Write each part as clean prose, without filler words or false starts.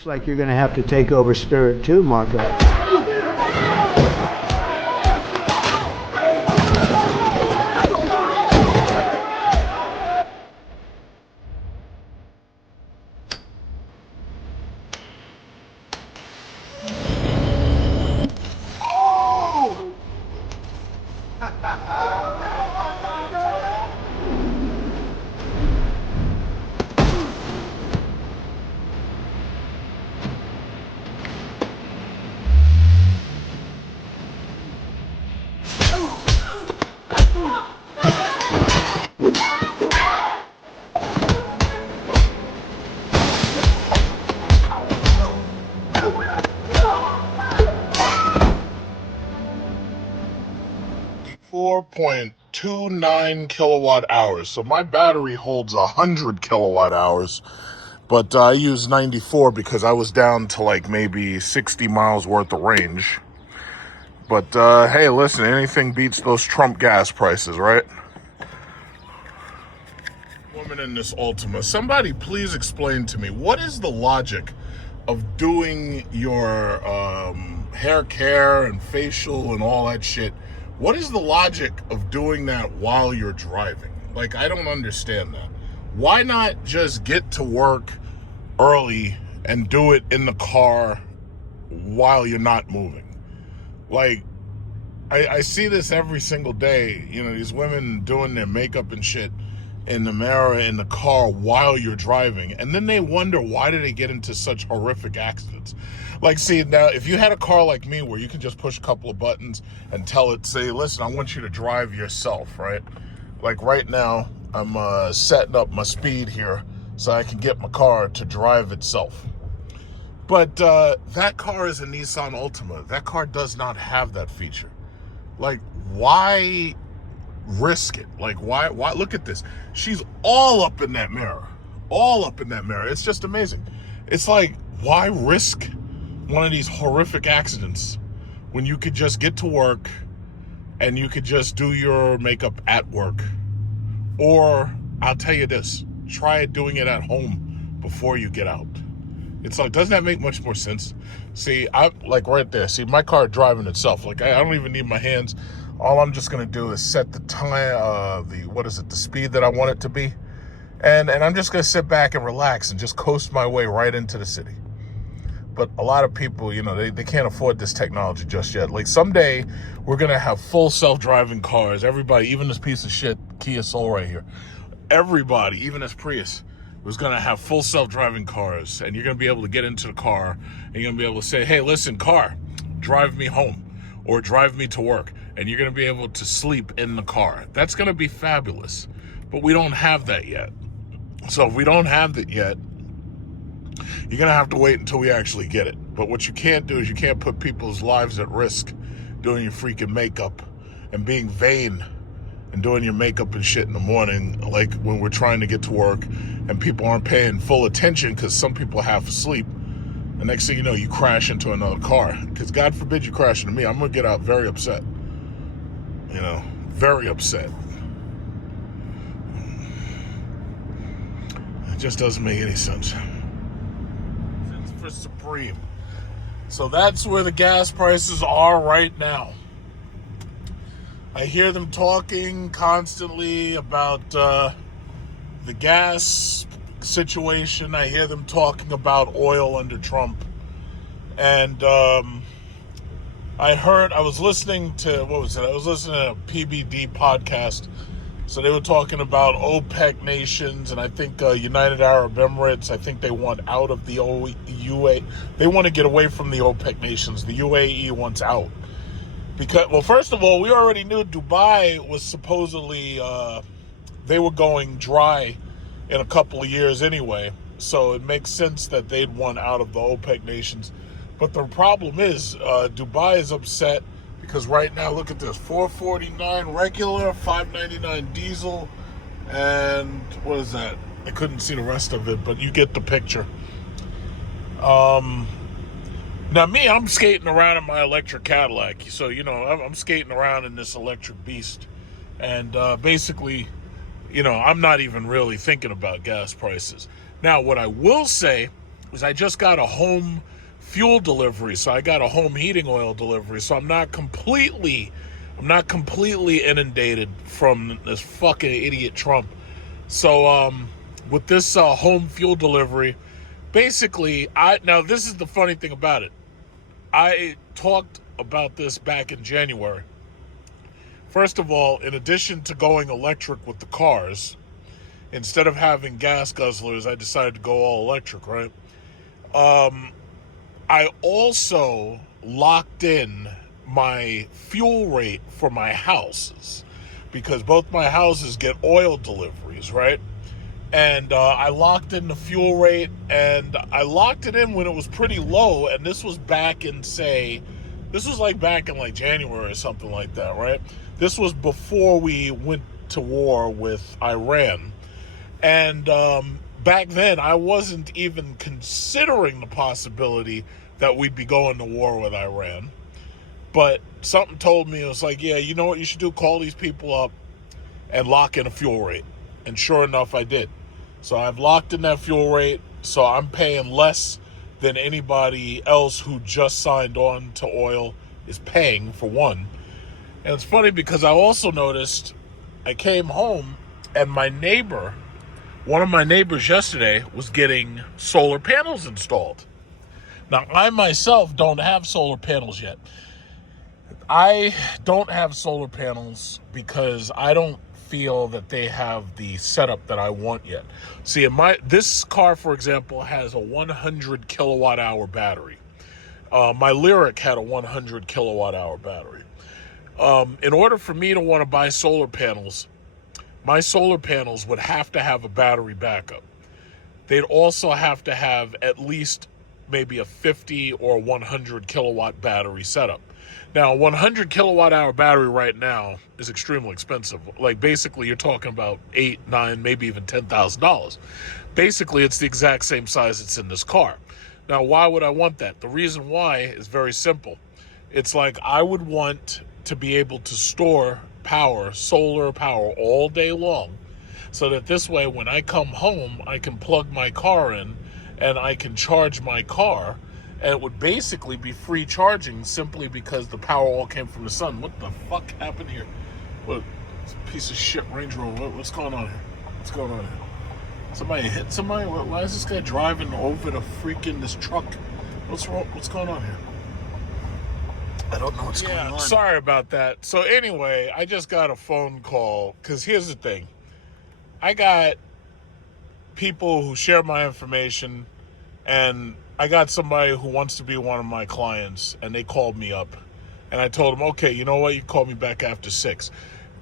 Looks like you're going to have to take over Spirit too, Marco. 4.29 kilowatt hours. So my battery holds 100 kilowatt hours, but I use 94 because I was down to like maybe 60 miles worth of range. But hey, listen, anything beats those Trump gas prices, right? Woman in this Ultima, somebody please explain to me, what is the logic of doing your hair care and facial and all that shit? What is the logic of doing that while you're driving? Like, I don't understand that. Why not just get to work early and do it in the car while you're not moving? Like, I see this every single day. You know, these women doing their makeup and shit in the mirror in the car while you're driving, and then they wonder why did they get into such horrific accidents. Like, see, now if you had a car like me where you can just push a couple of buttons and tell it, say, listen, I want you to drive yourself, right? Like right now I'm setting up my speed here so I can get my car to drive itself. But that car is a Nissan Altima. That car does not have that feature. Like, why risk it? Like, why look at this, she's all up in that mirror, it's just amazing. It's like, why risk one of these horrific accidents when you could just get to work and you could just do your makeup at work? Or I'll tell you this, try doing it at home before you get out. It's like, doesn't that make much more sense? See, I'm like right there. See, my car driving itself. Like, I don't even need my hands. All I'm just gonna do is set the time, the speed that I want it to be, and I'm just gonna sit back and relax and just coast my way right into the city. But a lot of people, you know, they can't afford this technology just yet. Like, someday we're gonna have full self-driving cars. Everybody, even this piece of shit Kia Soul right here, everybody, even this Prius, was going to have full self-driving cars, and you're going to be able to get into the car and you're going to be able to say, hey, listen, car, drive me home or drive me to work, and you're going to be able to sleep in the car. That's going to be fabulous, but we don't have that yet. So if we don't have that yet, you're going to have to wait until we actually get it. But what you can't do is you can't put people's lives at risk doing your freaking makeup and being vain and doing your makeup and shit in the morning, like when we're trying to get to work and people aren't paying full attention because some people half asleep. The next thing you know, you crash into another car. Because God forbid you crash into me, I'm going to get out very upset. You know, very upset. It just doesn't make any sense. It's for Supreme. So that's where the gas prices are right now. I hear them talking constantly about the gas situation. I hear them talking about oil under Trump. And I was listening to, I was listening to a PBD podcast. So they were talking about OPEC nations, and I think United Arab Emirates, I think they want out of the UAE. They want to get away from the OPEC nations. The UAE wants out. Because, well, first of all, we already knew Dubai was supposedly, they were going dry in a couple of years anyway. So it makes sense that they'd want out of the OPEC nations. But the problem is, Dubai is upset because right now, look at this, $4.49 regular, $5.99 diesel, and what is that? I couldn't see the rest of it, but you get the picture. Now, me, I'm skating around in my electric Cadillac. So, you know, I'm skating around in this electric beast. And basically, you know, I'm not even really thinking about gas prices. Now, what I will say is I just got a home fuel delivery. So I got a home heating oil delivery. So I'm not completely inundated from this fucking idiot Trump. So with this home fuel delivery, basically, now this is the funny thing about it. I talked about this back in January. First of all, in addition to going electric with the cars, instead of having gas guzzlers, I decided to go all electric, right? I also locked in my fuel rate for my houses because both my houses get oil deliveries, right? And I locked in the fuel rate, and I locked it in when it was pretty low, and this was back in, back in like January or something like that, right? This was before we went to war with Iran. And back then, I wasn't even considering the possibility that we'd be going to war with Iran. But something told me, it was like, yeah, you know what you should do? Call these people up and lock in a fuel rate. And sure enough, I did. So I've locked in that fuel rate, so I'm paying less than anybody else who just signed on to oil is paying, for one. And it's funny because I also noticed, I came home and one of my neighbors yesterday was getting solar panels installed. Now, I myself don't have solar panels yet. I don't have solar panels because I don't feel that they have the setup that I want yet. See, this car, for example, has a 100 kilowatt hour battery. My Lyric had a 100 kilowatt hour battery. In order for me to want to buy solar panels, my solar panels would have to have a battery backup. They'd also have to have at least maybe a 50 or 100 kilowatt battery setup. Now, a 100 kilowatt hour battery right now is extremely expensive. Like, basically, you're talking about $8, $9, maybe even $10,000. Basically, it's the exact same size it's in this car. Now, why would I want that? The reason why is very simple. It's like I would want to be able to store power, solar power, all day long, so that this way, when I come home, I can plug my car in and I can charge my car. And it would basically be free charging simply because the power all came from the sun. What the fuck happened here? What piece of shit Range Rover? What's going on here? What's going on here? Somebody hit somebody? Why is this guy driving over this truck? What's wrong? What's going on here? I don't know what's going on. Sorry about that. So anyway, I just got a phone call because here's the thing. I got people who share my information, and I got somebody who wants to be one of my clients, and they called me up. And I told them, okay, you know what? You call me back after 6.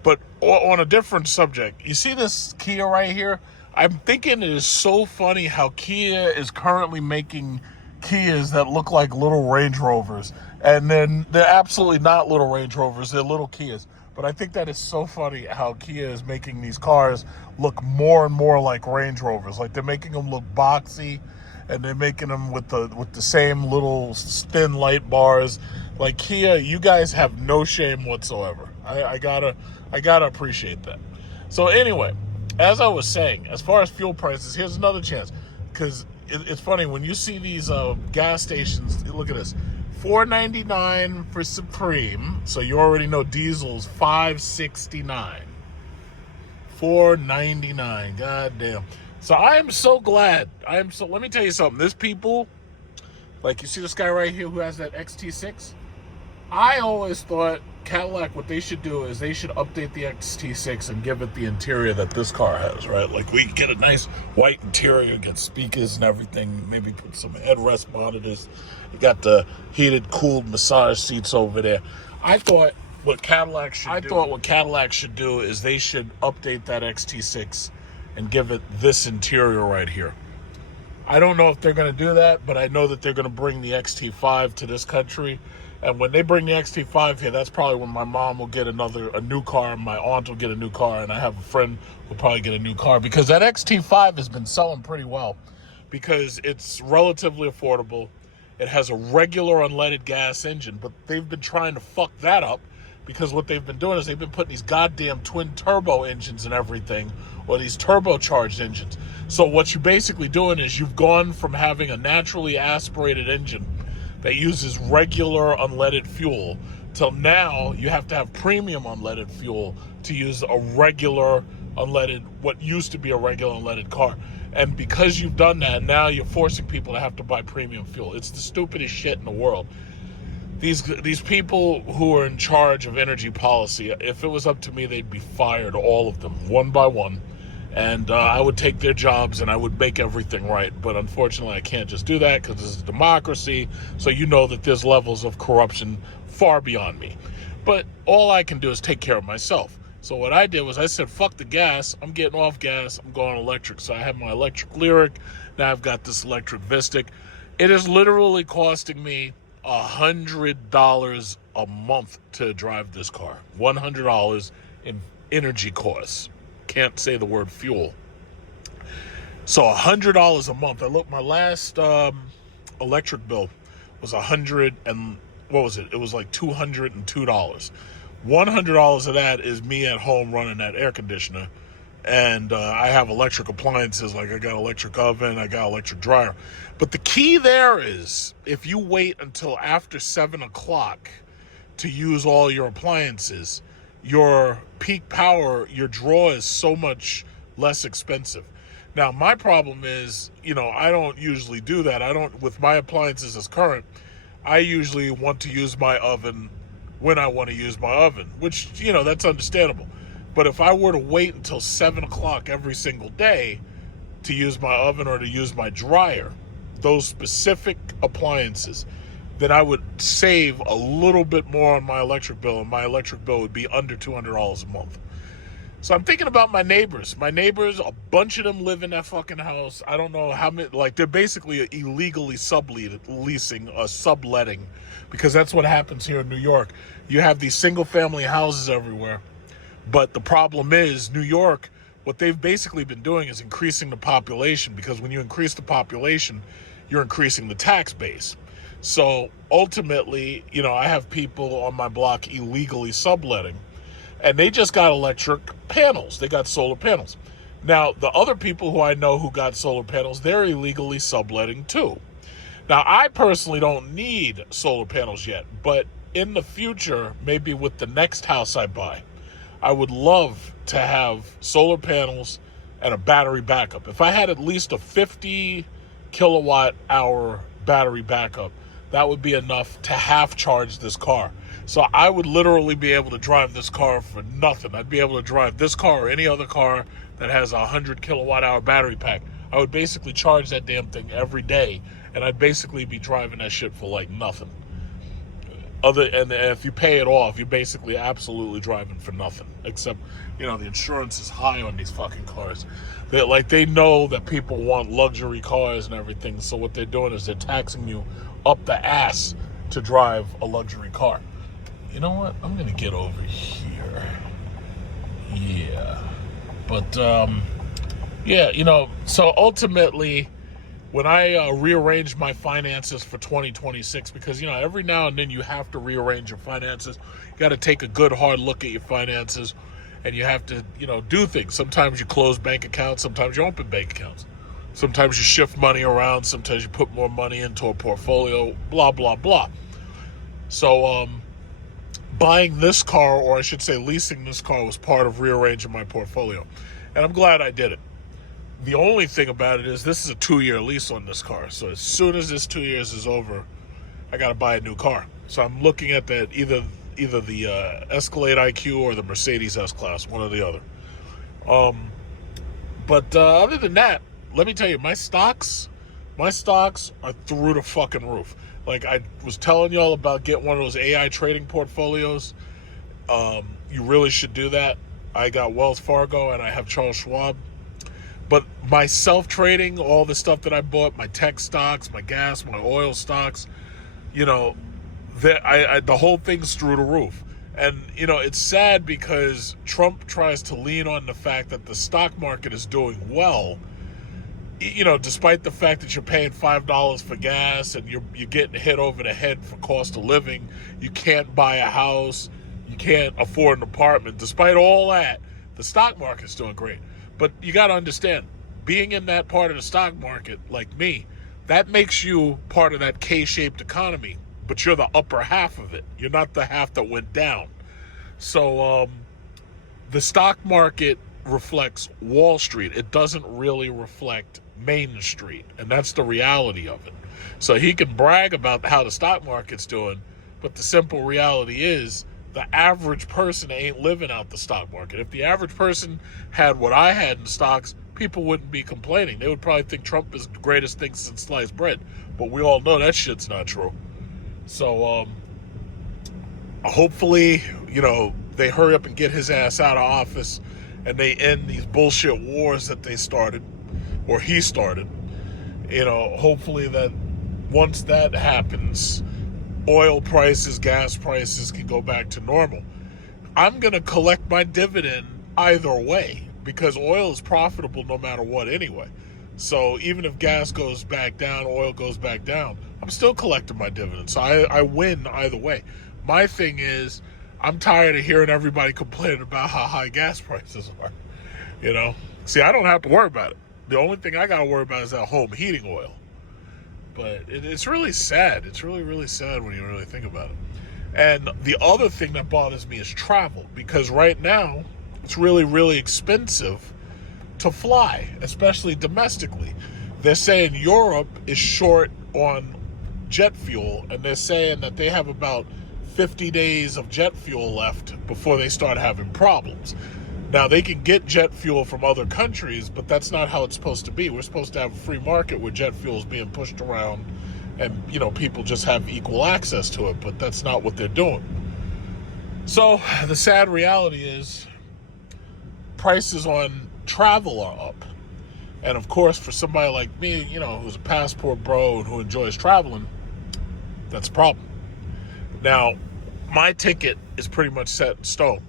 But on a different subject, you see this Kia right here? I'm thinking it is so funny how Kia is currently making Kias that look like little Range Rovers. And then they're absolutely not little Range Rovers. They're little Kias. But I think that is so funny how Kia is making these cars look more and more like Range Rovers. Like, they're making them look boxy, and they're making them with the same little thin light bars. Like, Kia, you guys have no shame whatsoever. I gotta appreciate that. So anyway, as I was saying, as far as fuel prices, here's another chance. Because it's funny, when you see these gas stations, look at this. $4.99 for Supreme. So you already know diesel's $5.69. $4.99. God damn. So I am so glad. Let me tell you something. There's people, like, you see this guy right here who has that XT6? I always thought Cadillac, what they should do is they should update the XT6 and give it the interior that this car has, right? Like, we get a nice white interior, get speakers and everything, maybe put some headrest monitors. You got the heated, cooled massage seats over there. I thought what Cadillac should do is they should update that XT6 and give it this interior right here. I don't know if they're going to do that, but I know that they're going to bring the XT5 to this country. And when they bring the XT5 here, that's probably when my mom will get a new car, and my aunt will get a new car, and I have a friend who will probably get a new car, because that XT5 has been selling pretty well because it's relatively affordable. It has a regular unleaded gas engine, but they've been trying to fuck that up because what they've been doing is they've been putting these goddamn twin turbo engines and everything or these turbocharged engines. So what you're basically doing is you've gone from having a naturally aspirated engine that uses regular unleaded fuel till now you have to have premium unleaded fuel to use a regular unleaded, what used to be a regular unleaded car. And because you've done that, now you're forcing people to have to buy premium fuel. It's the stupidest shit in the world. These people who are in charge of energy policy, if it was up to me, they'd be fired, all of them, one by one. And I would take their jobs and I would make everything right. But unfortunately, I can't just do that because this is democracy. So you know that there's levels of corruption far beyond me. But all I can do is take care of myself. So what I did was I said, fuck the gas. I'm getting off gas. I'm going electric. So I have my electric Lyric. Now I've got this electric Vistic. It is literally costing me $100 a month to drive this car. $100 in energy costs. Can't say the word fuel. So $100 a month. I looked, my last electric bill was $100 and what was it? It was like $202. $100 of that is me at home running that air conditioner. And I have electric appliances, like I got electric oven, I got electric dryer. But the key there is if you wait until after 7 o'clock to use all your appliances, your peak power, your draw is so much less expensive. Now, my problem is, I don't usually do that. I don't, with my appliances as current, I usually want to use my oven when I want to use my oven, which, that's understandable. But if I were to wait until 7 o'clock every single day to use my oven or to use my dryer, those specific appliances, then I would save a little bit more on my electric bill, and my electric bill would be under $200 a month. So I'm thinking about my neighbors. My neighbors, a bunch of them live in that fucking house. I don't know how many, they're basically illegally subletting, because that's what happens here in New York. You have these single family houses everywhere. But the problem is, New York, what they've basically been doing is increasing the population, because when you increase the population, you're increasing the tax base. So ultimately, I have people on my block illegally subletting, and they just got electric panels. They got solar panels. Now, the other people who I know who got solar panels, they're illegally subletting too. Now, I personally don't need solar panels yet, but in the future, maybe with the next house I buy, I would love to have solar panels and a battery backup. If I had at least a 50 kilowatt hour battery backup, that would be enough to half charge this car. So I would literally be able to drive this car for nothing. I'd be able to drive this car or any other car that has a 100 kilowatt hour battery pack. I would basically charge that damn thing every day, and I'd basically be driving that shit for like nothing. And if you pay it off, you're basically absolutely driving for nothing. Except, the insurance is high on these fucking cars. They know that people want luxury cars and everything, so what they're doing is they're taxing you up the ass to drive a luxury car. You know what? I'm gonna get over here. Yeah. But, so ultimately, when I rearrange my finances for 2026, because, every now and then you have to rearrange your finances. You got to take a good hard look at your finances, and you have to, do things. Sometimes you close bank accounts. Sometimes you open bank accounts. Sometimes you shift money around. Sometimes you put more money into a portfolio, blah, blah, blah. So, buying this car, or I should say leasing this car, was part of rearranging my portfolio. And I'm glad I did it. The only thing about it is this is a 2-year lease on this car. So as soon as this 2 years is over, I got to buy a new car. So I'm looking at that either the Escalade IQ or the Mercedes S-Class, one or the other. But other than that, let me tell you, my stocks are through the fucking roof. Like I was telling y'all about getting one of those AI trading portfolios. You really should do that. I got Wells Fargo and I have Charles Schwab. But my self-trading, all the stuff that I bought, my tech stocks, my gas, my oil stocks, the whole thing's through the roof. And, it's sad because Trump tries to lean on the fact that the stock market is doing well, despite the fact that you're paying $5 for gas and you're getting hit over the head for cost of living. You can't buy a house. You can't afford an apartment. Despite all that, the stock market's doing great. But you got to understand, being in that part of the stock market, like me, that makes you part of that K-shaped economy. But you're the upper half of it. You're not the half that went down. So the stock market reflects Wall Street. It doesn't really reflect Main Street. And that's the reality of it. So he can brag about how the stock market's doing, but the simple reality is the average person ain't living out the stock market. If the average person had what I had in stocks, people wouldn't be complaining. They would probably think Trump is the greatest thing since sliced bread. But we all know that shit's not true. So hopefully, they hurry up and get his ass out of office and they end these bullshit wars that they started, or he started. Hopefully that once that happens, oil prices, gas prices can go back to normal. I'm going to collect my dividend either way because oil is profitable no matter what anyway. So even if gas goes back down, oil goes back down, I'm still collecting my dividend. So I win either way. My thing is, I'm tired of hearing everybody complaining about how high gas prices are. See, I don't have to worry about it. The only thing I got to worry about is that home heating oil. But it's really sad. It's really, really sad when you really think about it. And the other thing that bothers me is travel. Because right now, it's really, really expensive to fly, especially domestically. They're saying Europe is short on jet fuel. And they're saying that they have about 50 days of jet fuel left before they start having problems. Now, they can get jet fuel from other countries, but that's not how it's supposed to be. We're supposed to have a free market where jet fuel is being pushed around and, people just have equal access to it, but that's not what they're doing. So, the sad reality is prices on travel are up. And, of course, for somebody like me, who's a passport bro and who enjoys traveling, that's a problem. Now, my ticket is pretty much set in stone.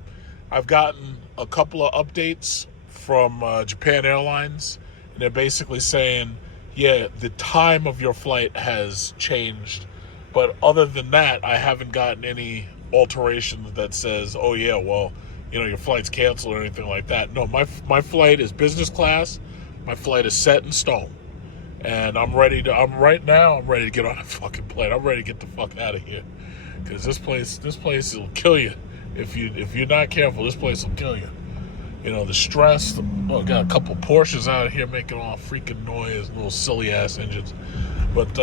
I've gotten a couple of updates from Japan Airlines, and they're basically saying, yeah, the time of your flight has changed. But other than that, I haven't gotten any alterations that says, oh yeah, well, your flight's canceled or anything like that. No, my flight is business class. My flight is set in stone. And I'm ready to get on a fucking plane. I'm ready to get the fuck out of here. Because this place will kill you. If you're not careful, this place will kill you. The stress. Got a couple Porsches out here making all freaking noise, little silly ass engines. But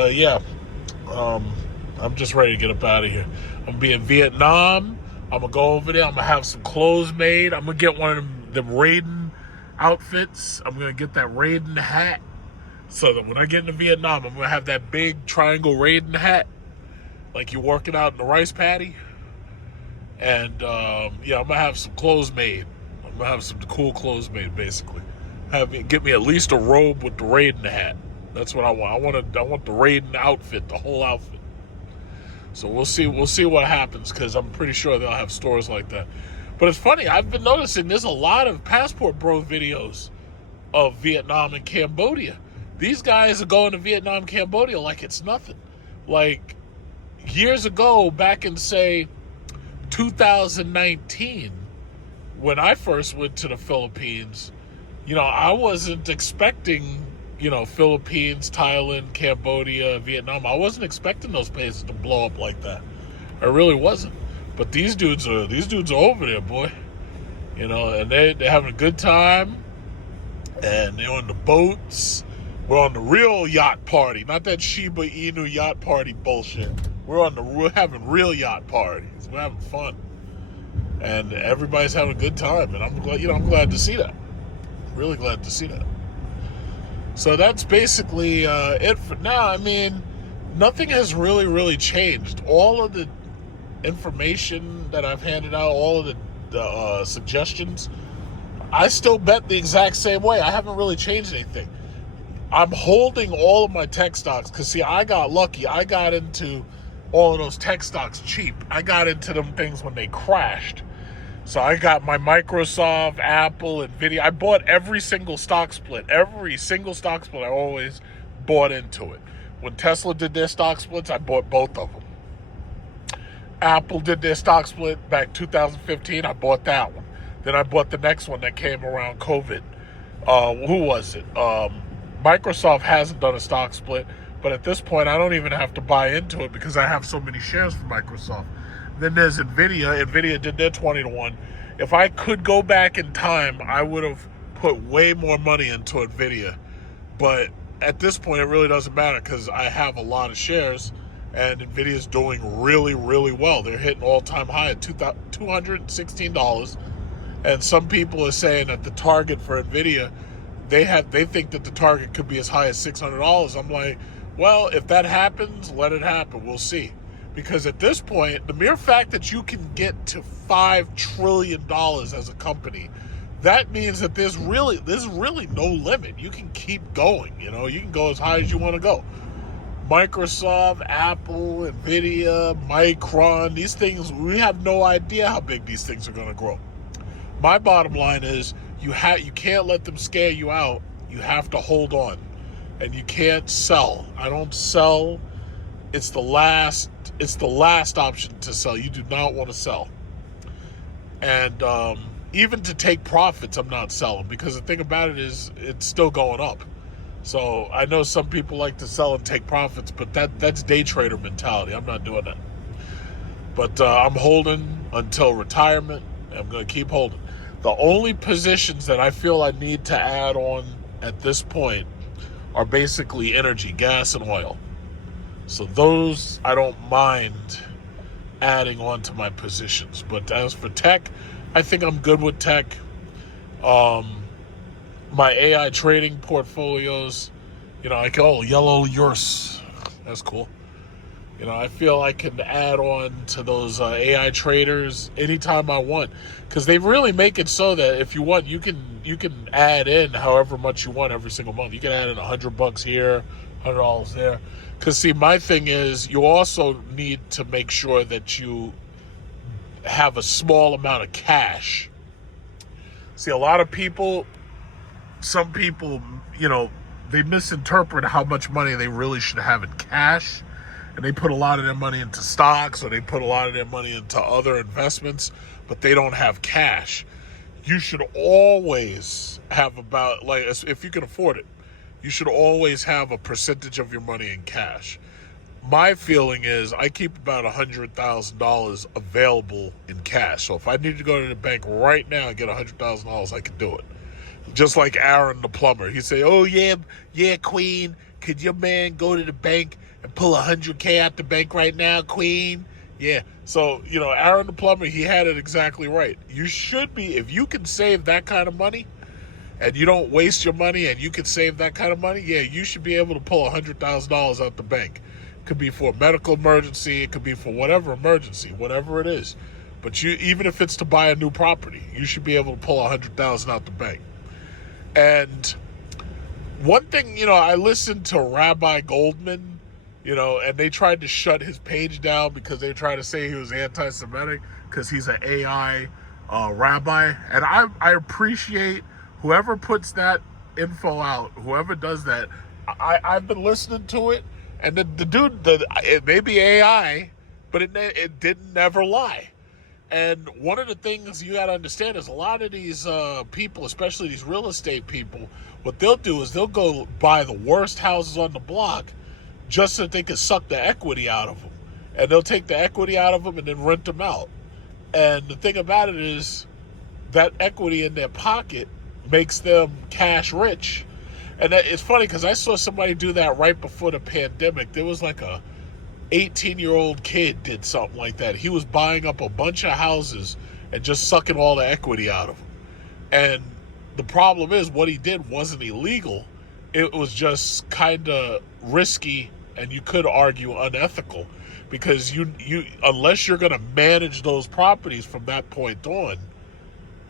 I'm just ready to get up out of here. I'm gonna be in Vietnam. I'm gonna go over there. I'm gonna have some clothes made. I'm gonna get one of them Raiden outfits. I'm gonna get that Raiden hat, so that when I get into Vietnam, I'm gonna have that big triangle Raiden hat, like you're working out in the rice paddy. And, I'm going to have some clothes made. I'm going to have some cool clothes made, basically. Get me at least a robe with the Raiden hat. That's what I want. I want the Raiden outfit, the whole outfit. So we'll see what happens, because I'm pretty sure they'll have stores like that. But it's funny, I've been noticing there's a lot of Passport Bro videos of Vietnam and Cambodia. These guys are going to Vietnam, Cambodia like it's nothing. Like, years ago, back in, say, 2019, when I first went to the Philippines, I wasn't expecting, Philippines, Thailand, Cambodia, Vietnam. I wasn't expecting those places to blow up like that. I really wasn't. But these dudes are over there, boy. And they're having a good time. And they're on the boats. We're on the real yacht party, not that Shiba Inu yacht party bullshit. We're having real yacht parties. We're having fun, and everybody's having a good time. And I'm glad to see that. Really glad to see that. So that's basically it for now. I mean, nothing has really, really changed. All of the information that I've handed out, all of the suggestions, I still bet the exact same way. I haven't really changed anything. I'm holding all of my tech stocks because, see, I got lucky. I got into all of those tech stocks cheap. I got into them things when they crashed. So I got my Microsoft, Apple, Nvidia. I bought every single stock split. Every single stock split, I always bought into it. When Tesla did their stock splits, I bought both of them. Apple did their stock split back 2015. I bought that one. Then I bought the next one that came around COVID. Who was it? Microsoft hasn't done a stock split, but at this point, I don't even have to buy into it because I have so many shares from Microsoft. Then there's Nvidia. Nvidia did their 20-1. If I could go back in time, I would have put way more money into Nvidia. But at this point, it really doesn't matter because I have a lot of shares, and Nvidia's doing really, really well. They're hitting all-time high at $216. And some people are saying that the target for Nvidia, they think that the target could be as high as $600. I'm like, well, if that happens, let it happen. We'll see. Because at this point, the mere fact that you can get to $5 trillion as a company, that means that there's really no limit. You can keep going. You know, you can go as high as you want to go. Microsoft, Apple, Nvidia, Micron, these things, we have no idea how big these things are going to grow. My bottom line is you can't let them scare you out. You have to hold on, and you can't sell. I don't sell. It's the last option to sell. You do not want to sell. And even to take profits, I'm not selling, because the thing about it is it's still going up. So I know some people like to sell and take profits, but that's day trader mentality. I'm not doing that. But I'm holding until retirement. I'm going to keep holding. The only positions that I feel I need to add on at this point are basically energy, gas, and oil. So those I don't mind adding on to my positions. But as for tech, I think I'm good with tech. My AI trading portfolios, yellow yours. That's cool. I feel I can add on to those AI traders anytime I want, because they really make it so that if you want, you can add in however much you want every single month. You can add in $100 here, $100 there. Because see, my thing is, you also need to make sure that you have a small amount of cash. See, a lot of people, some people, they misinterpret how much money they really should have in cash. And they put a lot of their money into stocks, or they put a lot of their money into other investments, but they don't have cash. You should always have about, if you can afford it, you should always have a percentage of your money in cash. My feeling is I keep about $100,000 available in cash. So if I need to go to the bank right now and get $100,000, I can do it. Just like Aaron the plumber. He'd say, oh, yeah, Queen, could your man go to the bank and pull $100K out the bank right now, Queen? Yeah. So, Aaron the plumber, he had it exactly right. You should be, if you can save that kind of money and you don't waste your money and you can save that kind of money, yeah, you should be able to pull $100,000 out the bank. It could be for a medical emergency. It could be for whatever emergency, whatever it is. But even if it's to buy a new property, you should be able to pull $100,000 out the bank. And one thing, I listened to Rabbi Goldman, and they tried to shut his page down because they tried to say he was anti-Semitic because he's an AI rabbi. And I appreciate whoever puts that info out, whoever does that. I've been listening to it, and the dude, it may be AI, but it didn't never lie. And one of the things you got to understand is a lot of these people, especially these real estate people, what they'll do is they'll go buy the worst houses on the block just so that they can suck the equity out of them. And they'll take the equity out of them and then rent them out. And the thing about it is that equity in their pocket makes them cash rich. And it's funny because I saw somebody do that right before the pandemic. There was like a 18-year-old kid did something like that. He was buying up a bunch of houses and just sucking all the equity out of them. And the problem is what he did wasn't illegal. It was just kind of risky, and you could argue unethical, because you unless you're going to manage those properties from that point on,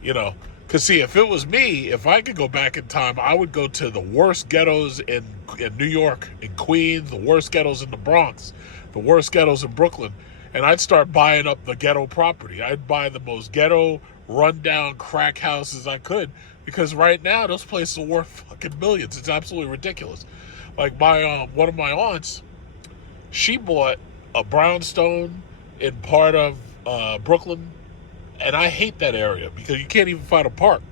because see, if it was me, if I could go back in time, I would go to the worst ghettos in New York, in Queens, the worst ghettos in the Bronx, the worst ghettos in Brooklyn, and I'd start buying up the ghetto property. I'd buy the most ghetto, rundown crack houses I could, because right now those places are worth fucking millions. It's absolutely ridiculous. Like one of my aunts, she bought a brownstone in part of Brooklyn, and I hate that area because you can't even find a park.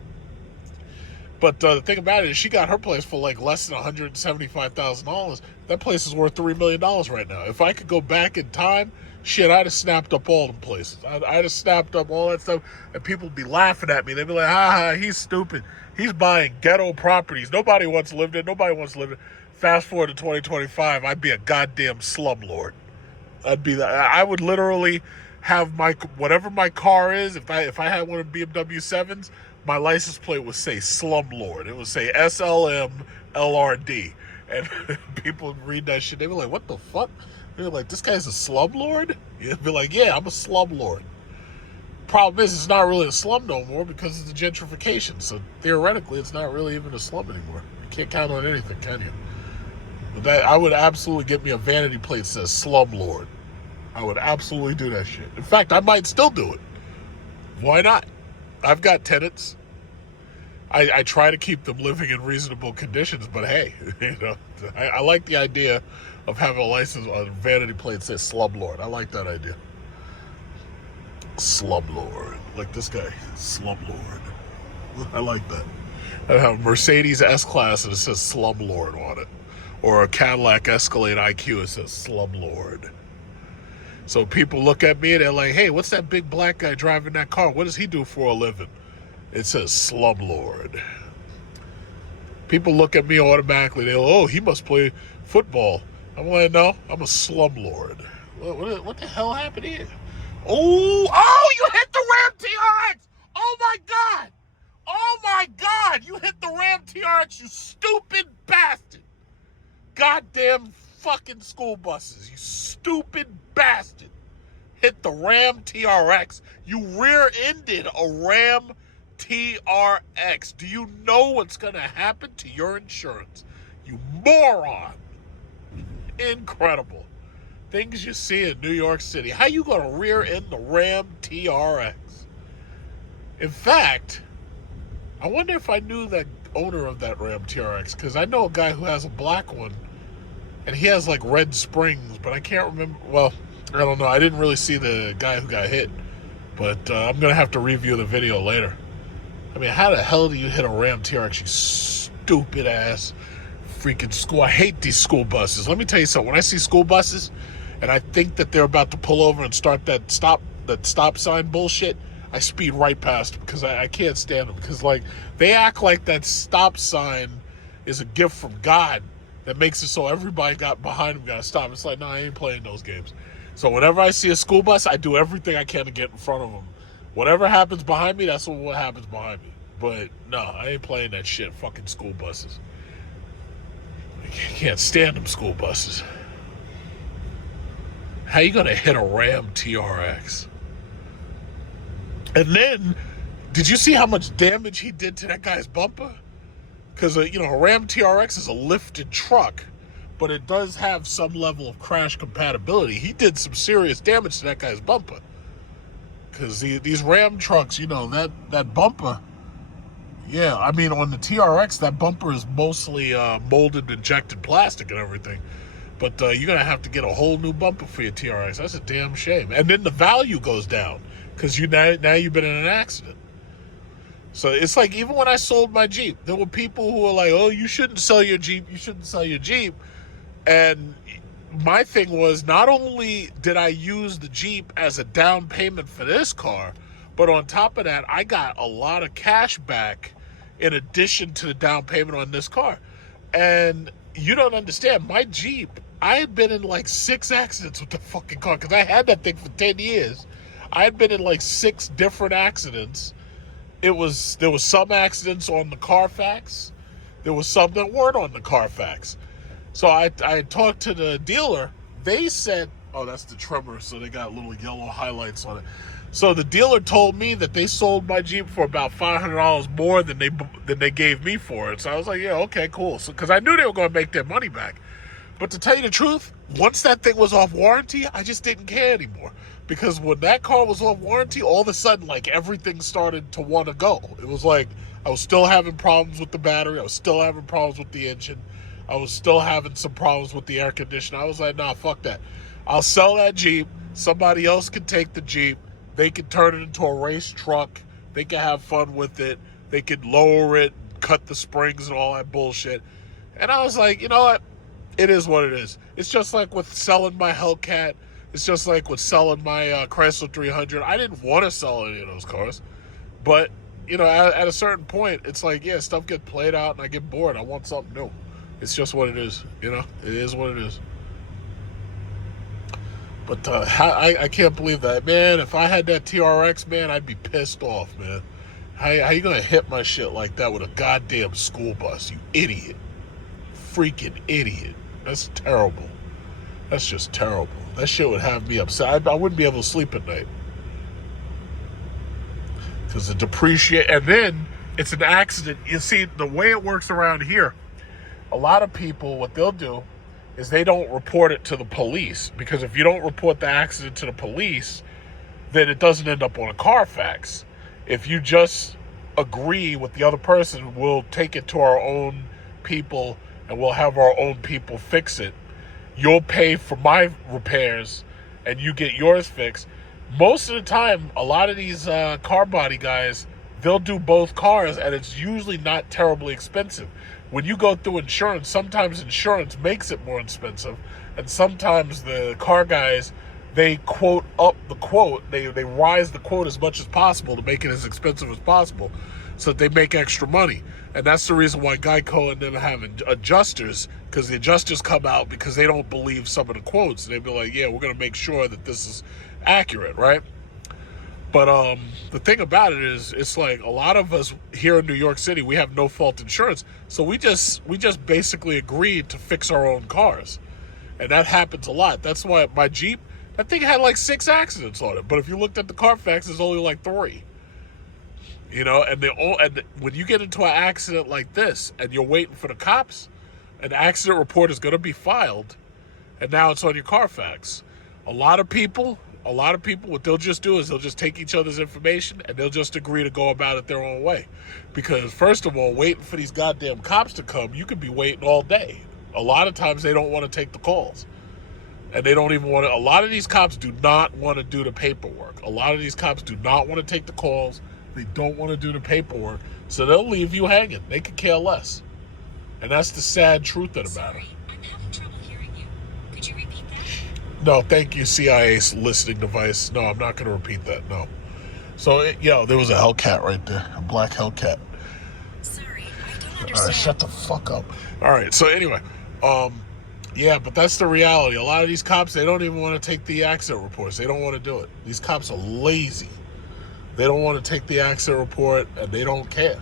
But the thing about it is she got her place for like less than $175,000. That place is worth $3 million right now. If I could go back in time, shit, I'd have snapped up all them places. I'd have snapped up all that stuff, and people would be laughing at me. They'd be like, he's stupid. He's buying ghetto properties. Nobody wants to live there. Nobody wants to live there. Fast forward to 2025, I'd be a goddamn slumlord. I would literally have whatever my car is. If I had one of BMW 7s, my license plate would say slumlord. It would say SLMLRD. And people would read that shit. They'd be like, what the fuck? They'd be like, this guy's a slumlord? You'd be like, yeah, I'm a slumlord. Problem is, it's not really a slum no more because of the gentrification. So theoretically, it's not really even a slum anymore. You can't count on anything, can you? But I would absolutely get me a vanity plate that says slumlord. I would absolutely do that shit. In fact, I might still do it. Why not? I've got tenants. I try to keep them living in reasonable conditions, but hey, I like the idea of having a license on a vanity plate that says slumlord. I like that idea. Slumlord. Like this guy. Slumlord. I like that. I have a Mercedes S-Class and it says slumlord on it. Or a Cadillac Escalade IQ, it says slumlord. So people look at me and they're like, hey, what's that big black guy driving that car? What does he do for a living? It says slumlord. People look at me automatically. They're like, oh, he must play football. I'm like, no, I'm a slumlord. What the hell happened here? Oh, you hit the Ram TRX. Oh, my God. Oh, my God. You hit the Ram TRX, you stupid bastard. Goddamn fucking school buses, you stupid bastard. Hit the Ram TRX. You rear-ended a Ram TRX. Do you know what's going to happen to your insurance? You moron. Incredible. Things you see in New York City. How you going to rear-end the Ram TRX? In fact, I wonder if I knew the owner of that Ram TRX, because I know a guy who has a black one, and he has like red springs, but I can't remember. Well, I don't know. I didn't really see the guy who got hit, but I'm going to have to review the video later. I mean, how the hell do you hit a Ram TRX, you stupid ass freaking school? I hate these school buses. Let me tell you something. When I see school buses and I think that they're about to pull over and start that stop sign bullshit, I speed right past them because I can't stand them. Because, like, they act like that stop sign is a gift from God that makes it so everybody got behind them got to stop. It's like, no, I ain't playing those games. So whenever I see a school bus, I do everything I can to get in front of them. Whatever happens behind me, that's what happens behind me. But no, I ain't playing that shit. Fucking school buses. I can't stand them school buses. How you gonna hit a Ram TRX? And then, did you see how much damage he did to that guy's bumper? Because, a Ram TRX is a lifted truck, but it does have some level of crash compatibility. He did some serious damage to that guy's bumper. Because these Ram trucks, that bumper, yeah, I mean, on the TRX, that bumper is mostly molded, injected plastic and everything. But you're going to have to get a whole new bumper for your TRX. That's a damn shame. And then the value goes down because now you've been in an accident. So it's like, even when I sold my Jeep, there were people who were like, oh, you shouldn't sell your Jeep. You shouldn't sell your Jeep. And my thing was, not only did I use the Jeep as a down payment for this car, but on top of that, I got a lot of cash back in addition to the down payment on this car. And you don't understand, my Jeep, I had been in like 6 accidents with the fucking car because I had that thing for 10 years. I had been in like 6 different accidents. There was some accidents on the Carfax. There was some that weren't on the Carfax. So I talked to the dealer. They said, oh, that's the trimmer, so they got little yellow highlights on it. So the dealer told me that they sold my Jeep for about $500 more than they gave me for it. So I was like, yeah, okay, cool. So because I knew they were going to make their money back. But to tell you the truth, once that thing was off warranty, I just didn't care anymore. Because when that car was off warranty, all of a sudden, like, everything started to want to go. It was like I was still having problems with the battery. I was still having problems with the engine. I was still having some problems with the air conditioner. I was like, nah, fuck that. I'll sell that Jeep. Somebody else can take the Jeep. They can turn it into a race truck. They can have fun with it. They can lower it, cut the springs and all that bullshit. And I was like, you know what? It is what it is. It's just like with selling my Hellcat. It's just like with selling my Chrysler 300. I didn't want to sell any of those cars. But, you know, at a certain point, it's like, yeah, stuff gets played out and I get bored. I want something new. It's just what it is, you know? It is what it is. But I can't believe that. Man, if I had that TRX, man, I'd be pissed off, man. How you going to hit my shit like that with a goddamn school bus, you idiot? Freaking idiot. That's terrible. That's just terrible. That shit would have me upset. I wouldn't be able to sleep at night. Because the depreciate, and then it's an accident. You see, the way it works around here, a lot of people, what they'll do is they don't report it to the police. Because if you don't report the accident to the police, then it doesn't end up on a Carfax. If you just agree with the other person, we'll take it to our own people and we'll have our own people fix it. You'll pay for my repairs and you get yours fixed. Most of the time, a lot of these car body guys, they'll do both cars and it's usually not terribly expensive. When you go through insurance, sometimes insurance makes it more expensive, and sometimes the car guys, they quote up the quote, they rise the quote as much as possible to make it as expensive as possible so that they make extra money. And that's the reason why Geico and them have adjusters, because the adjusters come out because they don't believe some of the quotes. They'd be like, yeah, we're going to make sure that this is accurate, right? But the thing about it is, it's like a lot of us here in New York City, we have no fault insurance. So we just basically agreed to fix our own cars. And that happens a lot. That's why my Jeep, that thing had like 6 accidents on it. But if you looked at the Carfax, there's only like 3. You know, and when you get into an accident like this and you're waiting for the cops, an accident report is going to be filed, and now it's on your Carfax. A lot of people, what they'll just do is they'll just take each other's information and they'll just agree to go about it their own way. Because first of all, waiting for these goddamn cops to come, you could be waiting all day. A lot of times they don't want to take the calls. And they don't even want to, a lot of these cops do not want to do the paperwork. A lot of these cops do not want to take the calls. They don't want to do the paperwork, so they'll leave you hanging. They could care less. And that's the sad truth of the matter. Sorry, I'm having trouble hearing you. Could you repeat that? No, thank you, CIA listening device. No, I'm not going to repeat that, no. So, there was a Hellcat right there, a black Hellcat. Sorry, I don't All understand. right, shut the fuck up. All right, so anyway, yeah, but that's the reality. A lot of these cops, they don't even want to take the accident reports. They don't want to do it. These cops are lazy. They don't want to take the accident report, and they don't care.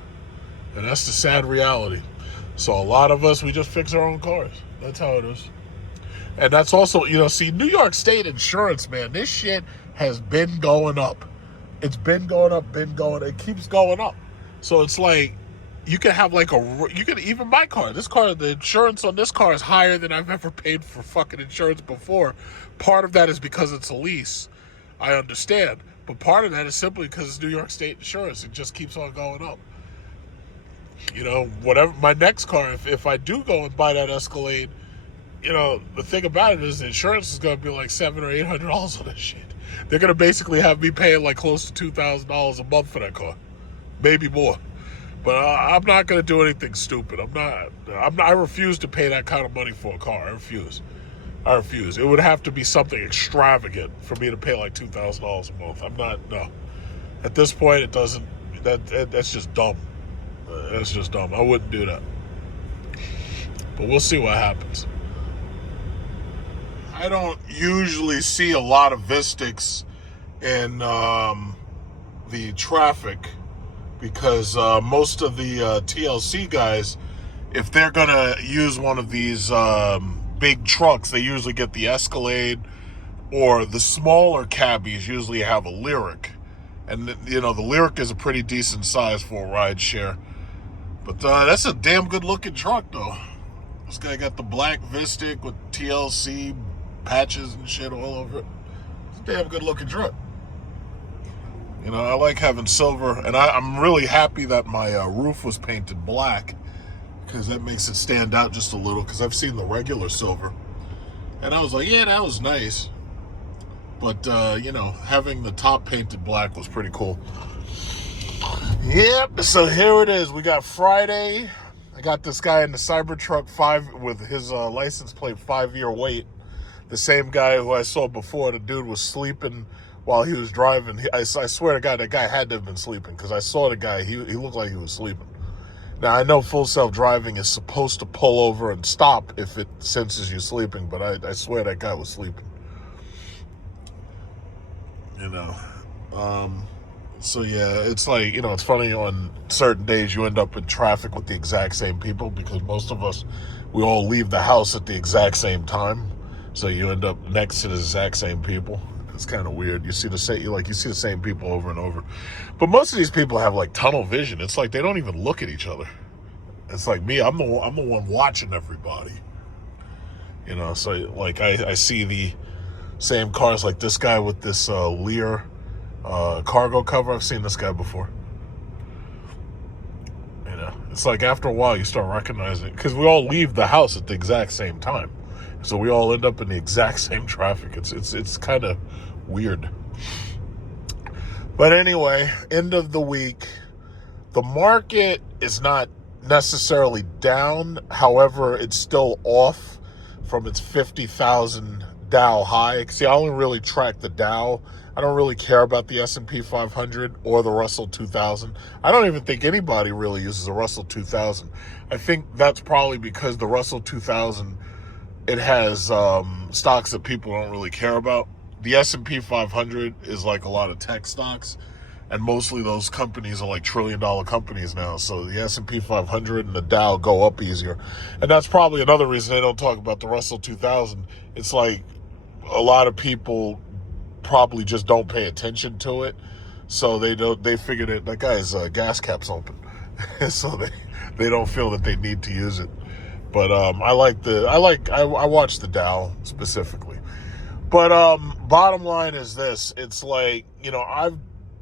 And that's the sad reality. So a lot of us, we just fix our own cars. That's how it is. And that's also, see, New York State insurance, man, this shit has been going up. It's been going up, it keeps going up. So it's like, you can have like even my car, the insurance on this car is higher than I've ever paid for fucking insurance before. Part of that is because it's a lease. I understand. But part of that is simply because it's New York State insurance. It just keeps on going up. Whatever, my next car, if I do go and buy that Escalade, the thing about it is the insurance is going to be like $700 or $800 on this shit. They're going to basically have me paying like close to $2,000 a month for that car. Maybe more. But I'm not going to do anything stupid. I refuse to pay that kind of money for a car. I refuse. It would have to be something extravagant for me to pay like $2,000 a month. No. At this point, it doesn't, that's just dumb. That's just dumb. I wouldn't do that. But we'll see what happens. I don't usually see a lot of Vistics in the traffic because most of the TLC guys, if they're going to use one of these big trucks, they usually get the Escalade, or the smaller cabbies usually have a Lyric. And, the Lyric is a pretty decent size for a ride share. But that's a damn good looking truck, though. This guy got the black Vistic with TLC patches and shit all over it. It's a damn good looking truck. I like having silver, and I'm really happy that my roof was painted black, because that makes it stand out just a little, because I've seen the regular silver. And I was like, yeah, that was nice. But, having the top painted black was pretty cool. Yep, so here it is. We got Friday. I got this guy in the Cybertruck 5 with his license plate 5-year wait. The same guy who I saw before. The dude was sleeping while he was driving. I swear to God, that guy had to have been sleeping because I saw the guy. He looked like he was sleeping. Now, I know full self-driving is supposed to pull over and stop if it senses you sleeping, but I swear that guy was sleeping. You know, so yeah, it's like, it's funny on certain days you end up in traffic with the exact same people because most of us, we all leave the house at the exact same time. So you end up next to the exact same people. It's kind of weird. You see the same people over and over. But most of these people have like tunnel vision. It's like they don't even look at each other. It's like me, I'm the one watching everybody. So like I see the same cars, like this guy with this Lear cargo cover. I've seen this guy before. It's like after a while you start recognizing it because we all leave the house at the exact same time, so we all end up in the exact same traffic. It's kind of weird. But anyway, end of the week, the market is not necessarily down. However, it's still off from its 50,000 Dow high. See, I only really track the Dow. I don't really care about the S&P 500 or the Russell 2000. I don't even think anybody really uses a Russell 2000. I think that's probably because the Russell 2000, it has stocks that people don't really care about. The S&P 500 is like a lot of tech stocks, and mostly those companies are like trillion-dollar companies now. So the S&P 500 and the Dow go up easier. And that's probably another reason they don't talk about the Russell 2000. It's like a lot of people probably just don't pay attention to it, so they figure that guy's gas cap's open. So they don't feel that they need to use it. But I watch the Dow specifically. But bottom line is this: it's like, I've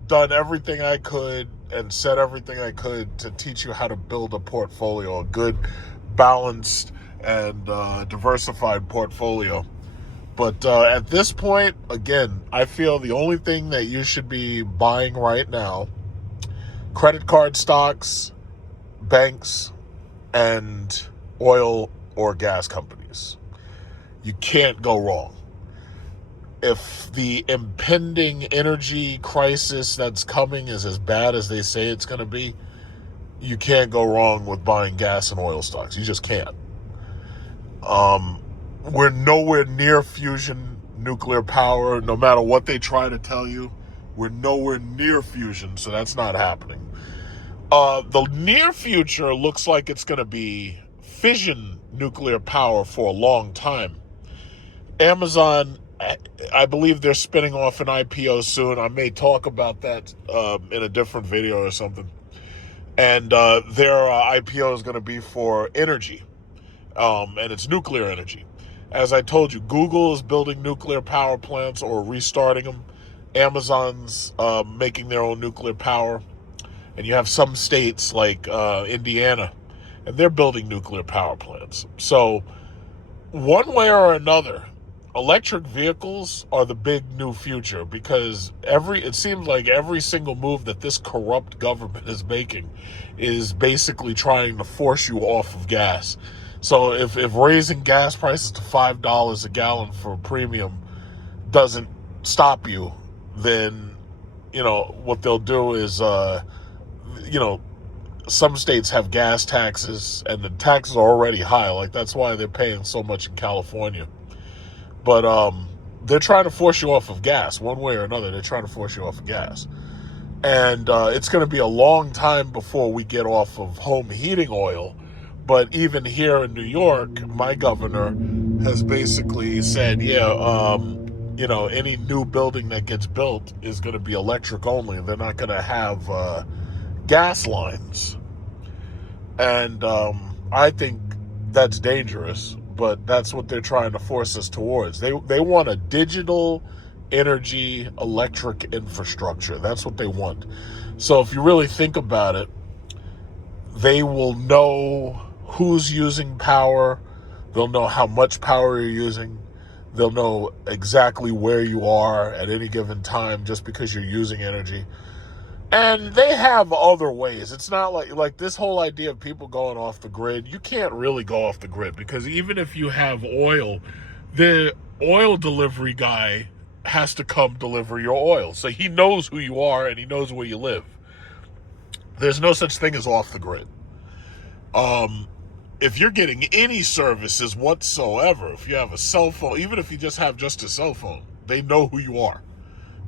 done everything I could and said everything I could to teach you how to build a portfolio, a good, balanced, and diversified portfolio. But at this point, again, I feel the only thing that you should be buying right now, credit card stocks, banks, and oil or gas companies. You can't go wrong. If the impending energy crisis that's coming is as bad as they say it's going to be, you can't go wrong with buying gas and oil stocks. You just can't. We're nowhere near fusion nuclear power. No matter what they try to tell you, we're nowhere near fusion, so that's not happening. The near future looks like it's going to be fission nuclear power for a long time. Amazon, I believe they're spinning off an IPO soon. I may talk about that in a different video or something. And their IPO is going to be for energy, and it's nuclear energy. As I told you, Google is building nuclear power plants or restarting them. Amazon's making their own nuclear power. And you have some states like Indiana, and they're building nuclear power plants. So one way or another, electric vehicles are the big new future because it seems like every single move that this corrupt government is making is basically trying to force you off of gas. So if raising gas prices to $5 a gallon for a premium doesn't stop you, then, what they'll do is, some states have gas taxes and the taxes are already high. Like, that's why they're paying so much in California. But they're trying to force you off of gas one way or another. They're trying to force you off of gas. And it's going to be a long time before we get off of home heating oil. But even here in New York, my governor has basically said, any new building that gets built is going to be electric only. They're not going to have gas lines. And I think that's dangerous, but that's what they're trying to force us towards. They want a digital energy electric infrastructure. That's what they want. So if you really think about it, they will know who's using power. They'll know how much power you're using. They'll know exactly where you are at any given time just because you're using energy. And they have other ways. It's not like this whole idea of people going off the grid. You can't really go off the grid because even if you have oil, the oil delivery guy has to come deliver your oil. So he knows who you are and he knows where you live. There's no such thing as off the grid. If you're getting any services whatsoever, if you have a cell phone, even if you just have just a cell phone, they know who you are.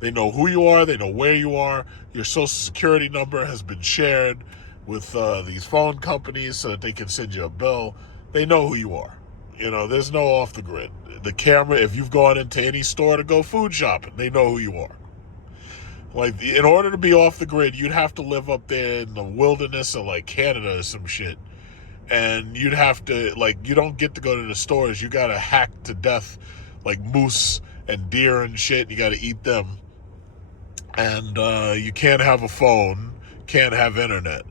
They know who you are. They know where you are. Your social security number has been shared with these phone companies so that they can send you a bill. They know who you are. You know, there's no off the grid. The camera, if you've gone into any store to go food shopping, they know who you are. Like, in order to be off the grid, you'd have to live up there in the wilderness of, like, Canada or some shit. And you'd have to, like, you don't get to go to the stores. You got to hack to death, like, moose and deer and shit. You got to eat them. And you can't have a phone, can't have internet.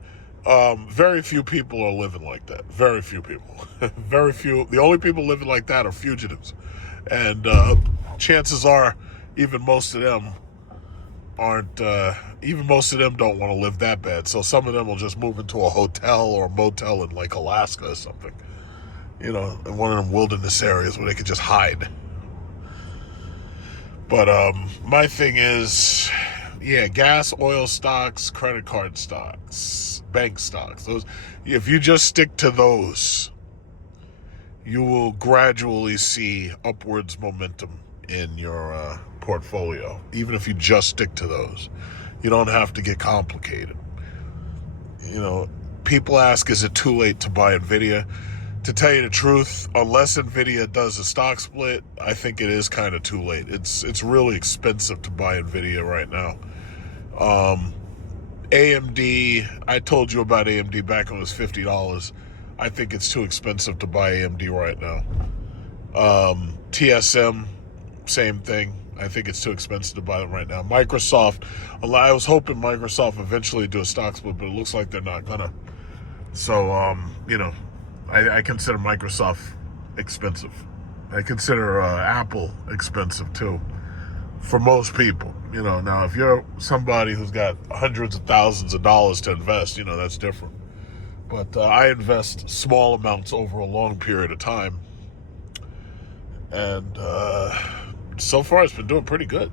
Very few people are living like that. Very few people. Very few. The only people living like that are fugitives. And chances are, even most of them don't want to live that bad. So some of them will just move into a hotel or a motel in like Alaska or something. You know, in one of them wilderness areas where they could just hide. But my thing is, yeah, gas, oil stocks, credit card stocks, bank stocks. Those, if you just stick to those, you will gradually see upwards momentum in your portfolio. Even if you just stick to those, you don't have to get complicated. You know, people ask, is it too late to buy Nvidia? To tell you the truth, unless Nvidia does a stock split, I think it is kind of too late. It's really expensive to buy Nvidia right now. AMD, I told you about AMD back when it was $50. I think it's too expensive to buy AMD right now. TSM, same thing. I think it's too expensive to buy them right now. Microsoft, I was hoping Microsoft eventually do a stock split, but it looks like they're not gonna. So, you know, I consider Microsoft expensive. I consider Apple expensive too, for most people. You know, now if you're somebody who's got hundreds of thousands of dollars to invest, you know, that's different. But I invest small amounts over a long period of time. And so far it's been doing pretty good.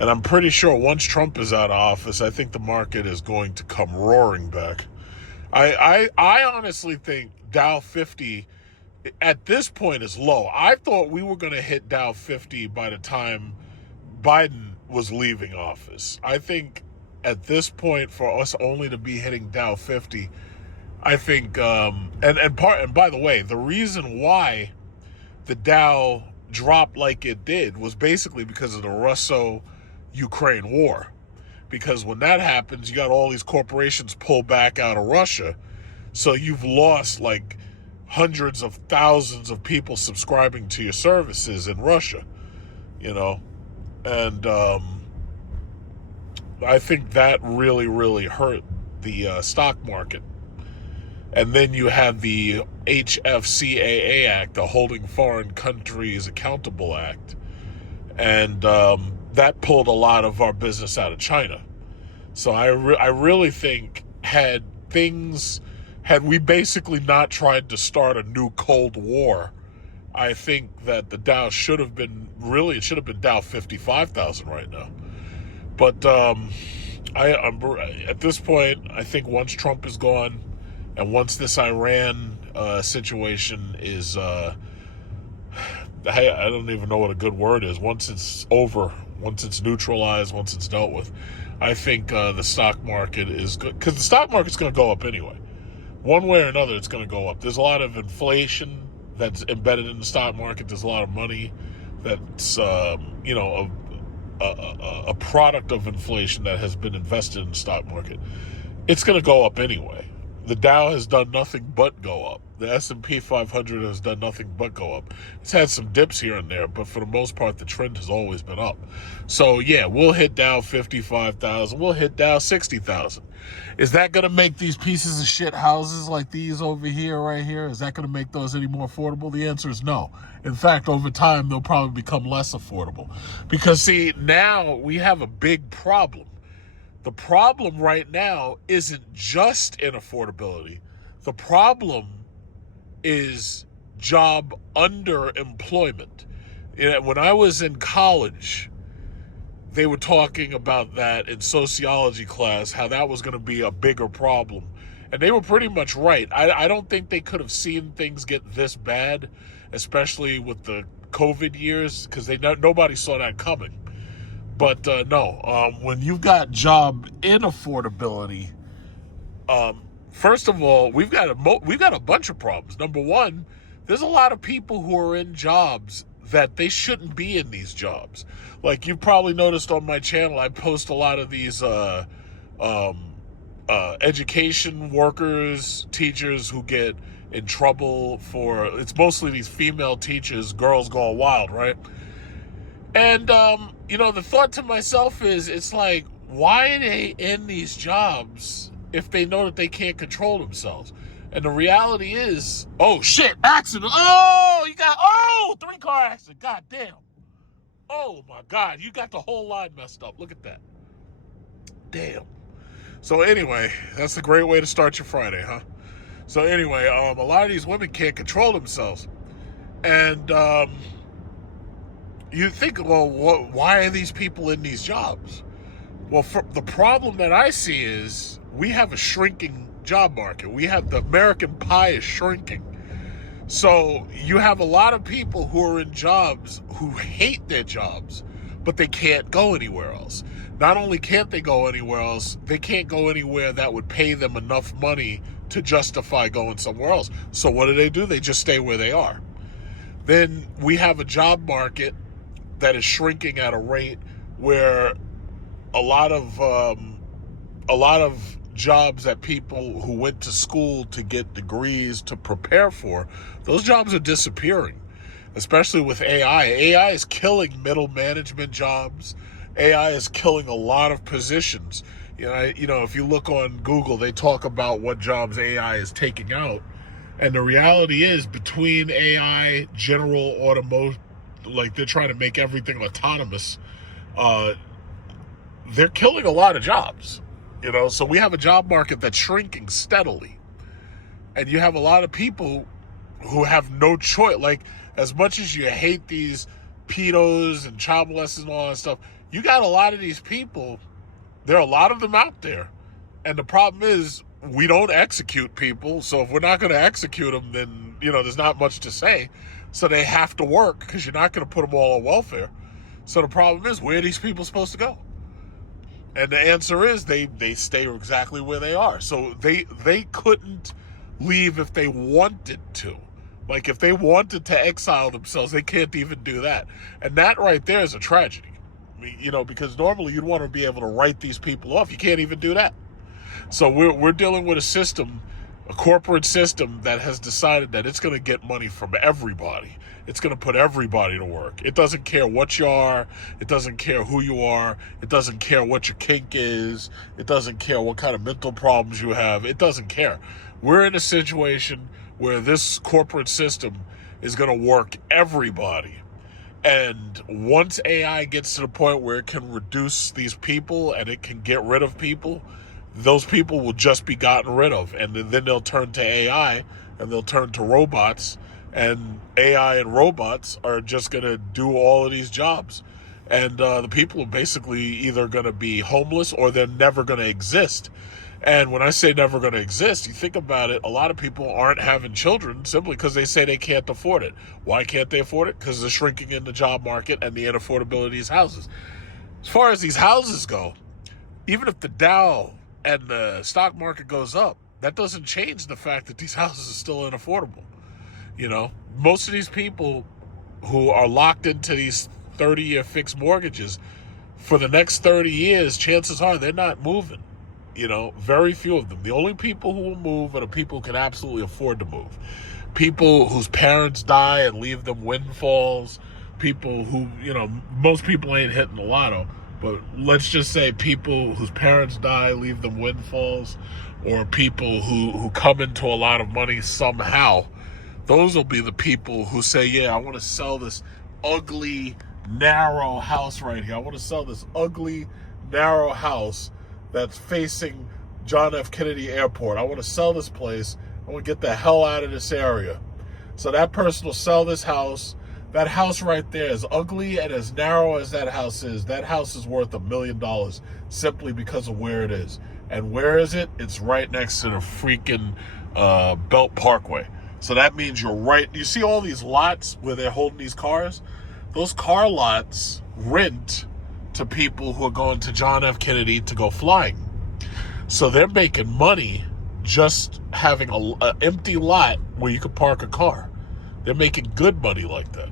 And I'm pretty sure once Trump is out of office, I think the market is going to come roaring back. I honestly think Dow 50 at this point is low. I thought we were going to hit Dow 50 by the time Biden was leaving office. I think at this point, for us only to be hitting Dow 50, I think, and by the way, the reason why the Dow dropped like it did was basically because of the Russo-Ukraine war. Because when that happens, you got all these corporations pull back out of Russia. So you've lost like hundreds of thousands of people subscribing to your services in Russia, you know. And I think that really, really hurt the stock market. And then you had the HFCAA Act, the Holding Foreign Countries Accountable Act. And that pulled a lot of our business out of China. So I really think had we basically not tried to start a new Cold War, I think that the Dow should have been Dow 55,000 right now. But I'm at this point, I think once Trump is gone and once this Iran situation is, I don't even know what a good word is. Once it's over, once it's neutralized, once it's dealt with, I think the stock market is good. Because the stock market's going to go up anyway. One way or another, it's going to go up. There's a lot of inflation that's embedded in the stock market. There's a lot of money that's, you know, a product of inflation that has been invested in the stock market. It's going to go up anyway. The Dow has done nothing but go up. The S&P 500 has done nothing but go up. It's had some dips here and there, but for the most part, the trend has always been up. So, yeah, we'll hit Dow 55,000. We'll hit Dow 60,000. Is that going to make these pieces of shit houses like these over here, right here, is that going to make those any more affordable? The answer is no. In fact, over time, they'll probably become less affordable. Because, see, now we have a big problem. The problem right now isn't just inaffordability. The problem is job underemployment. When I was in college, they were talking about that in sociology class, how that was going to be a bigger problem. And they were pretty much right. I don't think they could have seen things get this bad, especially with the COVID years, because nobody saw that coming. But no, when you've got job inaffordability, first of all, we've got a bunch of problems. Number one, there's a lot of people who are in jobs that they shouldn't be in these jobs. Like you've probably noticed on my channel, I post a lot of these education workers, teachers who get in trouble for. It's mostly these female teachers, girls gone wild, right? And, the thought to myself is, it's like, why are they in these jobs if they know that they can't control themselves? And the reality is, oh, shit, accident. Oh, 3-car accident. God damn. Oh, my God. You got the whole line messed up. Look at that. Damn. So anyway, that's a great way to start your Friday, huh? So anyway, a lot of these women can't control themselves. And, you think, well, why are these people in these jobs? Well, the problem that I see is we have a shrinking job market. The American pie is shrinking. So you have a lot of people who are in jobs who hate their jobs, but they can't go anywhere else. Not only can't they go anywhere else, they can't go anywhere that would pay them enough money to justify going somewhere else. So what do? They just stay where they are. Then we have a job market that is shrinking at a rate where a lot of jobs that people who went to school to get degrees to prepare for, those jobs are disappearing, especially with AI. AI is killing middle management jobs. AI is killing a lot of positions. If you look on Google, they talk about what jobs AI is taking out. And the reality is, between AI, general automotive, like they're trying to make everything autonomous, they're killing a lot of jobs. So we have a job market that's shrinking steadily. And you have a lot of people who have no choice. Like, as much as you hate these pedos and child molesters and all that stuff, you got a lot of these people. There are a lot of them out there. And the problem is, we don't execute people. So if we're not going to execute them, then, there's not much to say. So they have to work, because you're not going to put them all on welfare. So the problem is, where are these people supposed to go? And the answer is they stay exactly where they are. So they couldn't leave if they wanted to. Like, if they wanted to exile themselves, they can't even do that. And that right there is a tragedy. Because normally you'd want to be able to write these people off. You can't even do that. So we're dealing with a system, a corporate system that has decided that it's going to get money from everybody. It's going to put everybody to work. It doesn't care what you are. It doesn't care who you are. It doesn't care what your kink is. It doesn't care what kind of mental problems you have. It doesn't care. We're in a situation where this corporate system is going to work everybody. And once AI gets to the point where it can reduce these people and it can get rid of people, those people will just be gotten rid of. And then they'll turn to AI, and they'll turn to robots, and AI and robots are just going to do all of these jobs. And the people are basically either going to be homeless, or they're never going to exist. And when I say never going to exist, you think about it, a lot of people aren't having children simply because they say they can't afford it. Why can't they afford it? Because they're shrinking in the job market and the inaffordability of these houses. As far as these houses go, even if the Dow and the stock market goes up, that doesn't change the fact that these houses are still unaffordable. Most of these people who are locked into these 30-year fixed mortgages, for the next 30 years, chances are they're not moving. You know, very few of them. The only people who will move are the people who can absolutely afford to move. People whose parents die and leave them windfalls. People who, you know, most people ain't hitting the lotto, but let's just say people whose parents die, leave them windfalls, or people who come into a lot of money somehow. Those will be the people who say, yeah, I want to sell this ugly, narrow house right here. I want to sell this ugly, narrow house that's facing John F. Kennedy Airport. I want to sell this place. I want to get the hell out of this area. So that person will sell this house. That house right there, as ugly and as narrow as that house is worth $1 million simply because of where it is. And where is it? It's right next to the freaking Belt Parkway. So that means you're right. You see all these lots where they're holding these cars? Those car lots rent to people who are going to John F. Kennedy to go flying. So they're making money just having an empty lot where you could park a car. They're making good money like that.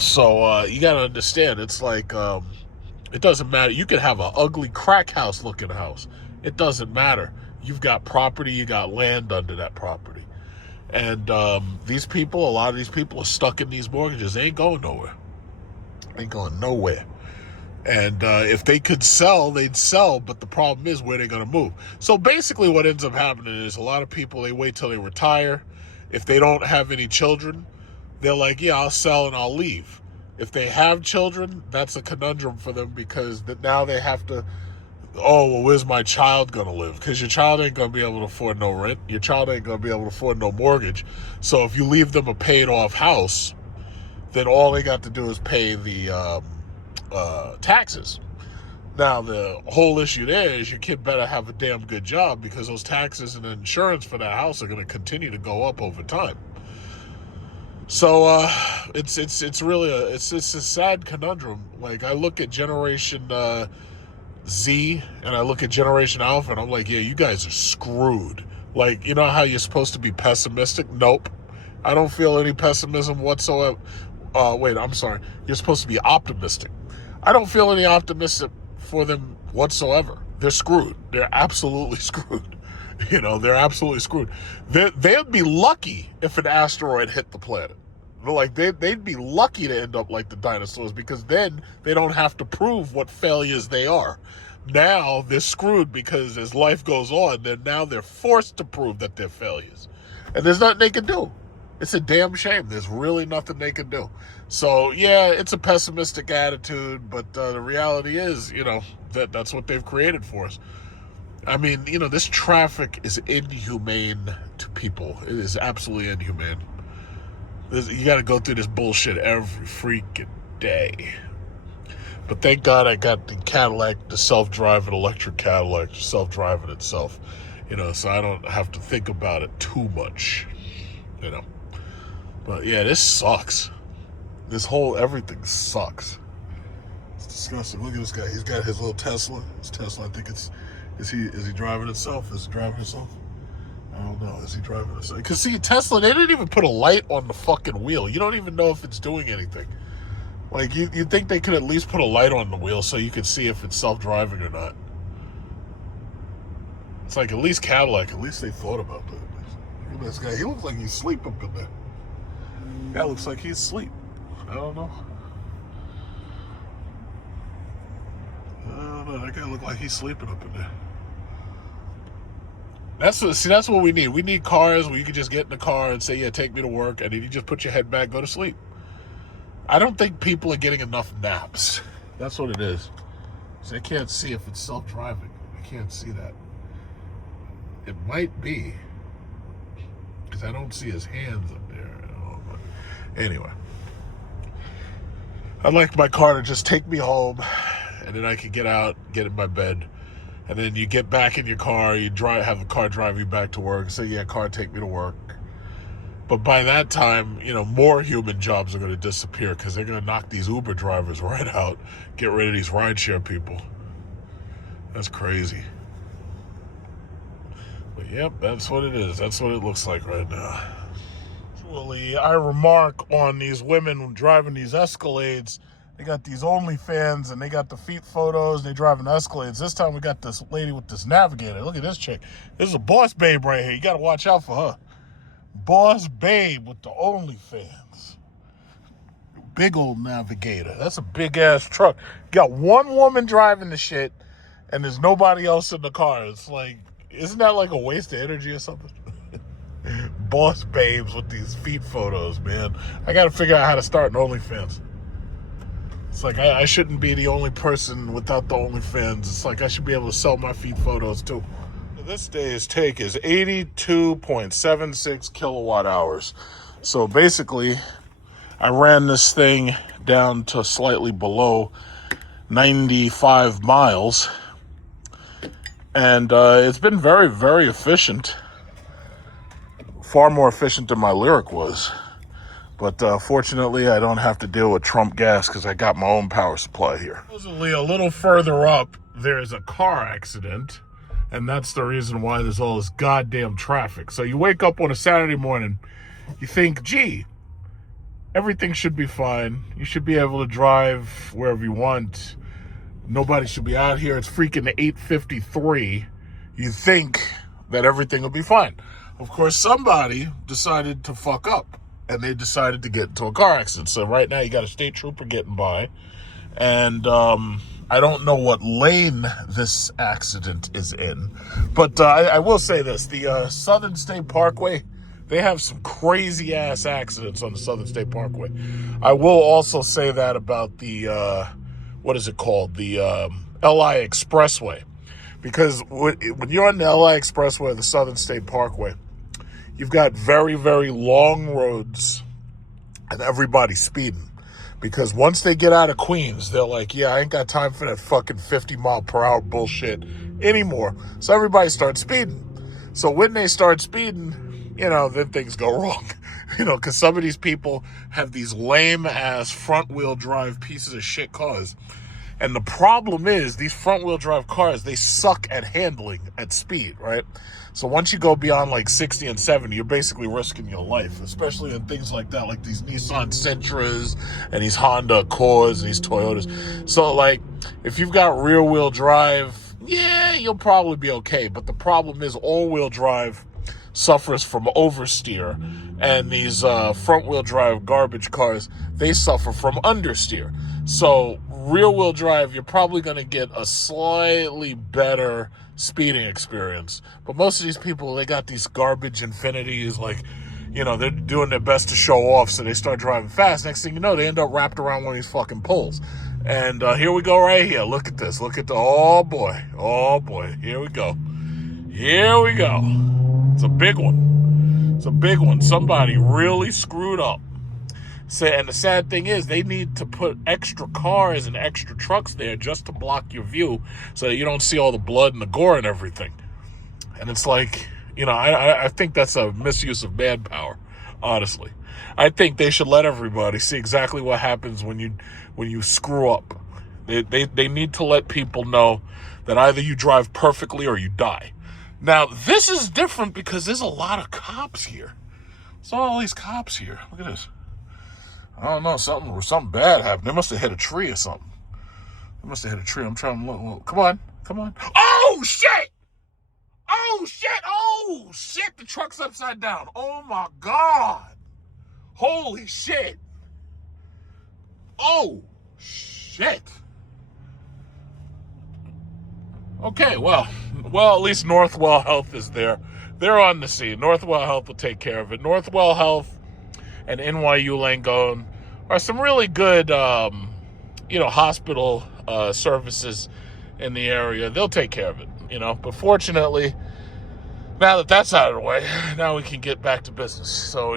So you got to understand, it's like, it doesn't matter. You could have an ugly crack house looking house. It doesn't matter. You've got property, you got land under that property. And these people, a lot of these people are stuck in these mortgages. They ain't going nowhere. Ain't going nowhere. And if they could sell, they'd sell. But the problem is where they're going to move. So basically what ends up happening is a lot of people, they wait till they retire. If they don't have any children, they're like, yeah, I'll sell and I'll leave. If they have children, that's a conundrum for them because now they have to, oh, well, where's my child going to live? Because your child ain't going to be able to afford no rent. Your child ain't going to be able to afford no mortgage. So if you leave them a paid-off house, then all they got to do is pay the taxes. Now, the whole issue there is your kid better have a damn good job because those taxes and insurance for that house are going to continue to go up over time. So it's really a sad conundrum. Like I look at Generation Z and I look at Generation Alpha and I'm like, yeah, you guys are screwed. Like, you know how you're supposed to be pessimistic? Nope. I don't feel any pessimism whatsoever. Wait, I'm sorry. You're supposed to be optimistic. I don't feel any optimism for them whatsoever. They're screwed. They're absolutely screwed. You know, they're absolutely screwed. They'd be lucky if an asteroid hit the planet. Like, they'd be lucky to end up like the dinosaurs because then they don't have to prove what failures they are. Now they're screwed because as life goes on, they're forced to prove that they're failures. And there's nothing they can do. It's a damn shame. There's really nothing they can do. So, yeah, it's a pessimistic attitude, but the reality is, you know, that's what they've created for us. I mean, you know, this traffic is inhumane to people. It is absolutely inhumane. You got to go through this bullshit every freaking day. But thank God I got the Cadillac, the self-driving electric Cadillac, self-driving itself, you know, so I don't have to think about it too much, you know. But yeah, this sucks. This whole everything sucks. It's disgusting. Look at this guy. He's got his little Tesla. His Tesla, I think it's, is he driving itself? Is it driving itself? I don't know. Is he driving itself? Because see, Tesla, they didn't even put a light on the fucking wheel. You don't even know if it's doing anything. Like, you'd think they could at least put a light on the wheel so you could see if it's self-driving or not. It's like, at least Cadillac, at least they thought about that. Look at this guy. He looks like he's asleep up in there. That looks like he's asleep. I don't know. That guy look like he's sleeping up in there. That's what we need. We need cars where you can just get in the car and say, yeah, take me to work, and then you just put your head back, go to sleep. I don't think people are getting enough naps. That's what it is. So they can't see if it's self-driving. I can't see that. It might be. Because I don't see his hands up there. Anyway. I'd like my car to just take me home, and then I can get out, get in my bed, and then you get back in your car, you have the car drive you back to work, say, yeah, car, take me to work. But by that time, you know, more human jobs are going to disappear because they're going to knock these Uber drivers right out, get rid of these rideshare people. That's crazy. But yep, that's what it is. That's what it looks like right now. Usually, I remark on these women driving these Escalades They got these OnlyFans, and they got the feet photos. They driving Escalades. This time we got this lady with this Navigator. Look at this chick. This is a boss babe right here. You got to watch out for her. Boss babe with the OnlyFans. Big old Navigator. That's a big-ass truck. You got one woman driving the shit, and there's nobody else in the car. It's like, isn't that like a waste of energy or something? Boss babes with these feet photos, man. I got to figure out how to start an OnlyFans. It's like I shouldn't be the only person without the OnlyFans. It's like I should be able to sell my feet photos too. This day's take is 82.76 kilowatt hours. So basically, I ran this thing down to slightly below 95 miles. And it's been very, very efficient. Far more efficient than my Lyric was. But fortunately, I don't have to deal with Trump gas because I got my own power supply here. Supposedly, a little further up, there's a car accident. And that's the reason why there's all this goddamn traffic. So you wake up on a Saturday morning, you think, gee, everything should be fine. You should be able to drive wherever you want. Nobody should be out here. It's freaking 8:53. You think that everything will be fine. Of course, somebody decided to fuck up. And they decided to get into a car accident. So right now you got a state trooper getting by. And I don't know what lane this accident is in. But I will say this. The Southern State Parkway, they have some crazy-ass accidents on the Southern State Parkway. I will also say that about the, what is it called? The LI Expressway. Because when you're on the LI Expressway or the Southern State Parkway, you've got very, very long roads and everybody's speeding. Because once they get out of Queens, they're like, yeah, I ain't got time for that fucking 50-mile-per-hour bullshit anymore. So everybody starts speeding. So when they start speeding, then things go wrong. Because some of these people have these lame-ass front-wheel drive pieces of shit cars. And the problem is, these front-wheel drive cars, they suck at handling at speed, right? So once you go beyond like 60 and 70, you're basically risking your life, especially in things like that, like these Nissan Sentras and these Honda Accords and these Toyotas. So like, if you've got rear-wheel drive, yeah, you'll probably be okay. But the problem is all-wheel drive suffers from oversteer, and these front-wheel drive garbage cars, they suffer from understeer. So rear-wheel drive, you're probably going to get a slightly better speeding experience. But most of these people, they got these garbage Infinities, like, they're doing their best to show off, so they start driving fast. Next thing you know, they end up wrapped around one of these fucking poles. And here we go right here. Look at this. Look at oh boy. Here we go. It's a big one. Somebody really screwed up. So, and the sad thing is, they need to put extra cars and extra trucks there just to block your view so that you don't see all the blood and the gore and everything. And it's like, I think that's a misuse of manpower, honestly. I think they should let everybody see exactly what happens when you screw up. They need to let people know that either you drive perfectly or you die. Now, this is different because there's a lot of cops here. There's all these cops here. Look at this. I don't know, something bad happened. They must have hit a tree or something. I'm trying to look. Come on. Oh, shit! The truck's upside down. Oh, my God. Holy shit. Oh, shit. Okay, well, at least Northwell Health is there. They're on the scene. Northwell Health will take care of it. Northwell Health and NYU Langone are some really good, hospital services in the area. They'll take care of it, But fortunately, now that that's out of the way, now we can get back to business. So,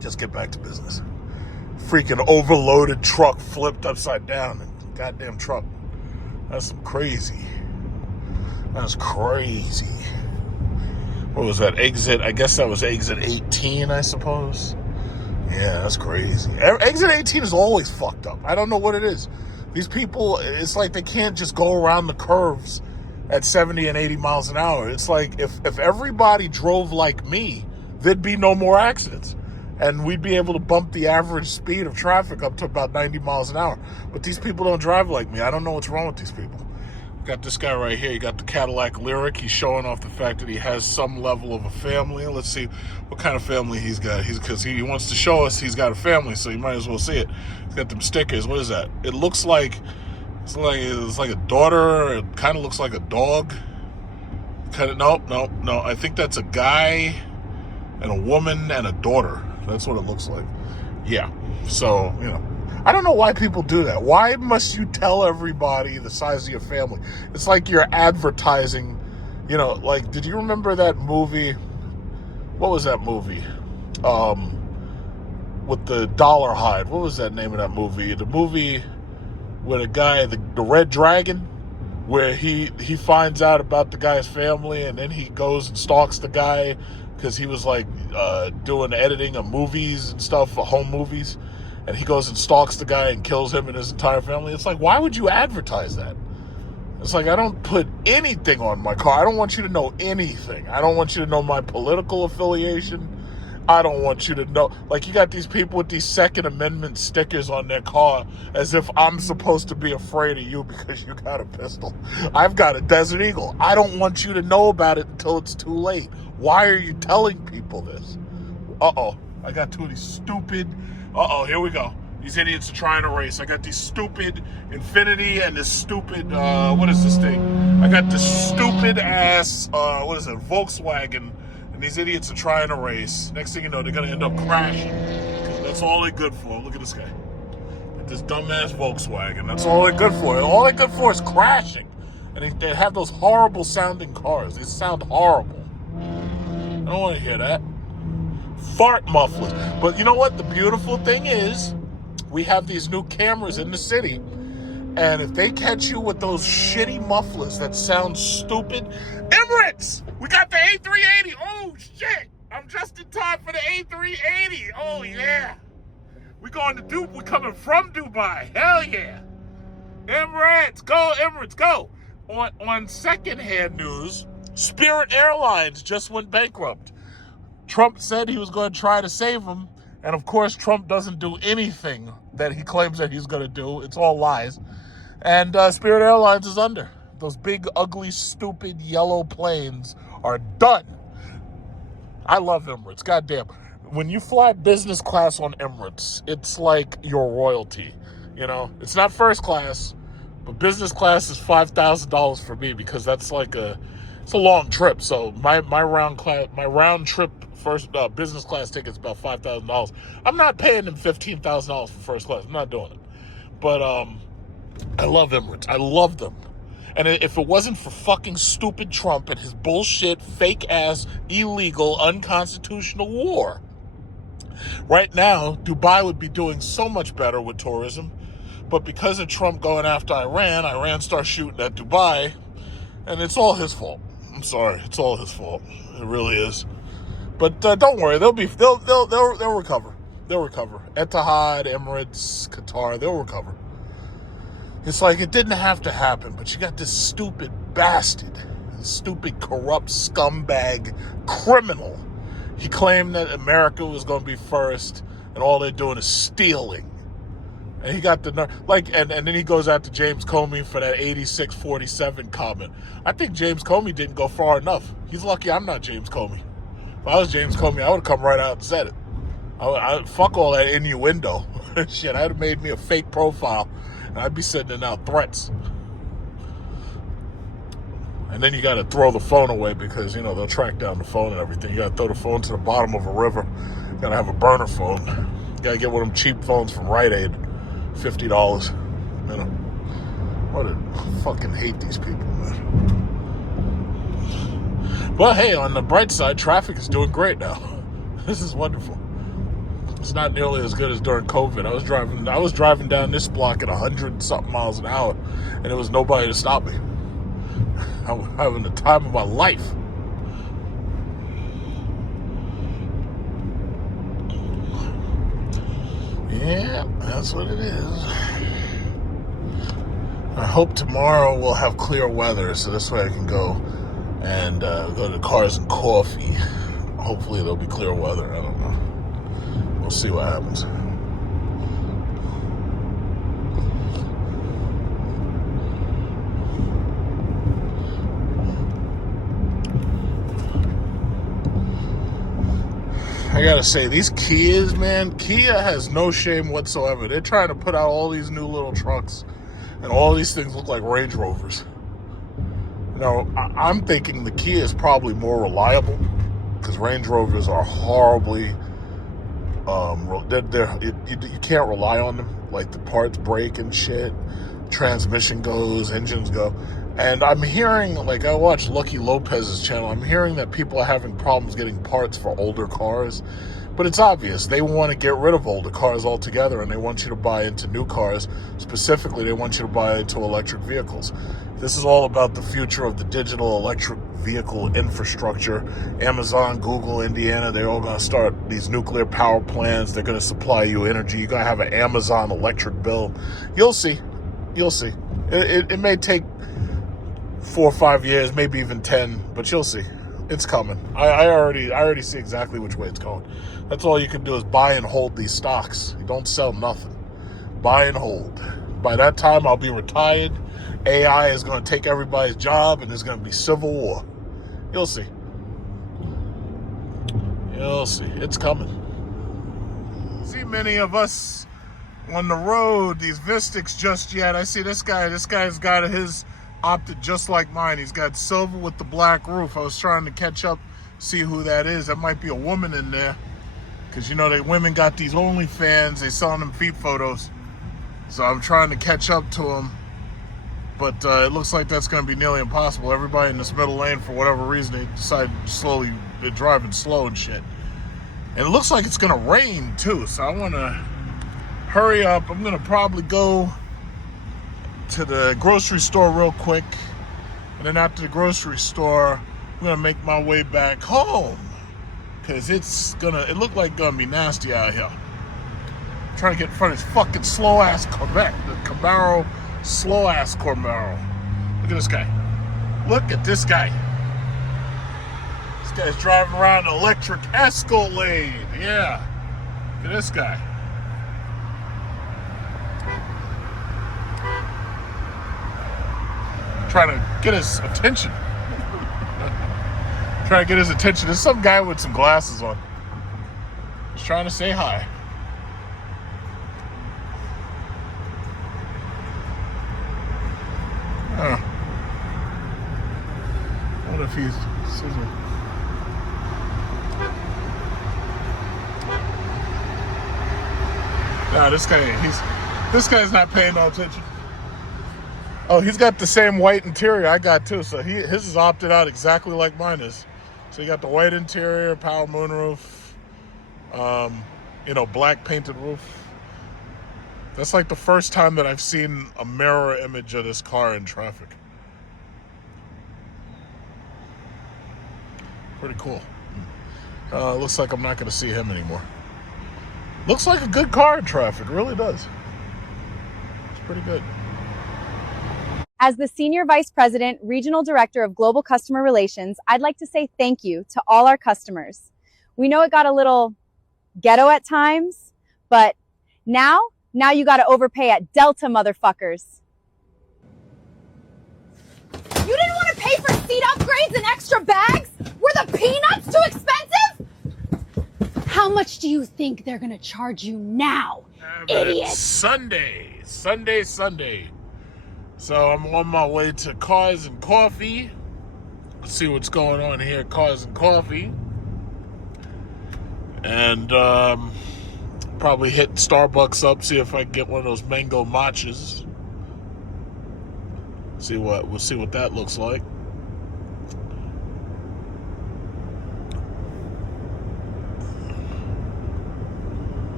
just get back to business. Freaking overloaded truck flipped upside down. Goddamn truck. That's crazy. That's crazy. What was that? I guess that was exit 18, I suppose. Yeah, that's crazy. Exit 18 is always fucked up. I don't know what it is. These people, it's like they can't just go around the curves at 70 and 80 miles an hour. It's like if everybody drove like me, there'd be no more accidents. and we'd be able to bump the average speed of traffic up to about 90 miles an hour. But these people don't drive like me. I don't know what's wrong with these people. Got this guy right here. You got the Cadillac Lyric. He's showing off the fact that he has some level of a family. Let's see what kind of family he's got. Because he wants to show us he's got a family, so you might as well see it. He's got them stickers. What is that? It looks like it's like a daughter. It kind of looks like a dog. No. I think that's a guy and a woman and a daughter. That's what it looks like. Yeah. So, I don't know why people do that. Why must you tell everybody the size of your family? It's like you're advertising, like, did you remember that movie? What was that movie? With the dollar hide. What was that name of that movie? The movie with a guy, the Red Dragon, where he finds out about the guy's family and then he goes and stalks the guy because he was like doing editing of movies and stuff, home movies. And he goes and stalks the guy and kills him and his entire family. It's like, why would you advertise that? It's like, I don't put anything on my car. I don't want you to know anything. I don't want you to know my political affiliation. I don't want you to know. Like, you got these people with these Second Amendment stickers on their car as if I'm supposed to be afraid of you because you got a pistol. I've got a Desert Eagle. I don't want you to know about it until it's too late. Why are you telling people this? Uh-oh. I got two of these stupid... here we go. These idiots are trying to race. I got these stupid Infinity and this stupid, what is this thing? I got this stupid ass, Volkswagen, and these idiots are trying to race. Next thing you know, they're going to end up crashing. That's all they're good for. Look at this guy. This dumbass Volkswagen. That's all they're good for. All they're good for is crashing. And they have those horrible sounding cars. They sound horrible. I don't want to hear that. Fart mufflers. But you know what? The beautiful thing is, we have these new cameras in the city, and if they catch you with those shitty mufflers that sound stupid, Emirates! We got the A380! Oh, shit! I'm just in time for the A380! Oh, yeah! We're coming from Dubai! Hell yeah! Emirates! Go, Emirates, go! On secondhand news, Spirit Airlines just went bankrupt. Trump said he was going to try to save them. And of course, Trump doesn't do anything that he claims that he's going to do. It's all lies. And Spirit Airlines is under. Those big, ugly, stupid yellow planes are done. I love Emirates. Goddamn. When you fly business class on Emirates, it's like your royalty. It's not first class, but business class is $5,000 for me because that's like it's a long trip. So my round trip first business class ticket's about $5,000. I'm not paying them $15,000 for first class. I'm not doing it. But I love Emirates. I love them. And if it wasn't for fucking stupid Trump and his bullshit, fake ass, illegal, unconstitutional war, right now Dubai would be doing so much better with tourism. But because of Trump going after Iran starts shooting at Dubai, and it's all his fault. I'm sorry, it's all his fault. It really is. But don't worry, they'll recover. They'll recover. Etihad, Emirates, Qatar, they'll recover. It's like it didn't have to happen, but you got this stupid bastard, this stupid corrupt scumbag criminal. He claimed that America was going to be first, and all they're doing is stealing. And he got the nerve, and then he goes after James Comey for that 86-47 comment. I think James Comey didn't go far enough. He's lucky I'm not James Comey. If I was James Comey, I would have come right out and said it. I fuck all that innuendo. Shit, I'd have made me a fake profile, and I'd be sending out threats. And then you got to throw the phone away because, they'll track down the phone and everything. You got to throw the phone to the bottom of a river. You got to have a burner phone. You got to get one of them cheap phones from Rite Aid. $50. What a fucking hate these people, man. But hey, on the bright side, traffic is doing great now. This is wonderful. It's not nearly as good as during COVID. I was driving down this block at 100-something miles an hour, and there was nobody to stop me. I was having the time of my life. Yeah, that's what it is. I hope tomorrow we'll have clear weather, so this way I can go and go to Cars and Coffee. Hopefully there'll be clear weather. I don't know. We'll see what happens. I gotta say, these Kias, man, Kia has no shame whatsoever. They're trying to put out all these new little trucks, and all these things look like Range Rovers. Now, I'm thinking the Kia is probably more reliable, because Range Rovers are horribly, you can't rely on them. Like, the parts break and shit, transmission goes, engines go. And I'm hearing, like, I watched Lucky Lopez's channel, I'm hearing that people are having problems getting parts for older cars. But it's obvious. They want to get rid of older cars altogether, and they want you to buy into new cars. Specifically, they want you to buy into electric vehicles. This is all about the future of the digital electric vehicle infrastructure. Amazon, Google, Indiana, they're all going to start these nuclear power plants. They're going to supply you energy. You're going to have an Amazon electric bill. You'll see. You'll see. It may take 4 or 5 years, maybe even 10, but you'll see. It's coming. I already see exactly which way it's going. That's all you can do is buy and hold these stocks. You don't sell nothing. Buy and hold. By that time, I'll be retired. AI is going to take everybody's job, and there's going to be civil war. You'll see. You'll see. It's coming. See many of us on the road, these Vistics just yet. I see this guy. This guy's got his opted just like mine. He's got silver with the black roof. I was trying to catch up, see who that is. That might be a woman in there. Because, you know, the women got these OnlyFans. They selling them feet photos. So I'm trying to catch up to them. But it looks like that's going to be nearly impossible. Everybody in this middle lane, for whatever reason, they decide slowly, they're driving slow and shit. And it looks like it's going to rain, too. So I want to hurry up. I'm going to probably go to the grocery store real quick. And then after the grocery store, I'm going to make my way back home. Because it looked like gonna be nasty out here. I'm trying to get in front of this fucking slow-ass Corvette. The Camaro, slow-ass Camaro. Look at this guy. Look at this guy. This guy's driving around an electric Escalade. Yeah. Look at this guy. Trying to get his attention. Trying to get his attention. There's some guy with some glasses on. Just trying to say hi. What if he's... Nah, this guy's not paying no attention. Oh, he's got the same white interior I got too, so his is opted out exactly like mine is. So you got the white interior, power moonroof, black painted roof. That's like the first time that I've seen a mirror image of this car in traffic. Pretty cool. Looks like I'm not going to see him anymore. Looks like a good car in traffic, it really does. It's pretty good. As the Senior Vice President, Regional Director of Global Customer Relations, I'd like to say thank you to all our customers. We know it got a little ghetto at times, but now you got to overpay at Delta, motherfuckers. You didn't want to pay for seat upgrades and extra bags? Were the peanuts too expensive? How much do you think they're going to charge you now, idiot? Sunday. So I'm on my way to Cars and Coffee. Let's see what's going on here at Cars and Coffee. And probably hit Starbucks up, see if I can get one of those mango matchas. We'll see what that looks like.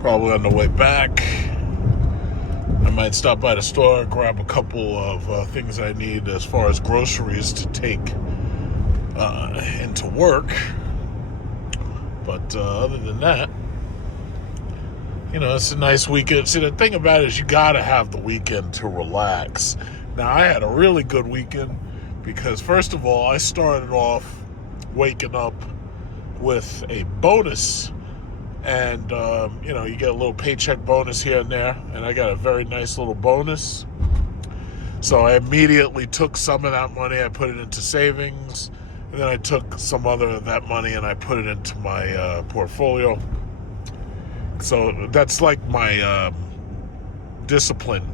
Probably on the way back, I might stop by the store, grab a couple of things I need as far as groceries to take into work. But other than that, it's a nice weekend. See, the thing about it is you got to have the weekend to relax. Now, I had a really good weekend because, first of all, I started off waking up with a bonus. And, you get a little paycheck bonus here and there. And I got a very nice little bonus. So I immediately took some of that money, I put it into savings. And then I took some other of that money and I put it into my portfolio. So that's like my discipline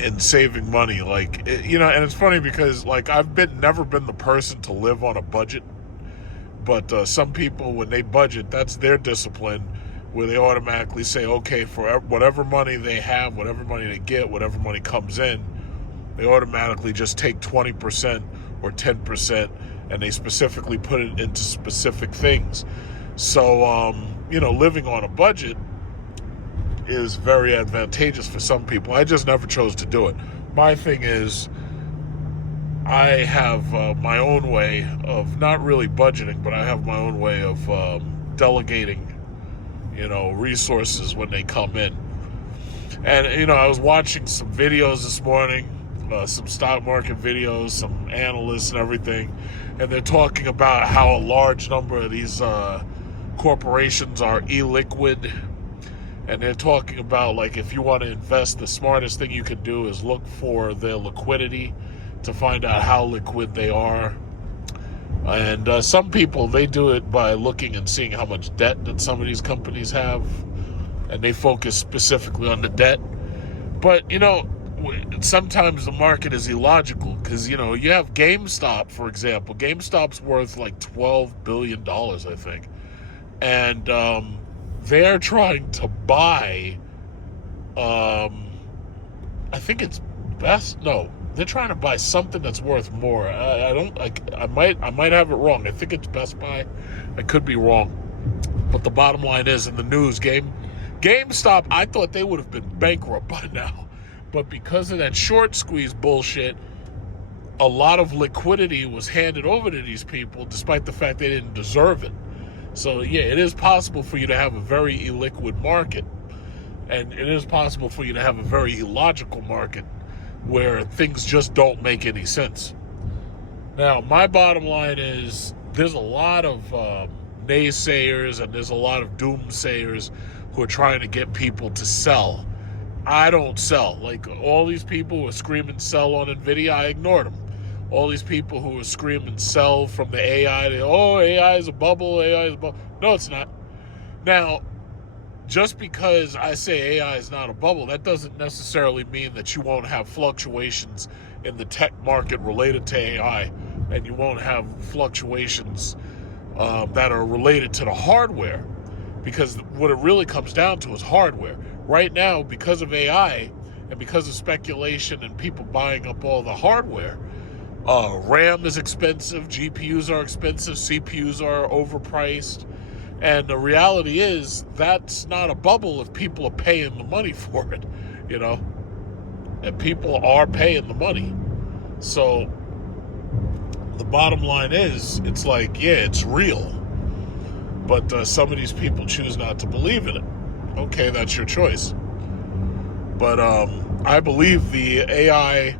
in saving money. And it's funny because I've never been the person to live on a budget. But some people, when they budget, that's their discipline, where they automatically say, okay, for whatever money they have, whatever money they get, whatever money comes in, they automatically just take 20% or 10%, and they specifically put it into specific things. So, living on a budget is very advantageous for some people. I just never chose to do it. My thing is, I have my own way of not really budgeting, but I have my own way of delegating, resources when they come in. And, I was watching some videos this morning, some stock market videos, some analysts and everything, and they're talking about how a large number of these corporations are illiquid. And they're talking about, if you want to invest, the smartest thing you can do is look for their liquidity to find out how liquid they are. And some people, they do it by looking and seeing how much debt that some of these companies have, and they focus specifically on the debt. But sometimes the market is illogical, because you have GameStop, for example. GameStop's worth like $12 billion, I think, and they're trying to buy I think it's they're trying to buy something that's worth more. I might have it wrong. I think it's Best Buy. I could be wrong. But the bottom line is, in the news, GameStop, I thought they would have been bankrupt by now. But because of that short squeeze bullshit, a lot of liquidity was handed over to these people, despite the fact they didn't deserve it. So yeah, it is possible for you to have a very illiquid market. And it is possible for you to have a very illogical market, where things just don't make any sense. Now, my bottom line is, there's a lot of naysayers and there's a lot of doomsayers who are trying to get people to sell. I don't sell. All these people who are screaming sell on NVIDIA, I ignored them. All these people who are screaming sell from the AI, AI is a bubble, AI is a bubble. No, it's not. Now, just because I say AI is not a bubble, that doesn't necessarily mean that you won't have fluctuations in the tech market related to AI, and you won't have fluctuations that are related to the hardware, because what it really comes down to is hardware. Right now, because of AI and because of speculation and people buying up all the hardware, RAM is expensive, GPUs are expensive, CPUs are overpriced. And the reality is, that's not a bubble if people are paying the money for it, and people are paying the money. So the bottom line is, it's it's real, but some of these people choose not to believe in it. Okay, that's your choice. But I believe the AI,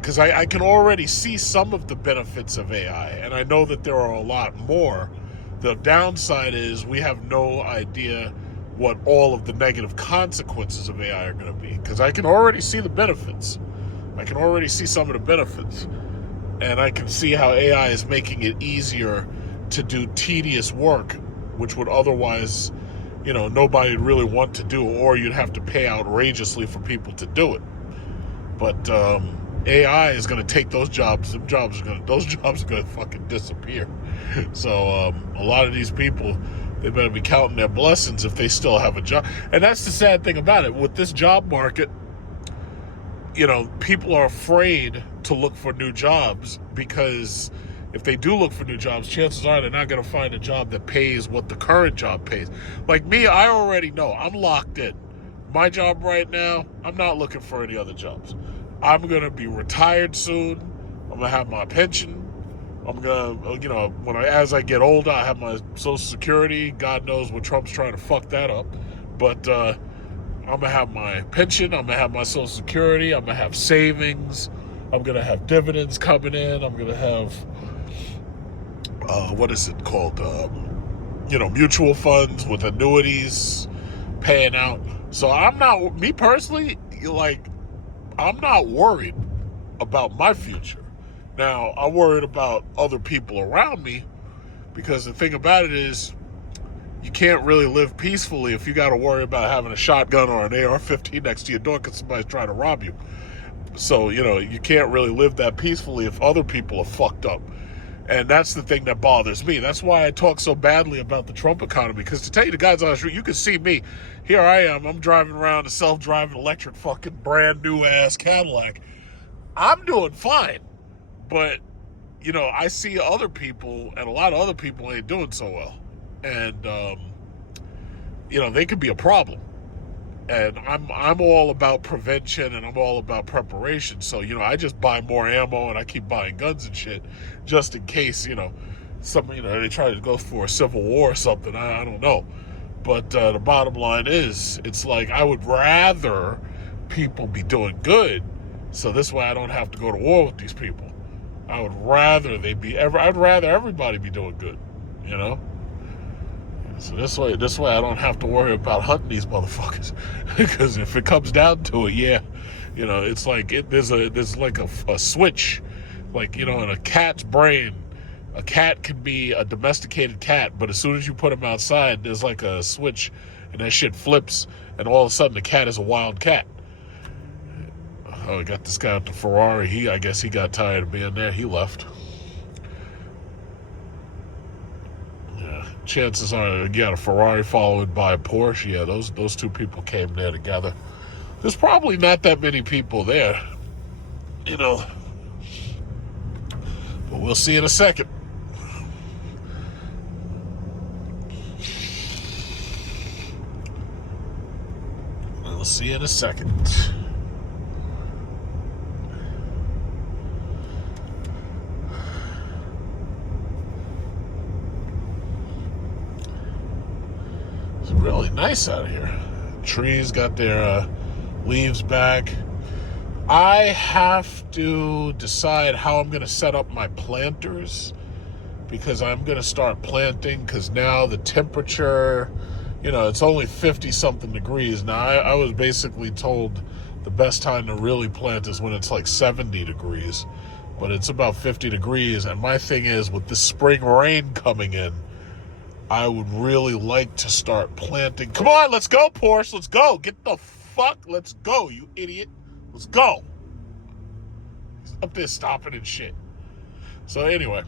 because I can already see some of the benefits of AI, and I know that there are a lot more. The downside is, we have no idea what all of the negative consequences of AI are going to be, because I can already see the benefits. I can already see some of the benefits, and I can see how AI is making it easier to do tedious work, which would otherwise, nobody would really want to do, or you'd have to pay outrageously for people to do it. But AI is going to take those jobs. Those jobs are going to fucking disappear. So a lot of these people, they better be counting their blessings if they still have a job. And that's the sad thing about it. With this job market, people are afraid to look for new jobs, because if they do look for new jobs, chances are they're not going to find a job that pays what the current job pays. Like me, I already know. I'm locked in. My job right now, I'm not looking for any other jobs. I'm going to be retired soon. I'm going to have my pension. I'm going to, as I get older, I have my Social Security. God knows what Trump's trying to fuck that up. But I'm going to have my pension. I'm going to have my Social Security. I'm going to have savings. I'm going to have dividends coming in. I'm going to have what is it called? Mutual funds with annuities paying out. So me personally, I'm not worried about my future. Now, I'm worried about other people around me, because the thing about it is, you can't really live peacefully if you got to worry about having a shotgun or an AR-15 next to your door because somebody's trying to rob you. So, you can't really live that peacefully if other people are fucked up. And that's the thing that bothers me. That's why I talk so badly about the Trump economy. Because to tell you the guys on the street, you can see me. Here I am. I'm driving around a self-driving electric fucking brand new ass Cadillac. I'm doing fine. But, I see other people, and a lot of other people ain't doing so well. And, they could be a problem. And I'm all about prevention, and I'm all about preparation. So, I just buy more ammo, and I keep buying guns and shit just in case, they try to go for a civil war or something. I don't know. But the bottom line is, it's like I would rather people be doing good, so this way I don't have to go to war with these people. I'd rather everybody be doing good, So this way I don't have to worry about hunting these motherfuckers. Because if it comes down to it, it's like there's like a switch, like, in a cat's brain. A cat can be a domesticated cat, but as soon as you put him outside, there's like a switch, and that shit flips, and all of a sudden the cat is a wild cat. Oh, we got this guy with the Ferrari. I guess he got tired of being there. He left. Yeah, chances are you got a Ferrari followed by a Porsche. Yeah, those two people came there together. There's probably not that many people there, but we'll see in a second. We'll see in a second. It's really nice out here. Trees got their leaves back. I have to decide how I'm going to set up my planters, because I'm going to start planting, because now the temperature, it's only 50-something degrees. Now, I was basically told the best time to really plant is when it's like 70 degrees, but it's about 50 degrees, and my thing is, with the spring rain coming in, I would really like to start planting. Come on, let's go, Porsche. Let's go. Get the fuck. Let's go, you idiot. Let's go. He's up there stopping and shit. So anyway,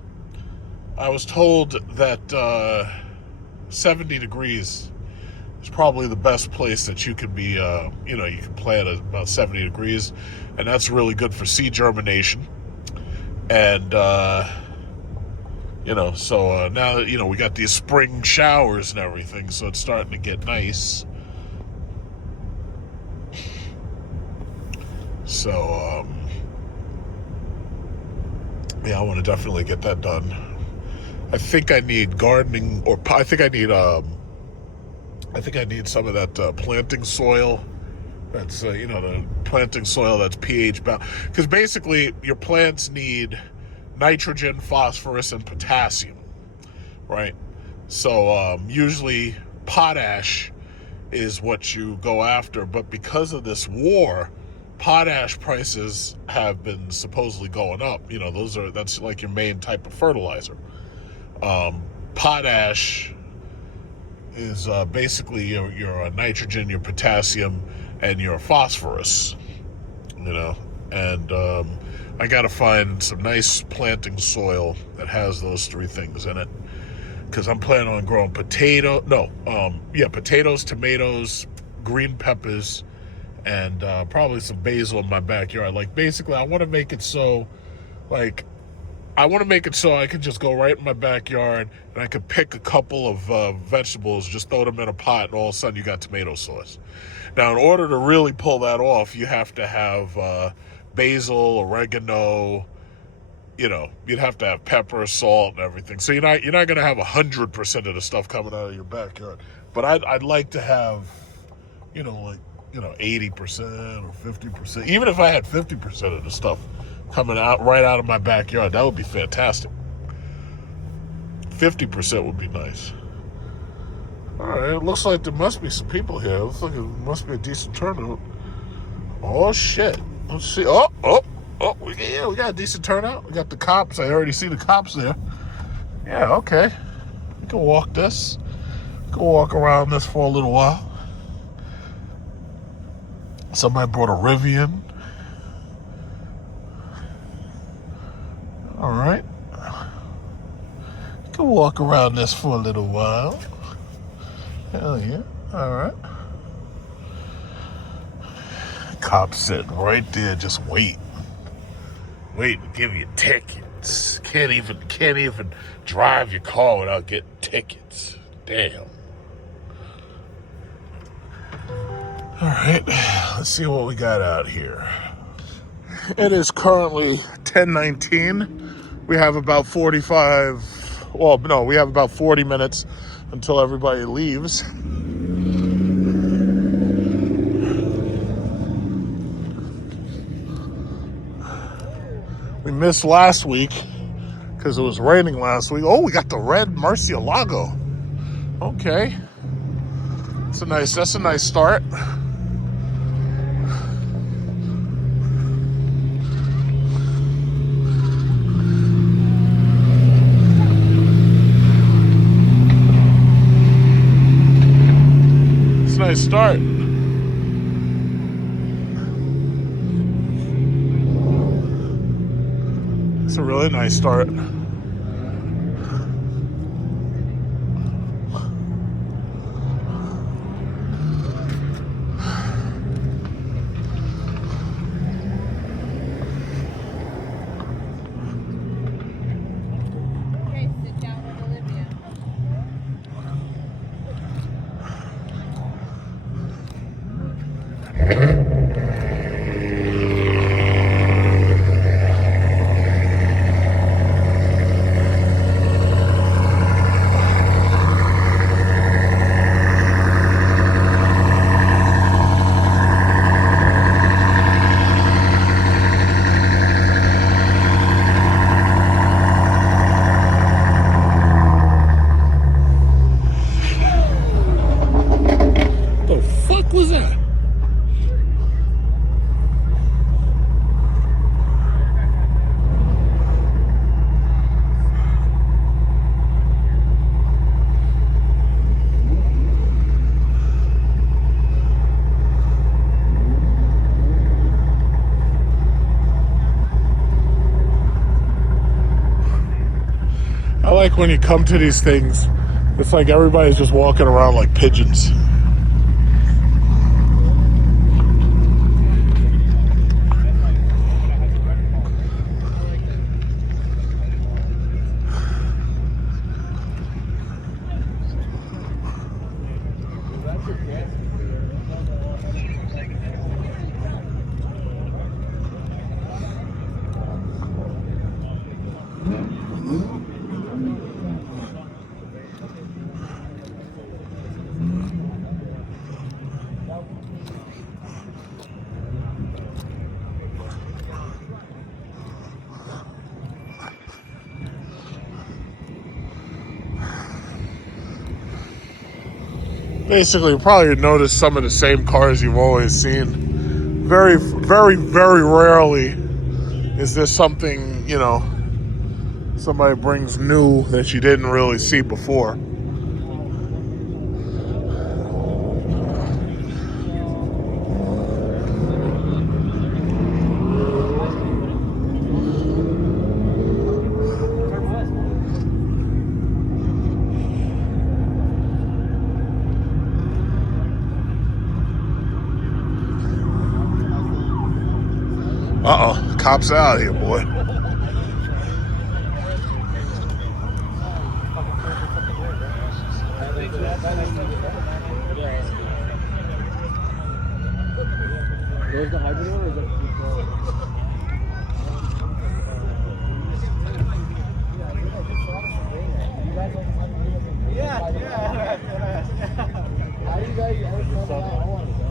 I was told that 70 degrees is probably the best place that you can be, you can plant at about 70 degrees. And that's really good for seed germination. And, so now that, we got these spring showers and everything, so it's starting to get nice. So, I want to definitely get that done. I think I need gardening, or I think I need some of that planting soil. That's, the planting soil that's pH bound. Because basically, your plants need nitrogen, phosphorus, and potassium, right? So usually potash is what you go after, but because of this war, potash prices have been supposedly going up. That's like your main type of fertilizer. Potash is basically your nitrogen, your potassium, and your phosphorus, and I gotta find some nice planting soil that has those three things in it, because I'm planning on growing potatoes, tomatoes, green peppers, and probably some basil in my backyard. Like, basically, I want to make it so I can just go right in my backyard, and I could pick a couple of vegetables, just throw them in a pot, and all of a sudden you got tomato sauce. Now, in order to really pull that off, you have to have basil, oregano, you'd have to have pepper, salt, and everything. So you're not going to have 100% of the stuff coming out of your backyard. But I'd like to have, 80% or 50%. Even if I had 50% of the stuff coming out right out of my backyard, that would be fantastic. 50% would be nice. All right, it looks like there must be some people here. It looks like it must be a decent turnout. Oh, shit. Let's see. Oh, yeah, we got a decent turnout. We got the cops. I already see the cops there. Yeah, okay. We can walk this. We can walk around this for a little while. Somebody brought a Rivian. All right. You can walk around this for a little while. Hell yeah. All right. Cops sitting right there, just waiting to give you tickets. Can't even drive your car without getting tickets. Damn. All right, let's see what we got out here. It is currently 10:19. We have about 40 minutes until everybody leaves. We missed last week because it was raining last week. Oh, we got the red Murcielago. Okay. That's a nice start. It's a nice start. It's a really nice start. Okay, sit down with Olivia. The fuck was that? I like when you come to these things, it's like everybody's just walking around like pigeons. Basically, you probably notice some of the same cars you've always seen. Very, very, very rarely is there something, somebody brings new that you didn't really see before. Uh-oh, cops out here, boy. There's the hybrid one, or is it? Yeah. How do you guys ever come out? I want to go.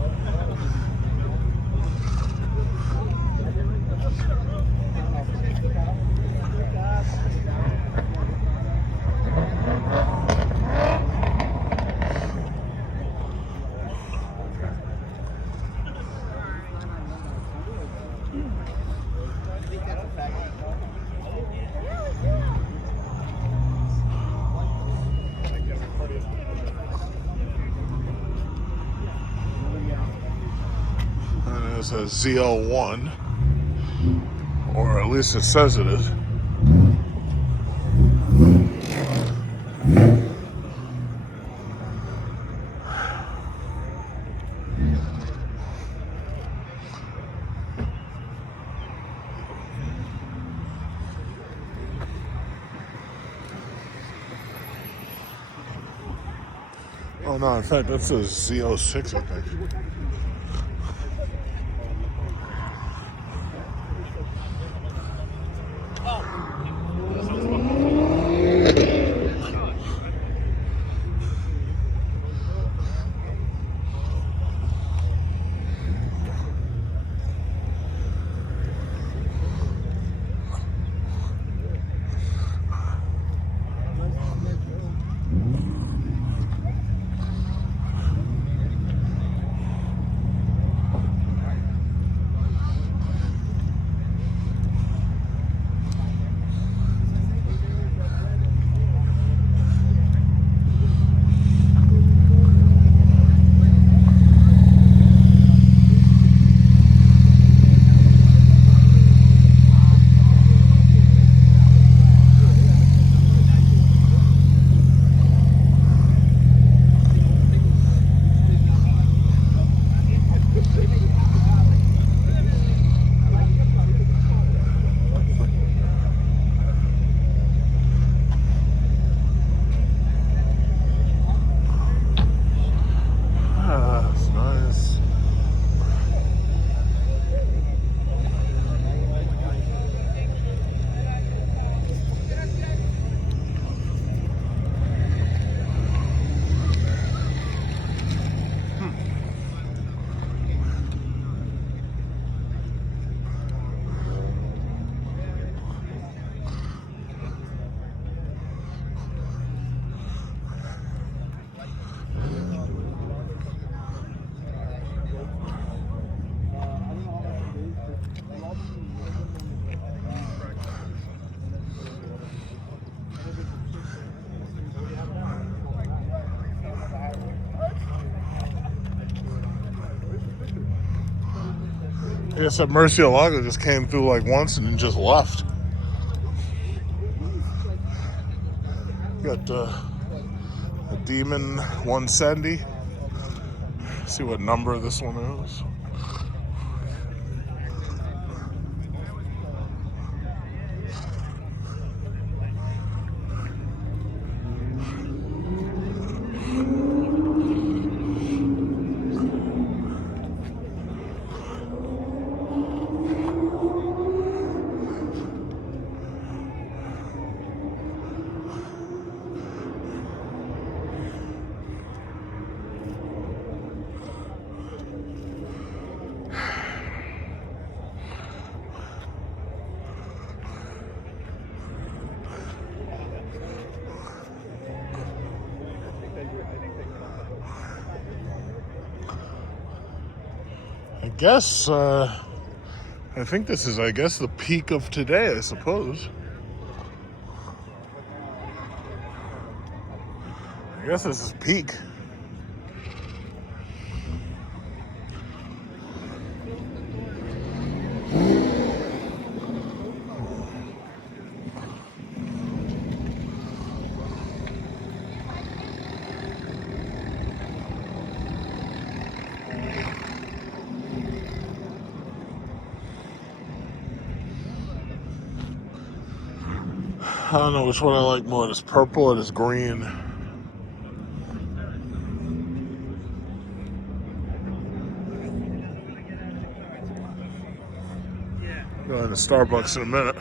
There's a ZL1, or at least it says it is. Oh no, in fact, that's a Z06, I think. Ah, that's nice. I guess that Murcielago just came through like once and then just left. Got a Demon 170. See what number this one is. I think this is, the peak of today, I suppose. I guess this is peak. I don't know which one I like more, this purple or this green. Going to Starbucks in a minute.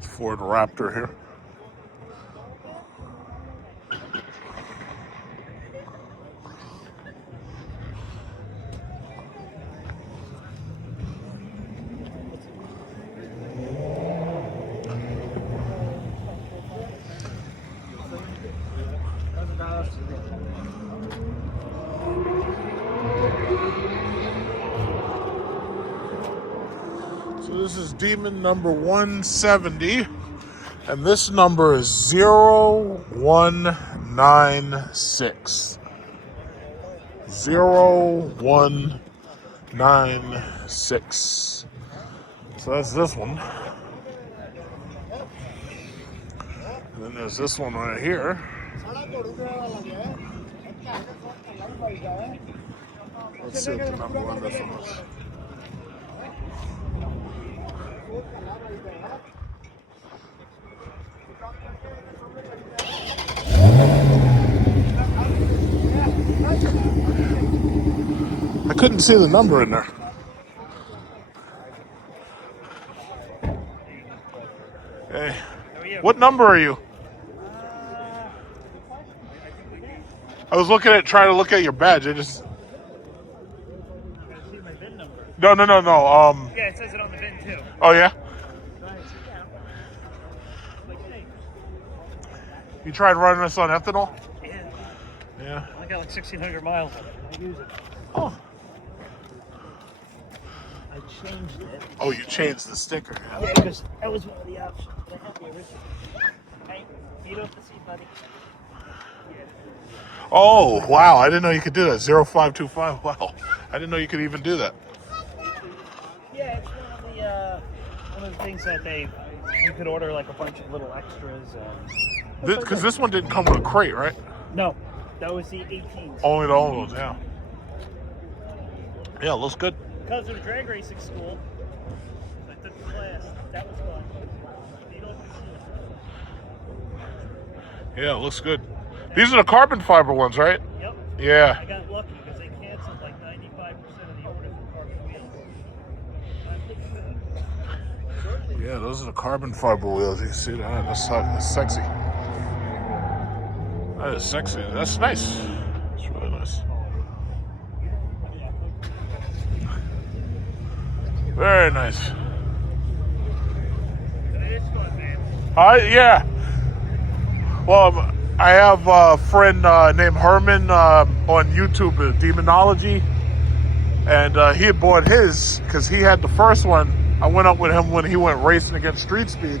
Ford Raptor here. this is Demon number 170. And this number is 0196. 0196. So that's this one. And then there's this one right here. Let's see what the number on this one is. I couldn't see the number in there. Hey, what number are you? I was trying to look at your badge. I just. My VIN number. No. Yeah, it says it on the VIN too. Oh yeah. You tried running this on ethanol? Yeah. Yeah. I got like 1,600 miles on it. I use it. Oh. I changed it. Oh, you changed the sticker. Yeah, because that was one of the options. But I have the original. Hey, feet off the seat, buddy. Oh, wow. I didn't know you could do that. 0525. Wow. I didn't know you could even do that. Yeah, it's one of the things that you could order like a bunch of little extras. Because this one didn't come with a crate, right? No, that was the 18s. Only the old ones, yeah. Yeah, looks good. Because of the drag racing school, I took the class. That was fun. Feet off the seat. Yeah, looks good. These are the carbon fiber ones, right? Yep. Yeah. I got lucky because they canceled like 95% of the orders for carbon wheels. Yeah, those are the carbon fiber wheels. You see that? That's sexy. That is sexy. That's nice. It's really nice. Very nice. Yeah. Well, I have a friend named Herman on YouTube, Demonology, and he had bought his because he had the first one. I went up with him when he went racing against Street Speed,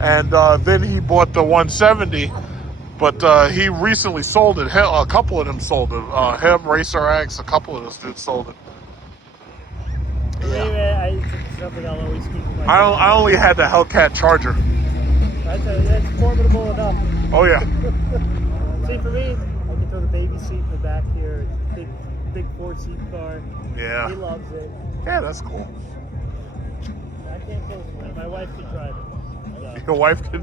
and then he bought the 170. But he recently sold it. A couple of them sold it. Him, Racer X, a couple of those dudes sold it. Yeah. It's something I'll always keep in mind. I only had the Hellcat Charger. That's formidable enough. Oh yeah. See, for me, I can throw the baby seat in the back here. It's big 4-seat car. Yeah. He loves it. Yeah, that's cool. I can't close it. My wife can drive it. So.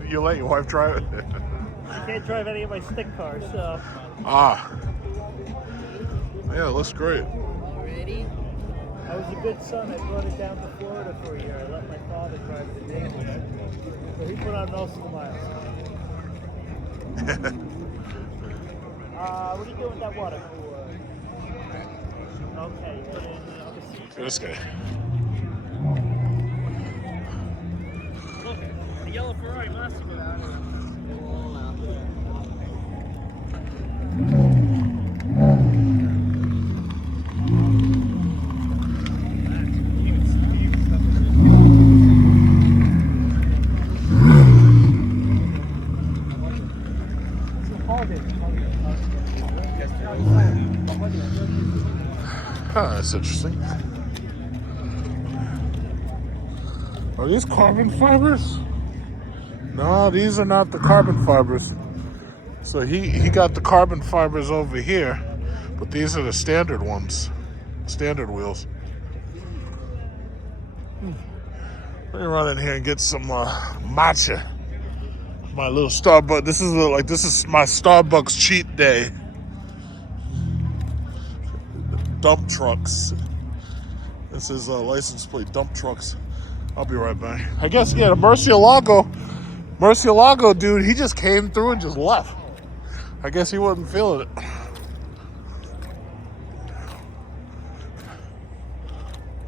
You let your wife drive it? I can't drive any of my stick cars, so. Ah. Yeah, it looks great. Already? I was a good son. I brought it down to Florida for a year. I let my father drive it to Naples. So he put on most of the miles. What are you doing with that water? Okay, you put it in the other seat. This guy. Look, the yellow Ferrari Massimo. That's interesting. Are these carbon fibers? No, these are not the carbon fibers. So he got the carbon fibers over here, but these are the standard ones, standard wheels. Let me run in here and get some matcha. My little Starbucks. This is my Starbucks cheat day. Dump trucks. This is license plate dump trucks. I'll be right back. I guess, yeah, the Murcielago dude, he just came through and just left. I guess he wasn't feeling it.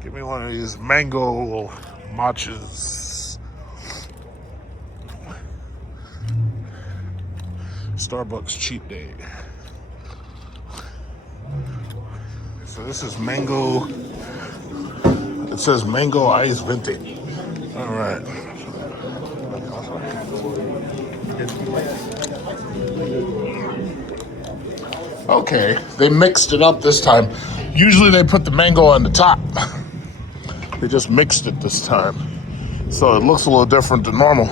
Give me one of these mango matchas. Starbucks cheat day. So this is mango. It says mango ice venti. All right. Okay, they mixed it up this time. Usually they put the mango on the top. They just mixed it this time. So it looks a little different than normal.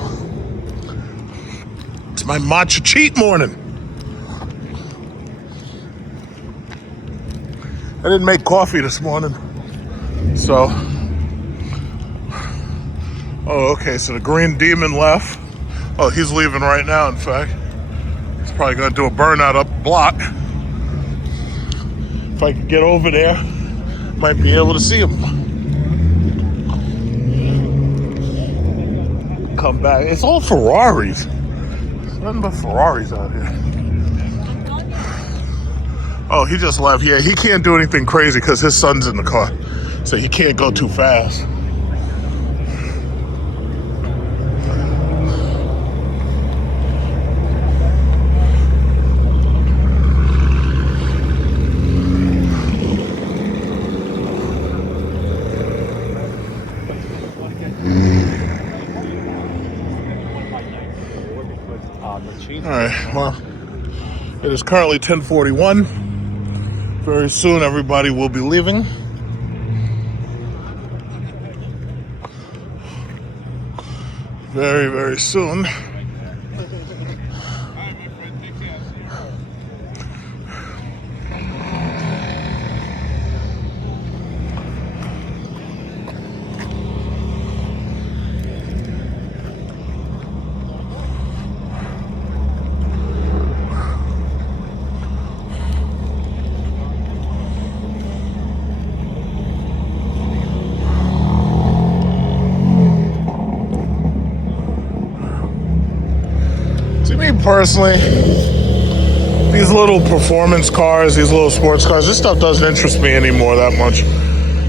It's my matcha cheat morning. I didn't make coffee this morning. So, oh, okay, so the green demon left. Oh, he's leaving right now, in fact. He's probably gonna do a burnout up the block. If I could get over there, might be able to see him. Come back. It's all Ferraris. There's nothing but Ferraris out here. Oh, he just left. Yeah, he can't do anything crazy because his son's in the car. So he can't go too fast. All right, well, it is currently 10:41. Very soon, everybody will be leaving. Very, very soon. To me personally, these little performance cars, these little sports cars, this stuff doesn't interest me anymore that much.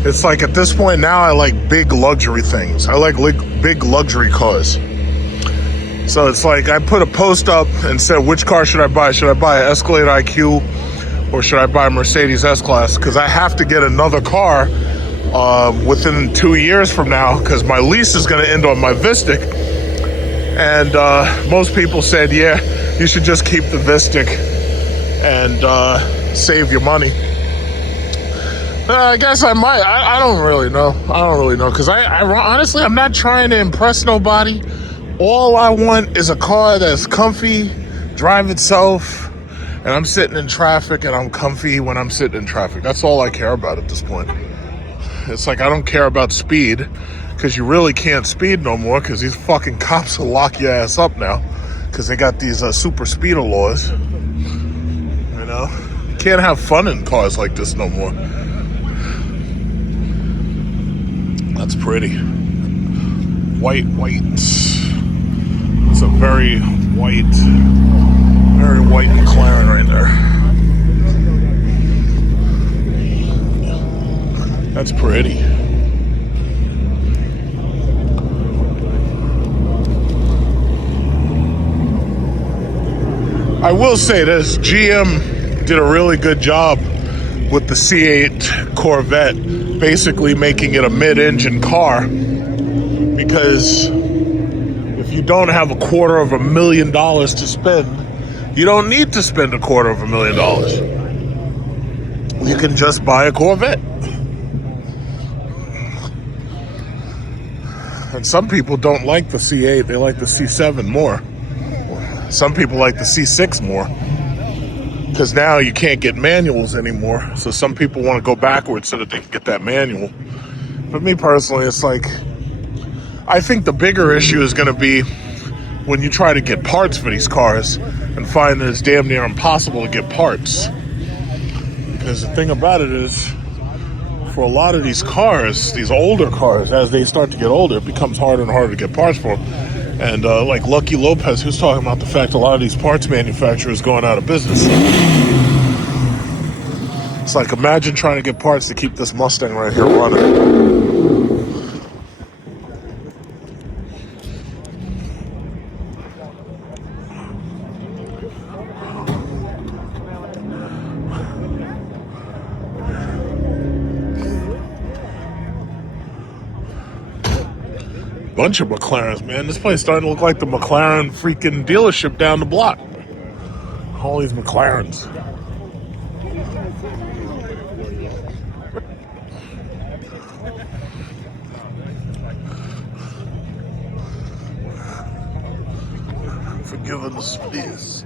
It's like at this point now, I like big luxury things. I like big luxury cars. So it's like I put a post up and said, which car should I buy? Should I buy an Escalade IQ or should I buy a Mercedes S-Class? Because I have to get another car within 2 years from now because my lease is going to end on my Vistic. And most people said, yeah, you should just keep the Vistic and save your money. I guess I might. I don't really know. Because I honestly, I'm not trying to impress nobody. All I want is a car that's comfy, drive itself, and I'm sitting in traffic and I'm comfy when I'm sitting in traffic. That's all I care about at this point. It's like I don't care about speed. Because you really can't speed no more because these fucking cops will lock your ass up now because they got these super speeder laws. You know? You can't have fun in cars like this no more. That's pretty. White. It's a very white McLaren right there. That's pretty. I will say this, GM did a really good job with the C8 Corvette, basically making it a mid-engine car, because if you don't have $250,000 to spend, you don't need to spend $250,000. You can just buy a Corvette. And some people don't like the C8, they like the C7 more. Some people like the C6 more because now you can't get manuals anymore. So some people want to go backwards so that they can get that manual. But me personally, it's like, I think the bigger issue is going to be when you try to get parts for these cars and find that it's damn near impossible to get parts. Because the thing about it is, for a lot of these cars, these older cars, as they start to get older, it becomes harder and harder to get parts for them. And like Lucky Lopez, who's talking about the fact a lot of these parts manufacturers going out of business. It's like, imagine trying to get parts to keep this Mustang right here running. bunch of McLarens, man. This place starting to look like the McLaren freaking dealership down the block. All these McLarens. Forgiven the space.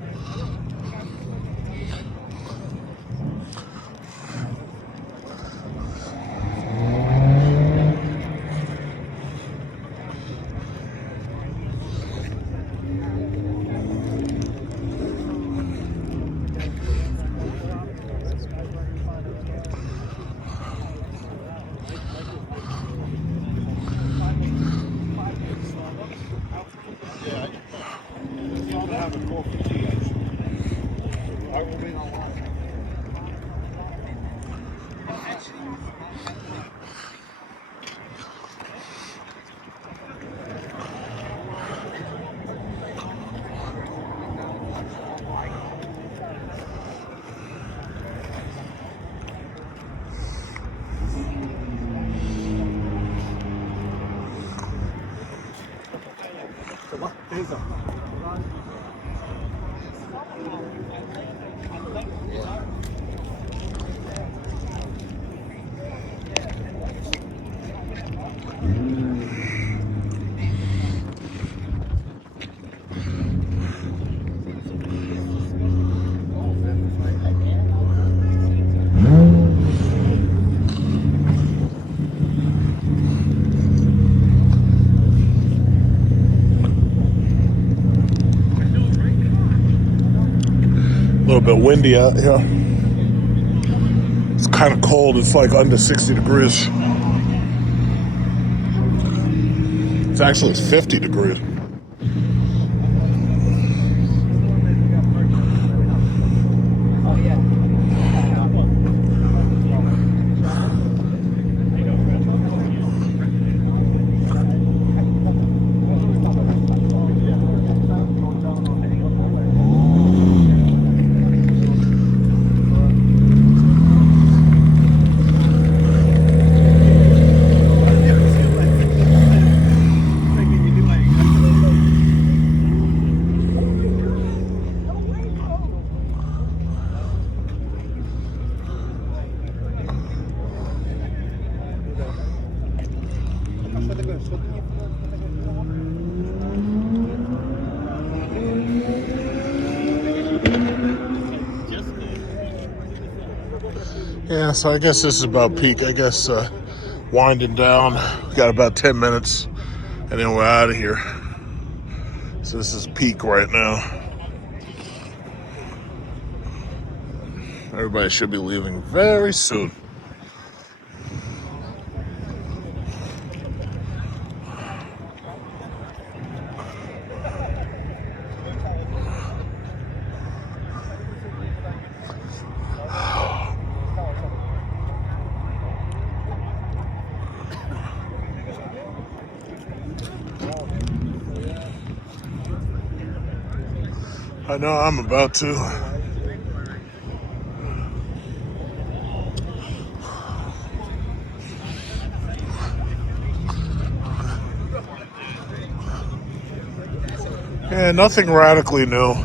A little bit windy out here. It's kind of cold. It's like under 60 degrees. It's 50 degrees. Yeah, so I guess this is about peak. I guess winding down. We got about 10 minutes and then we're out of here. So this is peak right now. Everybody should be leaving very soon. I know I'm about to. Yeah, nothing radically new.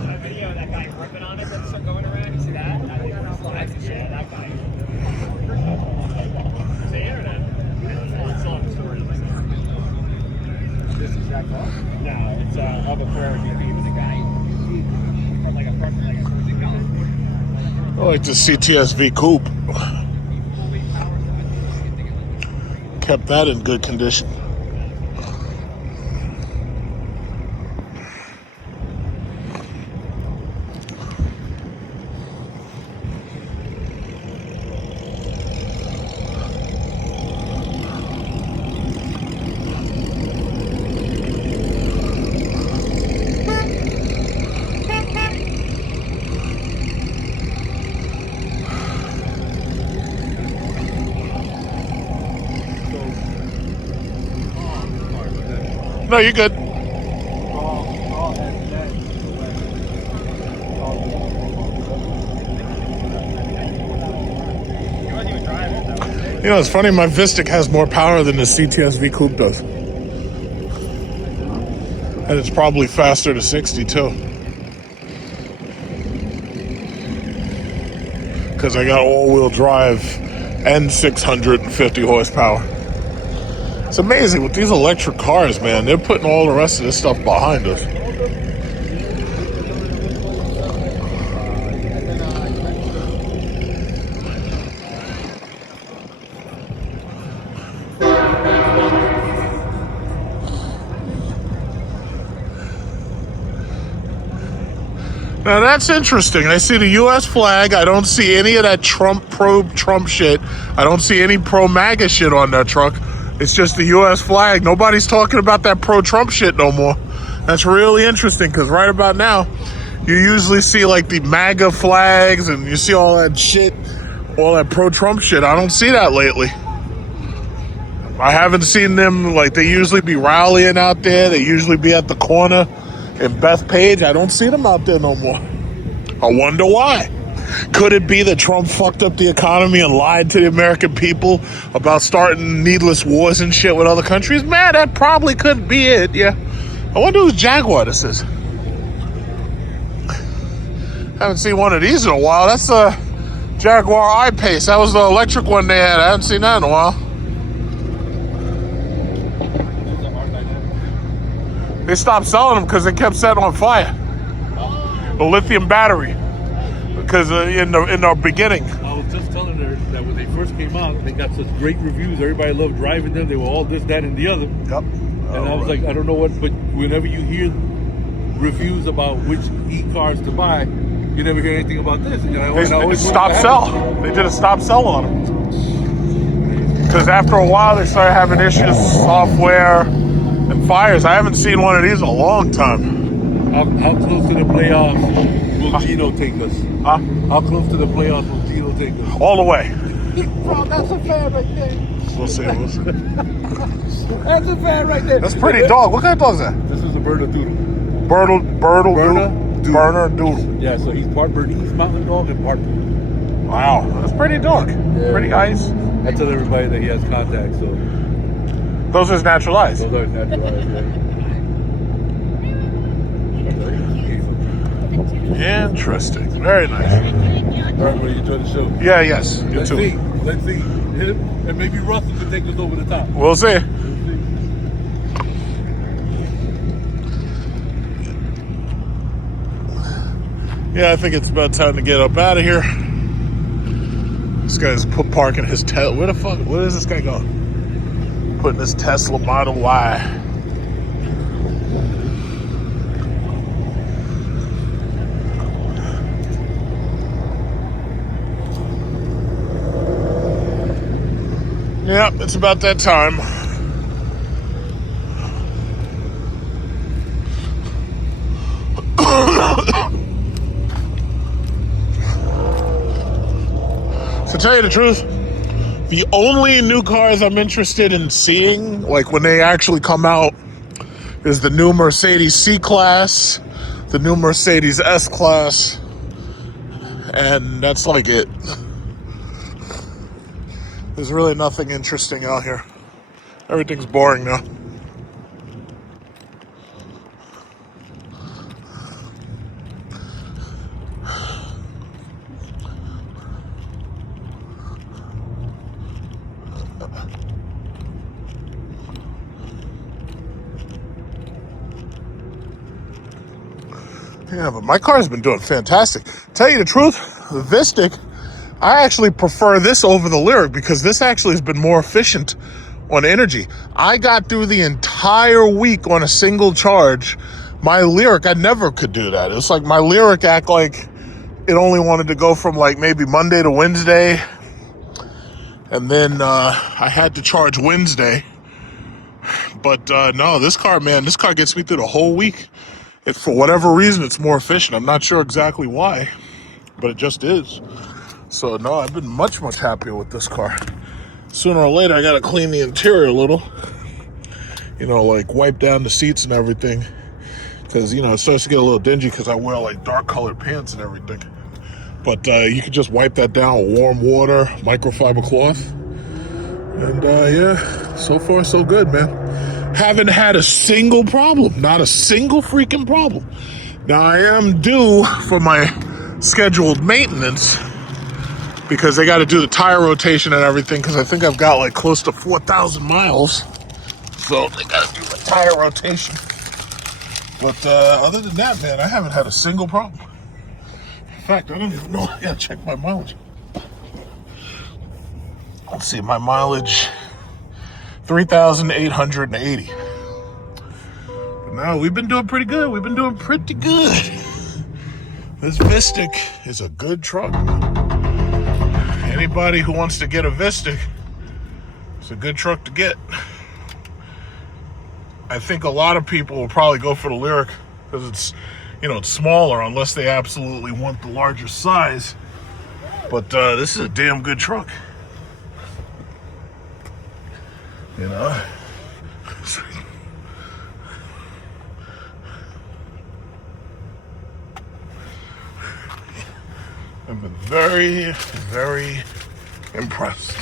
I like the CTSV coupe. Kept that in good condition. No, you're good. You know, it's funny, my Vistic has more power than the CTSV coupe does. And it's probably faster to 60 too. Because I got all-wheel drive and 650 horsepower. It's amazing with these electric cars, man. They're putting all the rest of this stuff behind us. Now that's interesting. I see the U.S. flag. I don't see any of that pro-Trump shit. I don't see any pro-MAGA shit on that truck. It's just the U.S. flag. Nobody's talking about that pro-Trump shit no more. That's really interesting because right about now, you usually see like the MAGA flags and you see all that shit, all that pro-Trump shit. I don't see that lately. I haven't seen them, like they usually be rallying out there. They usually be at the corner in Bethpage. I don't see them out there no more. I wonder why. Could it be that Trump fucked up the economy and lied to the American people about starting needless wars and shit with other countries? Man, that probably could be it, yeah. I wonder whose Jaguar this is. Haven't seen one of these in a while. That's a Jaguar I-Pace. That was the electric one they had. I haven't seen that in a while. They stopped selling them because they kept setting on fire. The lithium battery. Because in the beginning. I was just telling her that when they first came out, they got such great reviews. Everybody loved driving them. They were all this, that, and the other. Yep. And I was like, I don't know what, but whenever you hear reviews about which e-cars to buy, you never hear anything about this. And They stopped sell. They did a stop sell on them. Because after a while, they started having issues, software, and fires. I haven't seen one of these in a long time. How close to the playoffs will Gino take us? Huh? How close to the playoffs will Gino take us? All the way. Bro, that's a fan right there. We'll see. That's a fan right there. That's pretty dog. What kind of dog is that? This is a Berner Doodle. Berner Doodle. Yeah, so he's part Bernese Mountain Dog and part Poodle. Wow, that's pretty dog. Yeah. Pretty eyes. I tell everybody that he has contacts, so Those are his natural eyes. those are natural eyes, Interesting. Very nice. All right, well, you enjoy the show. Yeah, yes. You Let's too. see. Let's see. Him and maybe Russell can take us over the top. We'll see. Let's see. Yeah, I think it's about time to get up out of here. This guy's parking his Tesla. Where the fuck? Where is this guy going? Putting his Tesla Model Y. Yep, it's about that time. To tell you the truth, the only new cars I'm interested in seeing, like when they actually come out, is the new Mercedes C-Class, the new Mercedes S-Class, and that's like it. There's really nothing interesting out here. Everything's boring now. Yeah, but my car's been doing fantastic. Tell you the truth, the Vistic, I actually prefer this over the Lyric because this actually has been more efficient on energy. I got through the entire week on a single charge. My Lyric, I never could do that. It's like my Lyric act like it only wanted to go from like maybe Monday to Wednesday. And then I had to charge Wednesday. But no, this car, man, this car gets me through the whole week. For whatever reason, it's more efficient. I'm not sure exactly why, but it just is. So no, I've been much, much happier with this car. Sooner or later, I gotta clean the interior a little. You know, like wipe down the seats and everything. Because, you know, it starts to get a little dingy because I wear like dark colored pants and everything. But you can just wipe that down with warm water, microfiber cloth. And yeah, so far so good, man. Haven't had a single problem. Not a single freaking problem. Now, I am due for my scheduled maintenance because they got to do the tire rotation and everything, because I think I've got like close to 4,000 miles. So they got to do the tire rotation. But other than that, man, I haven't had a single problem. In fact, I don't even know. I got to check my mileage. Let's see, my mileage, 3,880. But no, we've been doing pretty good. We've been doing pretty good. This Vistic is a good truck. Anybody who wants to get a Vistic, it's a good truck to get. I think a lot of people will probably go for the Lyric because it's, it's smaller, unless they absolutely want the larger size. But this is a damn good truck. I've been very, very impressed.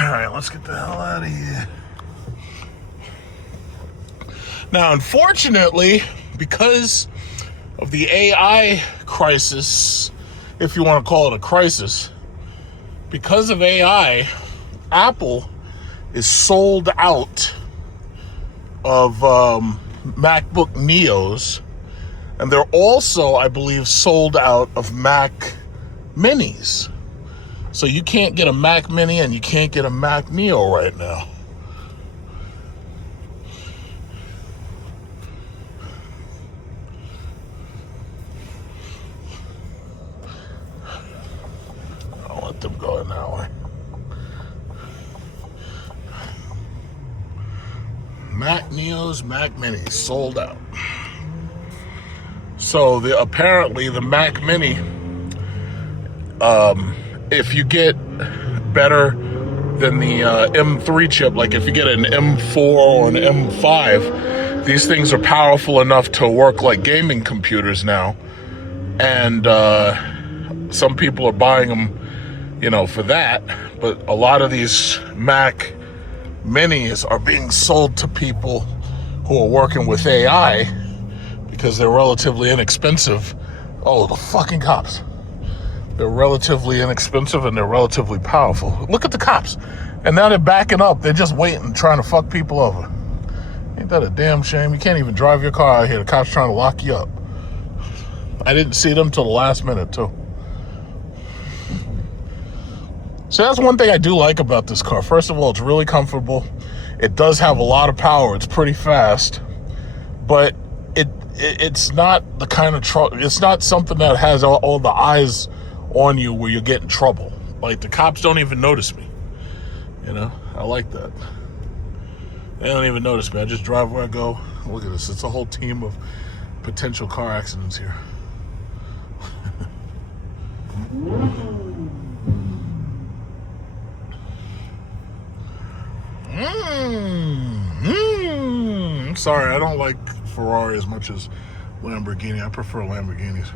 All right, let's get the hell out of here. Now, unfortunately, because of the AI crisis, if you want to call it a crisis, because of AI, Apple is sold out of MacBook Neos, and they're also, I believe, sold out of Mac Minis. So you can't get a Mac Mini and you can't get a Mac Neo right now. I'll let them go in that way. Mac Neos, Mac Minis, sold out. So apparently the Mac Mini, if you get better than the M3 chip, like if you get an M4 or an M5, these things are powerful enough to work like gaming computers now. And some people are buying them, for that. But a lot of these Mac Minis are being sold to people who are working with AI because they're relatively inexpensive. Oh, the fucking cops. They're relatively inexpensive and they're relatively powerful. Look at the cops. And now they're backing up. They're just waiting, trying to fuck people over. Ain't that a damn shame? You can't even drive your car out here. The cops trying to lock you up. I didn't see them till the last minute, too. So that's one thing I do like about this car. First of all, it's really comfortable. It does have a lot of power. It's pretty fast. But it's not the kind of truck, it's not something that has all the eyes on you where you get in trouble. Like, the cops don't even notice me. I like that. They don't even notice me. I just drive where I go. Look at this. It's a whole team of potential car accidents here. I'm sorry, I don't like Ferrari as much as Lamborghini. I prefer Lamborghinis.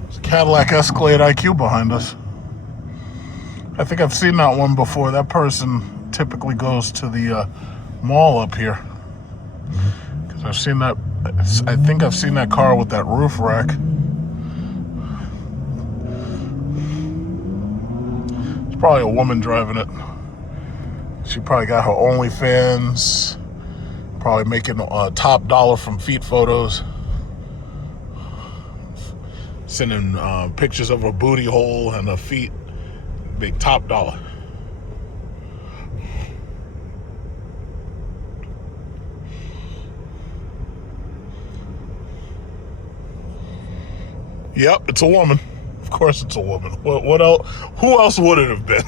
There's a Cadillac Escalade IQ behind us. I think I've seen that one before. That person typically goes to the mall up here. Because I've seen that. I think I've seen that car with that roof rack. It's probably a woman driving it. She probably got her OnlyFans. Probably making top dollar from feet photos. Sending pictures of her booty hole and her feet. Big top dollar. Yep, it's a woman. Of course it's a woman. What else? Who else would it have been?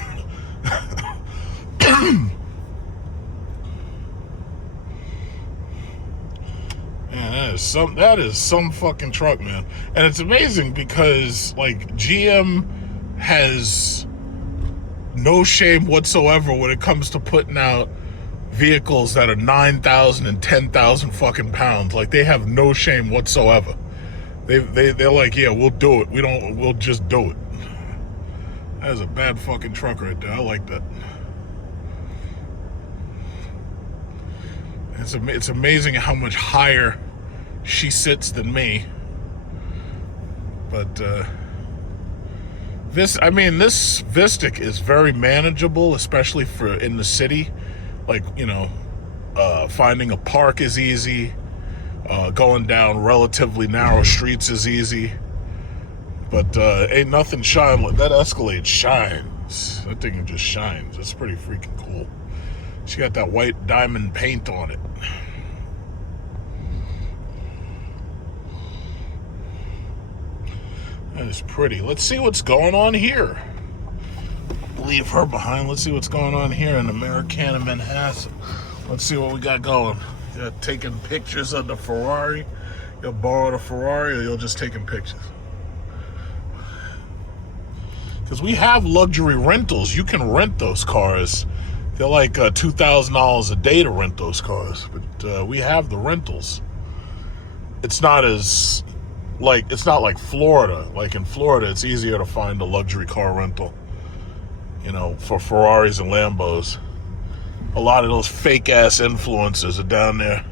Man, that is some fucking truck, man. And it's amazing because like GM has no shame whatsoever when it comes to putting out vehicles that are 9,000 and 10,000 fucking pounds. Like they have no shame whatsoever. They're like, yeah, we'll do it. We'll just do it. That is a bad fucking truck right there. I like that. It's amazing how much higher she sits than me. But this Vistic is very manageable, especially for in the city. Like, finding a park is easy. Going down relatively narrow streets is easy. But ain't nothing shine like that. Escalade shines. That thing just shines. It's pretty freaking cool. She got that white diamond paint on it. That is pretty. Let's see what's going on here. Leave her behind. Let's see what's going on here in Americana Manhasset. Let's see what we got going. You're taking pictures of the Ferrari. You'll borrow the Ferrari or you'll just taking pictures. Because we have luxury rentals. You can rent those cars. They're like $2,000 a day to rent those cars. But we have the rentals. It's not like Florida. Like in Florida, it's easier to find a luxury car rental, for Ferraris and Lambos. A lot of those fake ass influencers are down there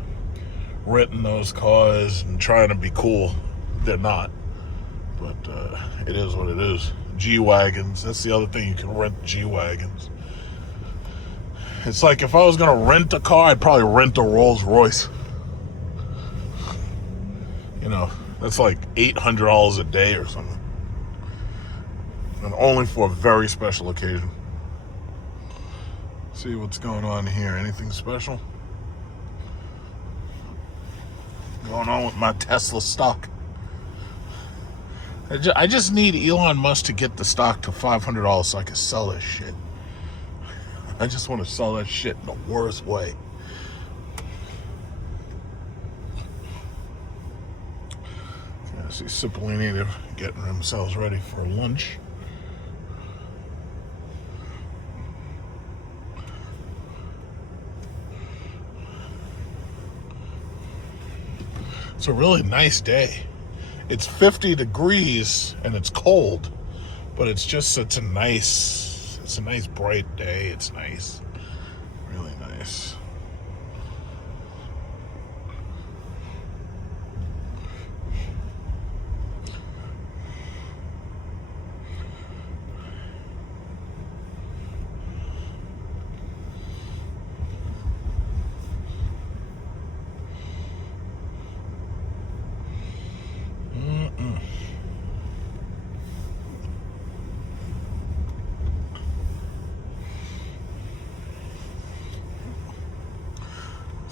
renting those cars and trying to be cool. They're not. But it is what it is. G-Wagons. That's the other thing. You can rent G-Wagons. It's like if I was going to rent a car, I'd probably rent a Rolls Royce. That's like $800 a day or something. And only for a very special occasion. See what's going on here. Anything special? Going on with my Tesla stock. I just need Elon Musk to get the stock to $500 so I can sell that shit. I just want to sell that shit in the worst way. Yeah, see Cipollini, they're getting themselves ready for lunch. It's a really nice day. It's 50 degrees and it's cold, but it's a nice bright day. It's nice. Really nice.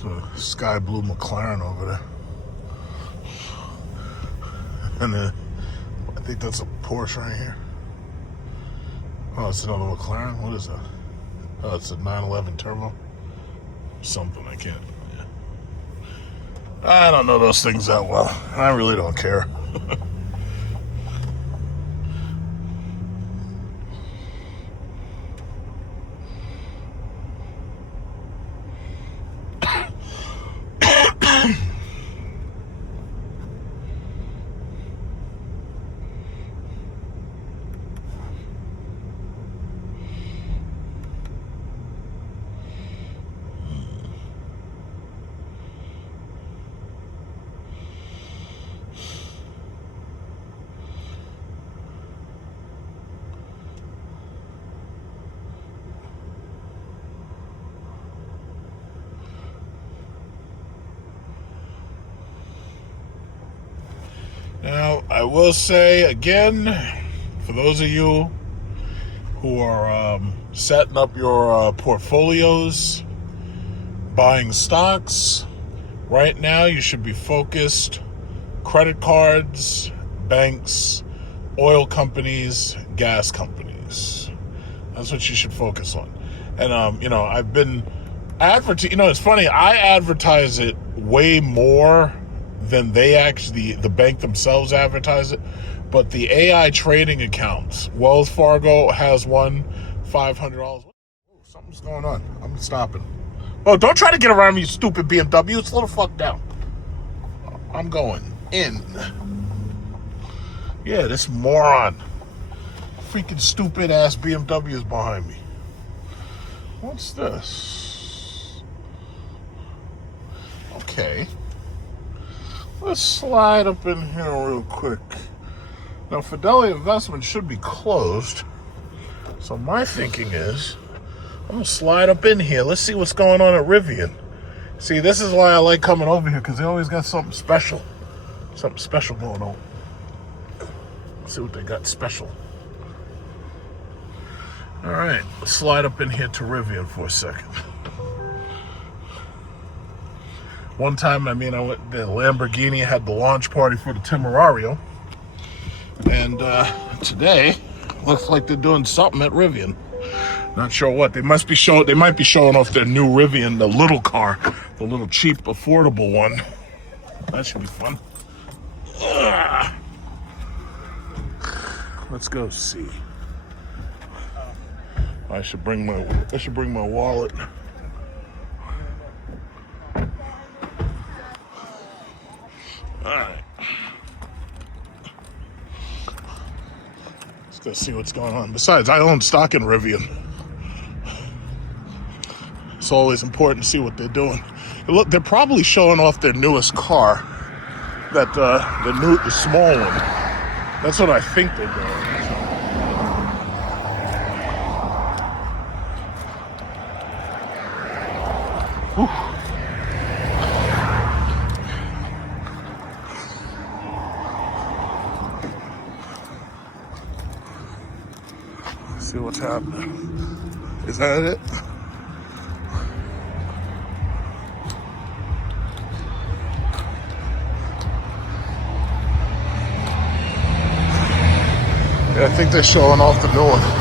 A sky blue McLaren over there, and I think that's a Porsche right here. Oh, it's another McLaren. What is that? Oh, it's a 911 Turbo. Something I can't. Yeah. I don't know those things that well. I really don't care. Now, I will say again, for those of you who are setting up your portfolios, buying stocks, right now you should be focused credit cards, banks, oil companies, gas companies. That's what you should focus on. And, I've been it's funny, I advertise it way more than they actually, the bank themselves advertise it. But the AI trading accounts, Wells Fargo has one, $500. Oh, something's going on. I'm stopping. Oh, don't try to get around me, you stupid BMW. Slow the fuck down. I'm going in. Yeah, this moron. Freaking stupid ass BMW is behind me. What's this? Okay. Let's slide up in here real quick. Now, Fidelity Investment should be closed. So my thinking is, I'm gonna slide up in here. Let's see what's going on at Rivian. See, this is why I like coming over here, because they always got something special. Something special going on. Let's see what they got special. All right, let's slide up in here to Rivian for a second. One time, the Lamborghini had the launch party for the Temerario. And today, looks like they're doing something at Rivian. Not sure what. They might be showing off their new Rivian, the little car, the little cheap, affordable one. That should be fun. Ugh. Let's go see. I should bring my wallet. Alright. Let's go see what's going on. Besides, I own stock in Rivian. It's always important to see what they're doing. Look, they're probably showing off their newest car. The small one. That's what I think they're doing. Whew. See what's happening. Is that it? Yeah, I think they're showing off the new one.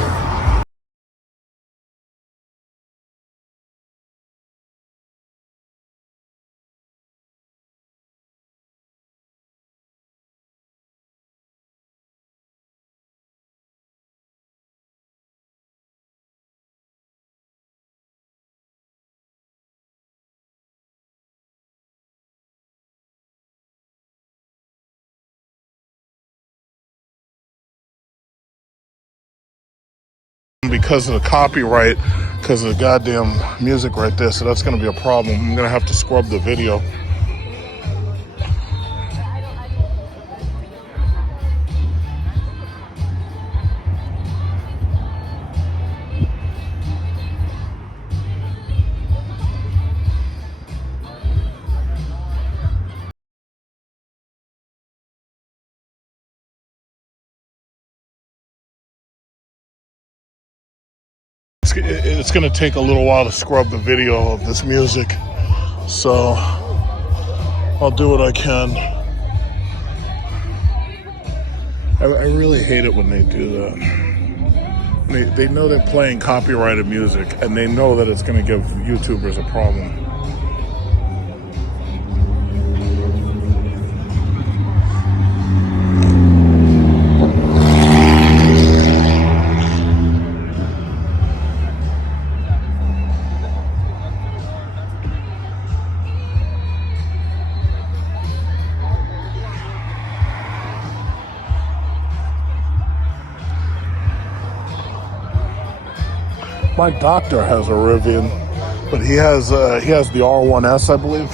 Because of the copyright, because of the goddamn music right there, so that's going to be a problem. I'm going to have to scrub the video. It's going to take a little while to scrub the video of this music, so I'll do what I can. I really hate it when they do that. They know they're playing copyrighted music, and they know that it's going to give YouTubers a problem. My doctor has a Rivian, but he has the R1S, I believe.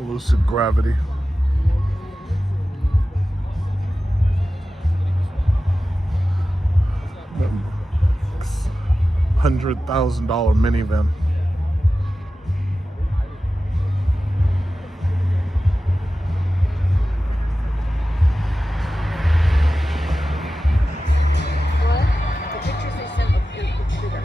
Lucid gravity. $100,000 minivan. The pictures they sent look bigger.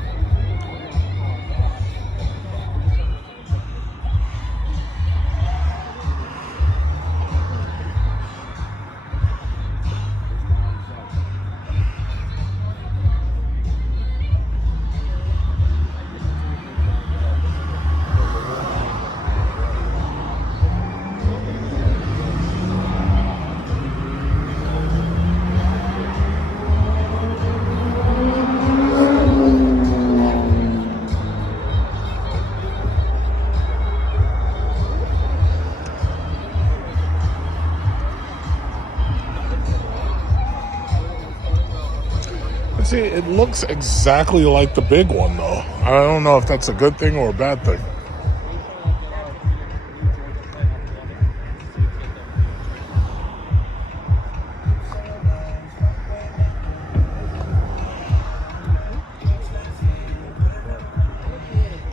See, it looks exactly like the big one, though. I don't know if that's a good thing or a bad thing.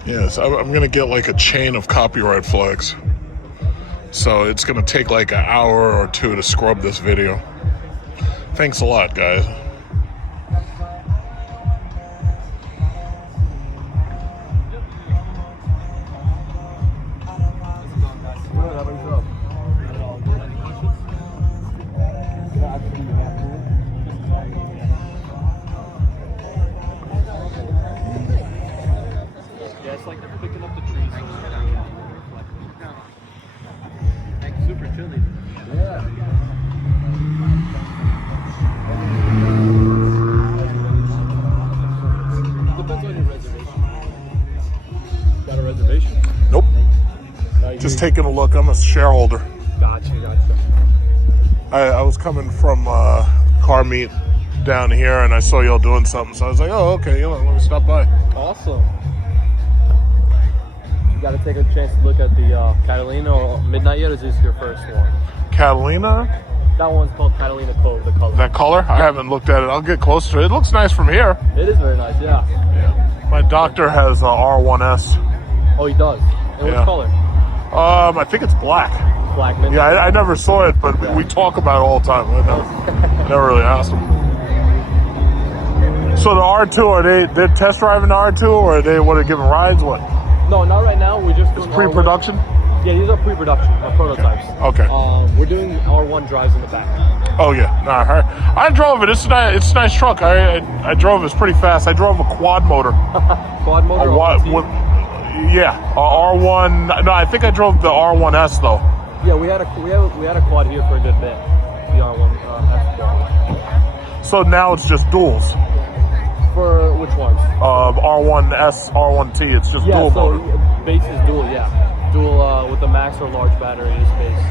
Yes, I'm going to get like a chain of copyright flags. So it's going to take like an hour or two to scrub this video. Thanks a lot, guys. Yeah, it's like picking up the trees. Super chilly. Yeah. Depends on your reservation. Got a reservation? Nope. Just taking a look. I'm a shareholder. Gotcha. I was coming from car meet down here, and I saw y'all doing something, so I was like, oh, okay, let me stop by. Awesome. You got to take a chance to look at the Catalina or Midnight yet, or is this your first one? Catalina? That one's called Catalina Cove, the color. That color? I haven't looked at it. I'll get closer to it. It looks nice from here. It is very nice, yeah. My doctor has R1S. Oh, he does? And Yeah. which color? I think it's black. Black Midnight? Yeah, I never saw it, but we talk about it all the time. I never really asked him. So the R2, they're test driving the R2, or are they giving rides? What? No, not right now. We're just doing Pre-production? R1. Yeah, these are pre-production, prototypes. Okay. We're doing R1 drives in the back. Oh yeah, I drove it. It's a nice truck. I drove it. It's pretty fast. I drove a quad motor. Quad motor? Yeah, R1. No, I think I drove the R1S though. Yeah, we had a quad here for a good bit. The R1 F quad. So now it's just duals. For which ones? R1S, R1T. It's just dual so motor. base is dual. Yeah, dual with the max or large battery is base.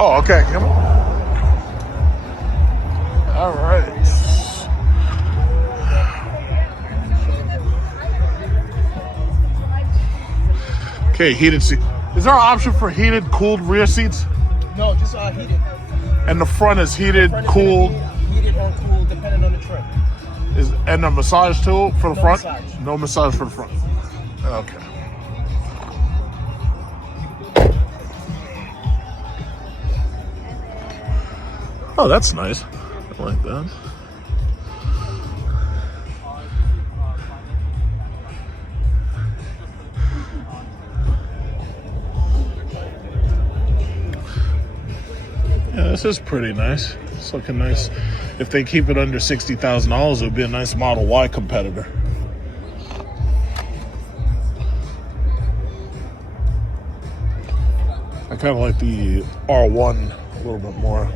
Oh, okay. All right. Okay, heated seat. Is there an option for heated, cooled rear seats? No, just heated. And the front is heated, cooled. Heated or cooled, depending on the trip. And a massage tool for the No front? massage. No massage for the front. Okay. Oh, that's nice. I like that. Yeah, this is pretty nice. It's looking nice. If they keep it under $60,000, it would be a nice Model Y competitor. I kind of like the R1 a little bit more.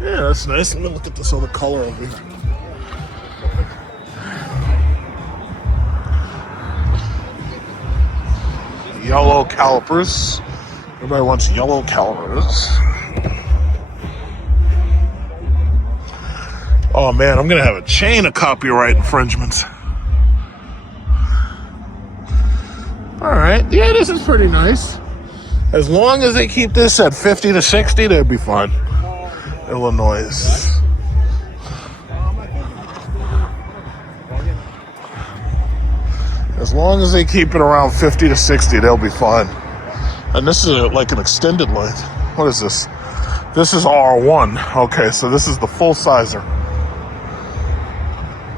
Yeah, that's nice. Let me look at this other color over here. Yellow calipers. Everybody wants yellow calipers. Oh man, I'm gonna have a chain of copyright infringements. All right. Yeah, this is pretty nice. As long as they keep this at 50 to 60, they'll be fine. Illinois. As long as they keep it around 50 to 60, they'll be fine. And this is like an extended length. What is this? This is R1. Okay, so this is the full sizer.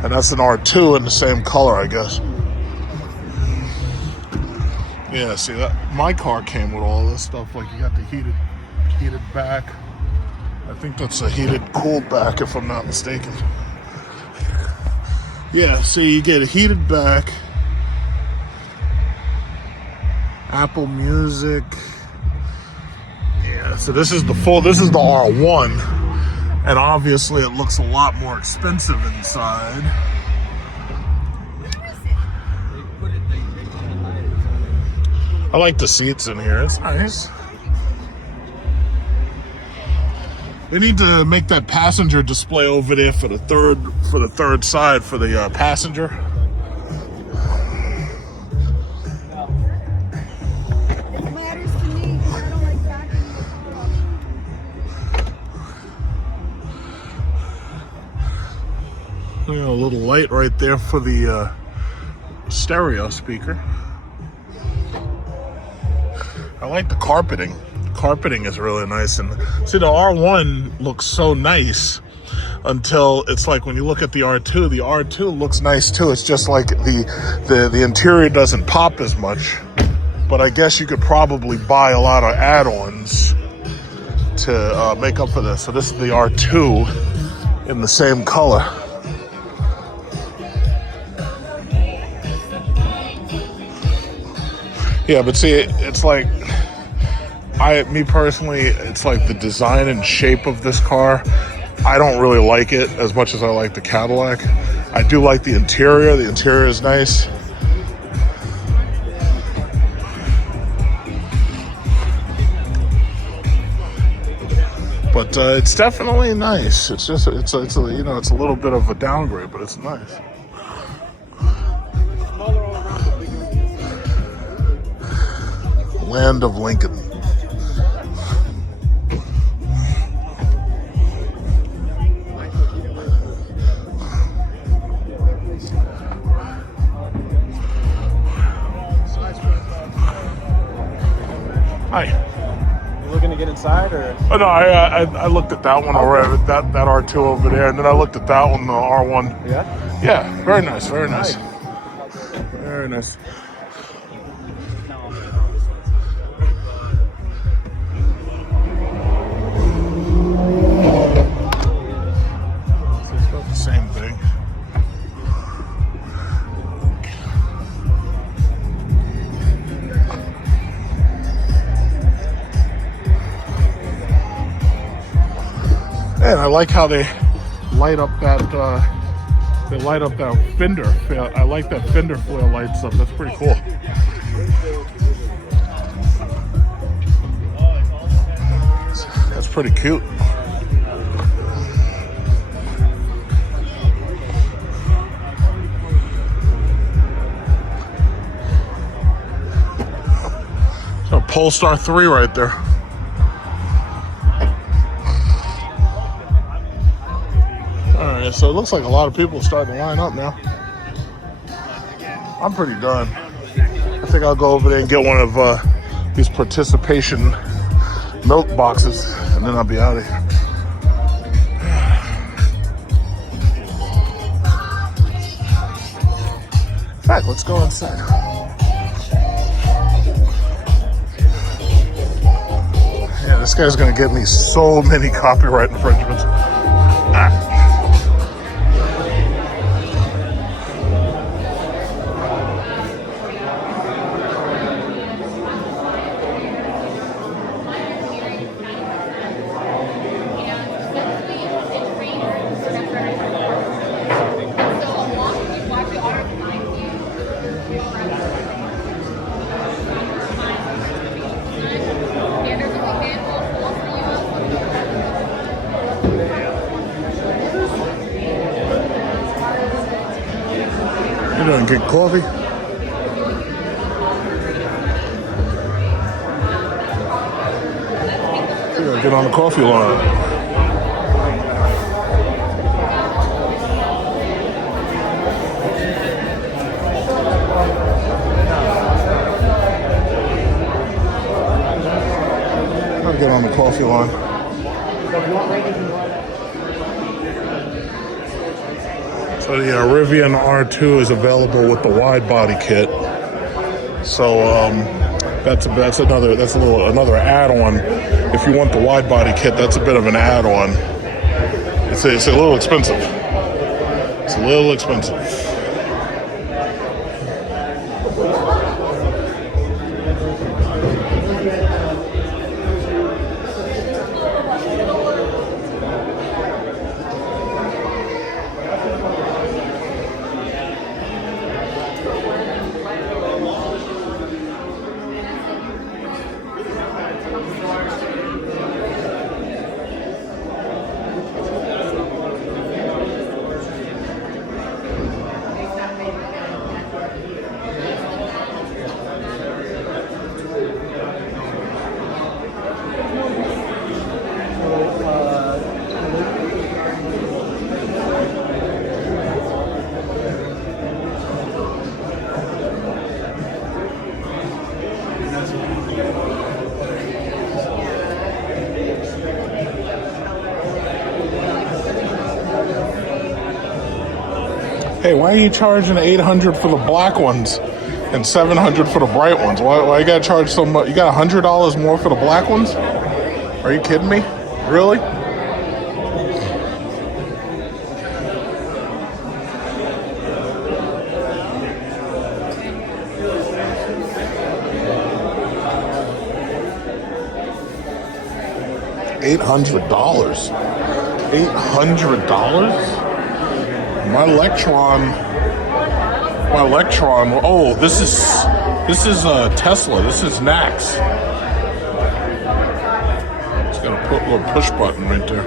And that's an R2 in the same color, I guess. Yeah, see that my car came with all this stuff. Like you got the heated back. I think that's a heated cooled back, if I'm not mistaken. Yeah, so you get a heated back, Apple Music. Yeah, so this is the R1, and obviously it looks a lot more expensive inside. I like the seats in here. It's nice. They need to make that passenger display over there for the third side for the passenger. It matters to me because I don't like backing the car. A little light right there for the stereo speaker. I like the carpeting. The carpeting is really nice. And see, the R1 looks so nice until it's like when you look at the R2 looks nice too. It's just like the interior doesn't pop as much. But I guess you could probably buy a lot of add-ons to make up for this. So this is the R2 in the same color. Yeah, but see, it's like, me personally, it's like the design and shape of this car, I don't really like it as much as I like the Cadillac. I do like the interior. The interior is nice. But it's definitely nice. It's just, it's a little bit of a downgrade, but it's nice. Land of Lincoln. Hi. You looking to get inside, or? Oh no, I looked at that one already. That R2 over there, and then I looked at that one, the R1. Yeah. Yeah, very nice, very nice, very nice. Same thing. And I like how they light up that fender. I like that fender flare lights up. That's pretty cool. That's pretty cute. So Polestar 3 right there. Alright, so it looks like a lot of people are starting to line up now. I'm pretty done. I think I'll go over there and get one of these participation milk boxes, and then I'll be out of here. In fact, let's go inside. Yeah, this guy's gonna get me so many copyright infringements. You doing, get coffee? Get on the coffee line. I'll get on the coffee line. So the Rivian R2 is available with the wide body kit. So that's another add-on. If you want the wide body kit, that's a bit of an add-on. It's a little expensive. It's a little expensive. Hey, why are you charging $800 for the black ones and $700 for the bright ones? Why you gotta charge so much? You got $100 more for the black ones? Are you kidding me? Really? $800? $800? My Electron. Oh, this is Tesla. This is Nax. It's got a little push button right there.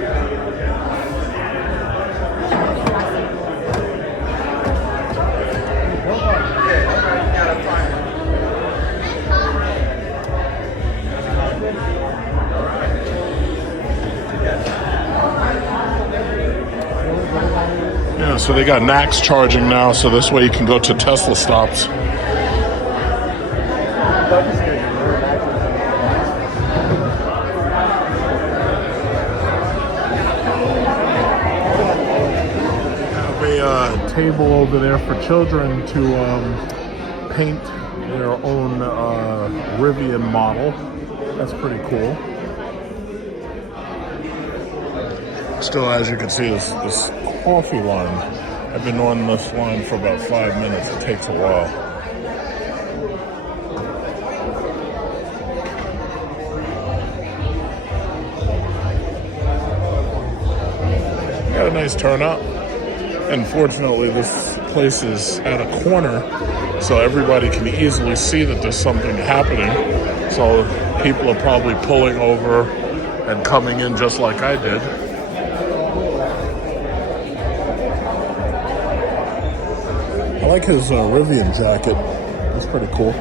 Yeah, so they got Nax charging now, so this way you can go to Tesla stops. Have a table over there for children to paint their own Rivian model. That's pretty cool. Still, as you can see, this coffee line. I've been on this line for about 5 minutes. It takes a while. Got a nice turnout. Unfortunately, this place is at a corner, so everybody can easily see that there's something happening. So people are probably pulling over and coming in just like I did. I like his Rivian jacket. It's pretty cool.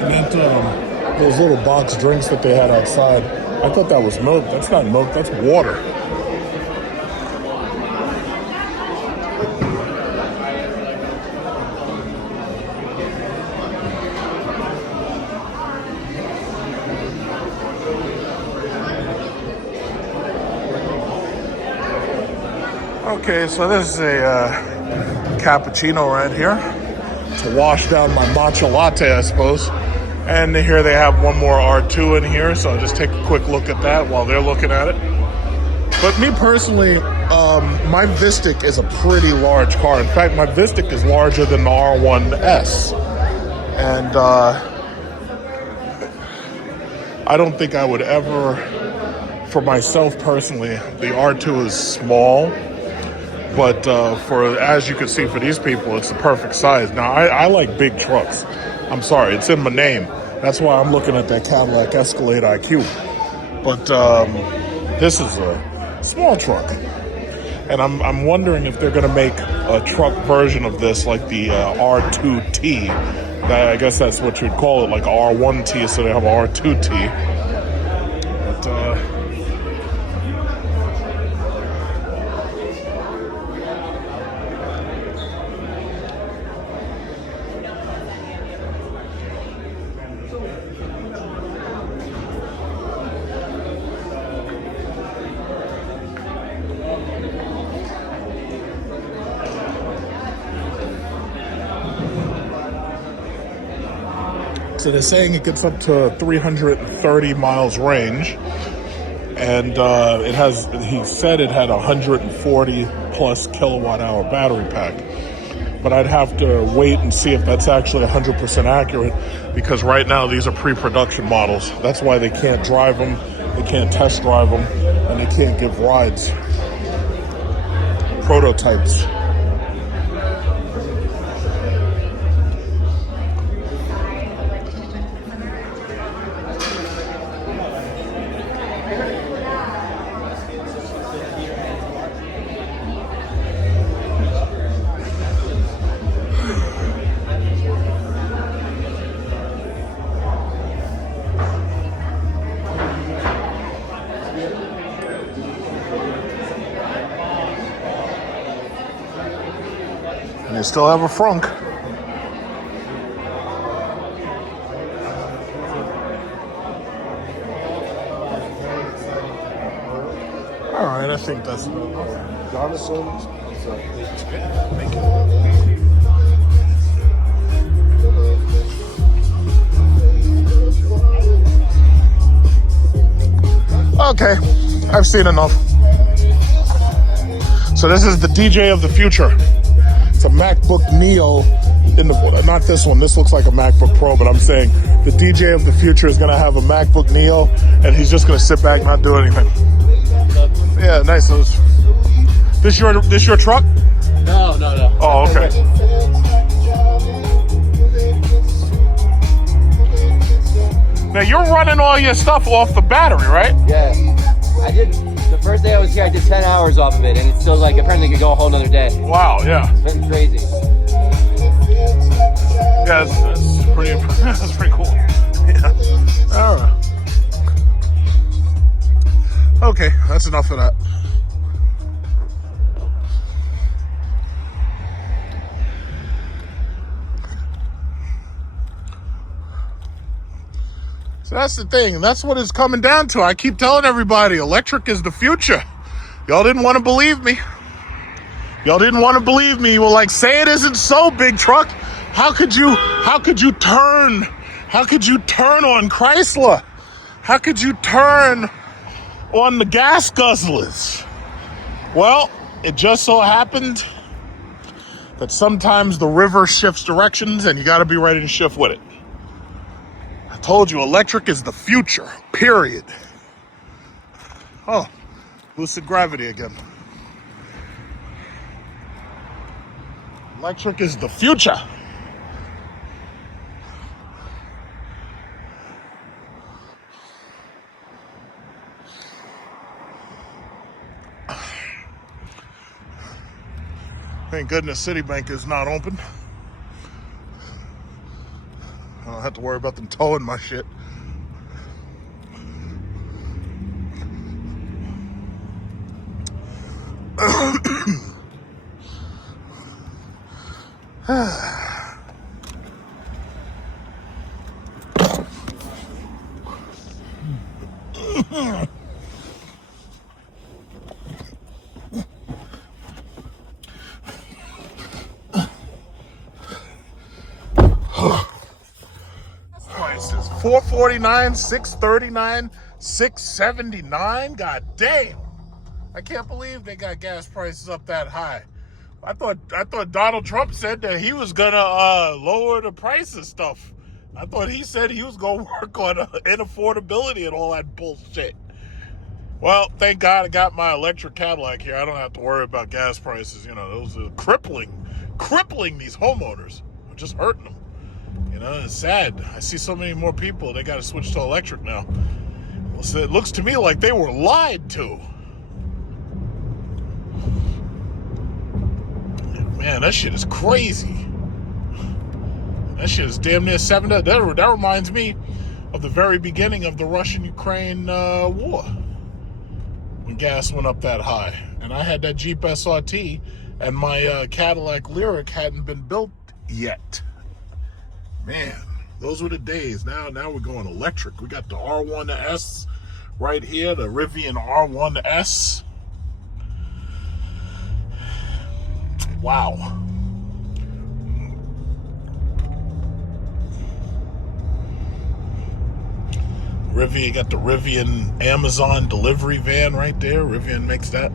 And that, those little box drinks that they had outside, I thought that was milk. That's not milk, that's water. Okay, so this is a cappuccino right here to wash down my matcha latte, I suppose. And here they have one more R2 in here, so I'll just take a quick look at that while they're looking at it. But me personally, my Vistic is a pretty large car. In fact, my Vistic is larger than the R1S. And I don't think I would ever, for myself personally, the R2 is small. But for, as you can see, for these people, it's the perfect size. Now, I like big trucks. I'm sorry, it's in my name. That's why I'm looking at that Cadillac Escalade IQ. But this is a small truck. And I'm wondering if they're going to make a truck version of this like the R2T. I guess that's what you'd call it, like R1T, so they have a R2T. But so they're saying it gets up to 330 miles range, and it has. He said it had 140 plus kilowatt hour battery pack, but I'd have to wait and see if that's actually 100% accurate, because right now these are pre-production models. That's why they can't drive them, they can't test drive them, and they can't give rides. Prototypes. And you still have a frunk. All right, I think that's Thank you. Okay, I've seen enough. So this is the DJ of the future. It's a MacBook Neo. Not this one. This looks like a MacBook Pro, but I'm saying the DJ of the future is going to have a MacBook Neo, and he's just going to sit back, not do anything. Yeah, nice. This your truck? No. Oh, okay. Now you're running all your stuff off the battery, right? Yeah. I did. The first day I was here, I did 10 hours off of it, and it's still like apparently could go a whole nother day. Wow, yeah. It's been crazy. Yeah, that's pretty impressive. That's pretty cool. Yeah. All right. Okay, that's enough of that. So that's the thing. That's what it's coming down to. I keep telling everybody, electric is the future. Y'all didn't want to believe me. You were like, say it isn't so, big truck. How could you turn on Chrysler? How could you turn on the gas guzzlers? Well, it just so happened that sometimes the river shifts directions and you got to be ready to shift with it. I told you, electric is the future, period. Oh, lucid gravity again. Electric is the future. Thank goodness Citibank is not open. I'll have to worry about them towing my shit. Prices $449, $639, $679. God damn! I can't believe they got gas prices up that high. I thought Donald Trump said that he was gonna lower the price of stuff. I thought he said he was gonna work on inaffordability and all that bullshit. Well, thank God I got my electric Cadillac here. I don't have to worry about gas prices. You know, those are crippling these homeowners. I'm just hurting them. You know, it's sad. I see so many more people. They got to switch to electric now. Well, so it looks to me like they were lied to. Man, that shit is crazy. That shit is damn near $7. That reminds me of the very beginning of the Russian-Ukraine war, when gas went up that high. And I had that Jeep SRT, and my Cadillac Lyriq hadn't been built yet. Man, those were the days. Now we're going electric. We got the R1S right here, the Rivian R1S. Wow. Rivian, got the Rivian Amazon delivery van right there. Rivian makes that.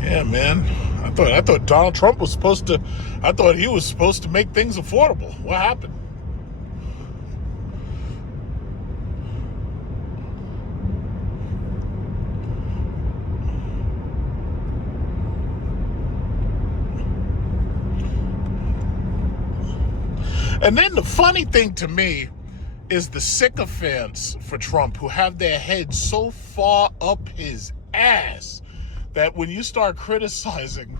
Yeah, man. I thought Donald Trump was supposed to, I thought he was supposed to make things affordable. What happened? And then the funny thing to me is the sycophants for Trump who have their heads so far up his ass that when you start criticizing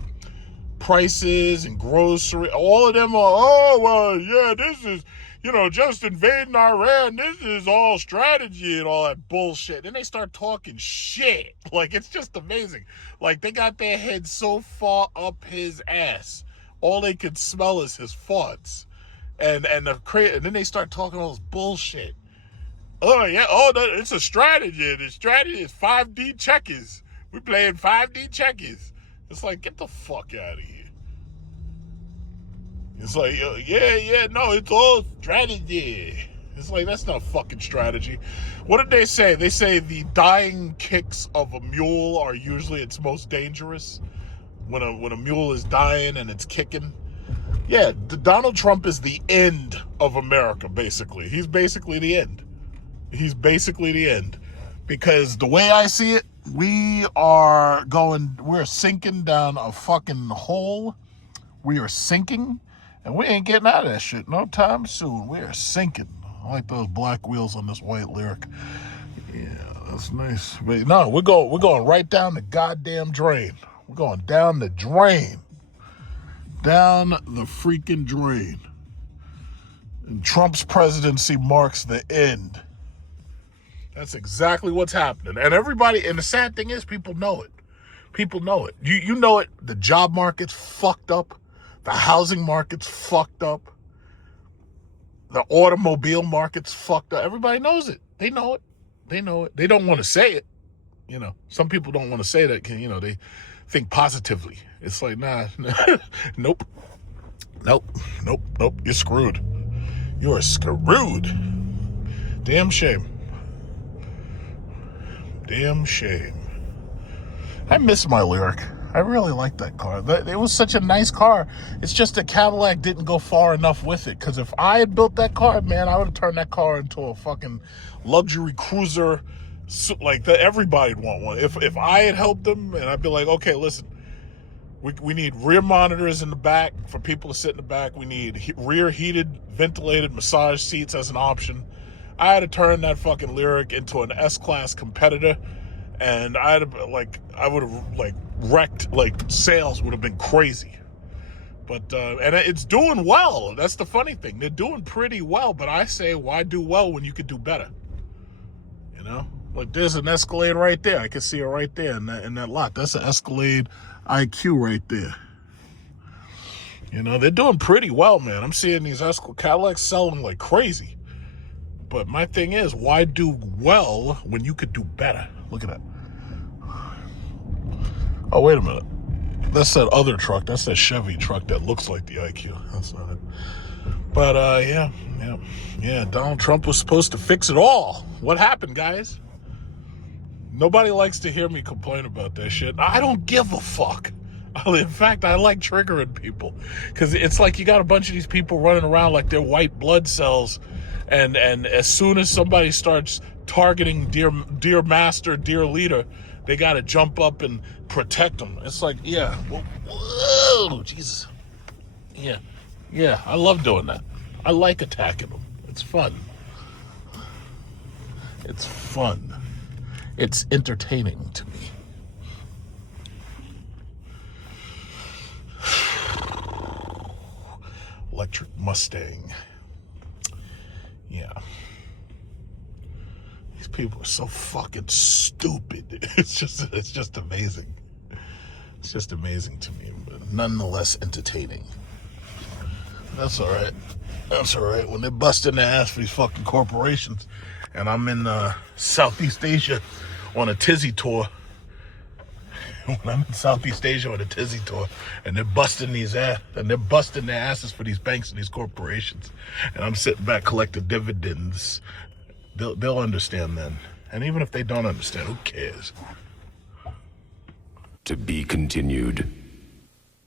prices and grocery, all of them are, oh, well, yeah, this is, you know, just invading Iran. This is all strategy and all that bullshit. Then they start talking shit. Like, it's just amazing. Like, they got their heads so far up his ass. All they could smell is his farts. And then they start talking all this bullshit. Oh, yeah, it's a strategy. The strategy is 5D checkers. We're playing 5D checkers. It's like, get the fuck out of here. It's like, yeah, no, it's all strategy. It's like, that's not fucking strategy. What did they say? They say the dying kicks of a mule are usually its most dangerous. When a mule is dying and it's kicking. Yeah, Donald Trump is the end of America, basically. He's basically the end. Because the way I see it, we're sinking down a fucking hole. We are sinking, and we ain't getting out of that shit no time soon. We are sinking. I like those black wheels on this white Lyriq. Yeah, that's nice. But no, we're going right down the goddamn drain. We're going down the drain. Down the freaking drain. And Trump's presidency marks the end. That's exactly what's happening. And everybody, and the sad thing is, people know it. People know it. You know it. The job market's fucked up. The housing market's fucked up. The automobile market's fucked up. Everybody knows it. They know it. They know it. They don't want to say it. You know, some people don't want to say that. You know, they think positively. It's like, nah. Nope. You're screwed. You are screwed. Damn shame. I miss my Lyriq. I really like that car. It was such a nice car. It's just that Cadillac didn't go far enough with it. Because if I had built that car, man, I would have turned that car into a fucking luxury cruiser. Like, everybody'd want one. If I had helped them, and I'd be like, okay, listen, we need rear monitors in the back for people to sit in the back. We need rear heated, ventilated massage seats as an option. I had to turn that fucking Lyriq into an S-Class competitor, and I would have wrecked, like, sales would have been crazy. But and it's doing well. That's the funny thing. They're doing pretty well. But I say, why do well when you could do better? You know, like there's an Escalade right there. I can see it right there in that lot. That's an Escalade IQ right there. You know, they're doing pretty well, man. I'm seeing these Cadillacs selling like crazy. But my thing is, why do well when you could do better? Look at that. Oh, wait a minute. That's that other truck. That's that Chevy truck that looks like the IQ. That's not it. But, yeah. Donald Trump was supposed to fix it all. What happened, guys? Nobody likes to hear me complain about that shit. I don't give a fuck. In fact, I like triggering people. Because it's like you got a bunch of these people running around like they're white blood cells. And as soon as somebody starts targeting dear master, dear leader, they got to jump up and protect them. It's like, yeah. Whoa, Jesus. Yeah, I love doing that. I like attacking them. It's fun. It's fun. It's entertaining to me. Electric Mustang. Yeah. These people are so fucking stupid. It's just amazing. It's just amazing to me, but nonetheless entertaining. That's all right. That's all right. When they're busting their ass for these fucking corporations, and I'm in Southeast Asia on a tizzy tour. When I'm in Southeast Asia on a tizzy tour, and they're busting their asses for these banks and these corporations, and I'm sitting back collecting dividends, they'll understand then. And even if they don't understand, who cares? To be continued.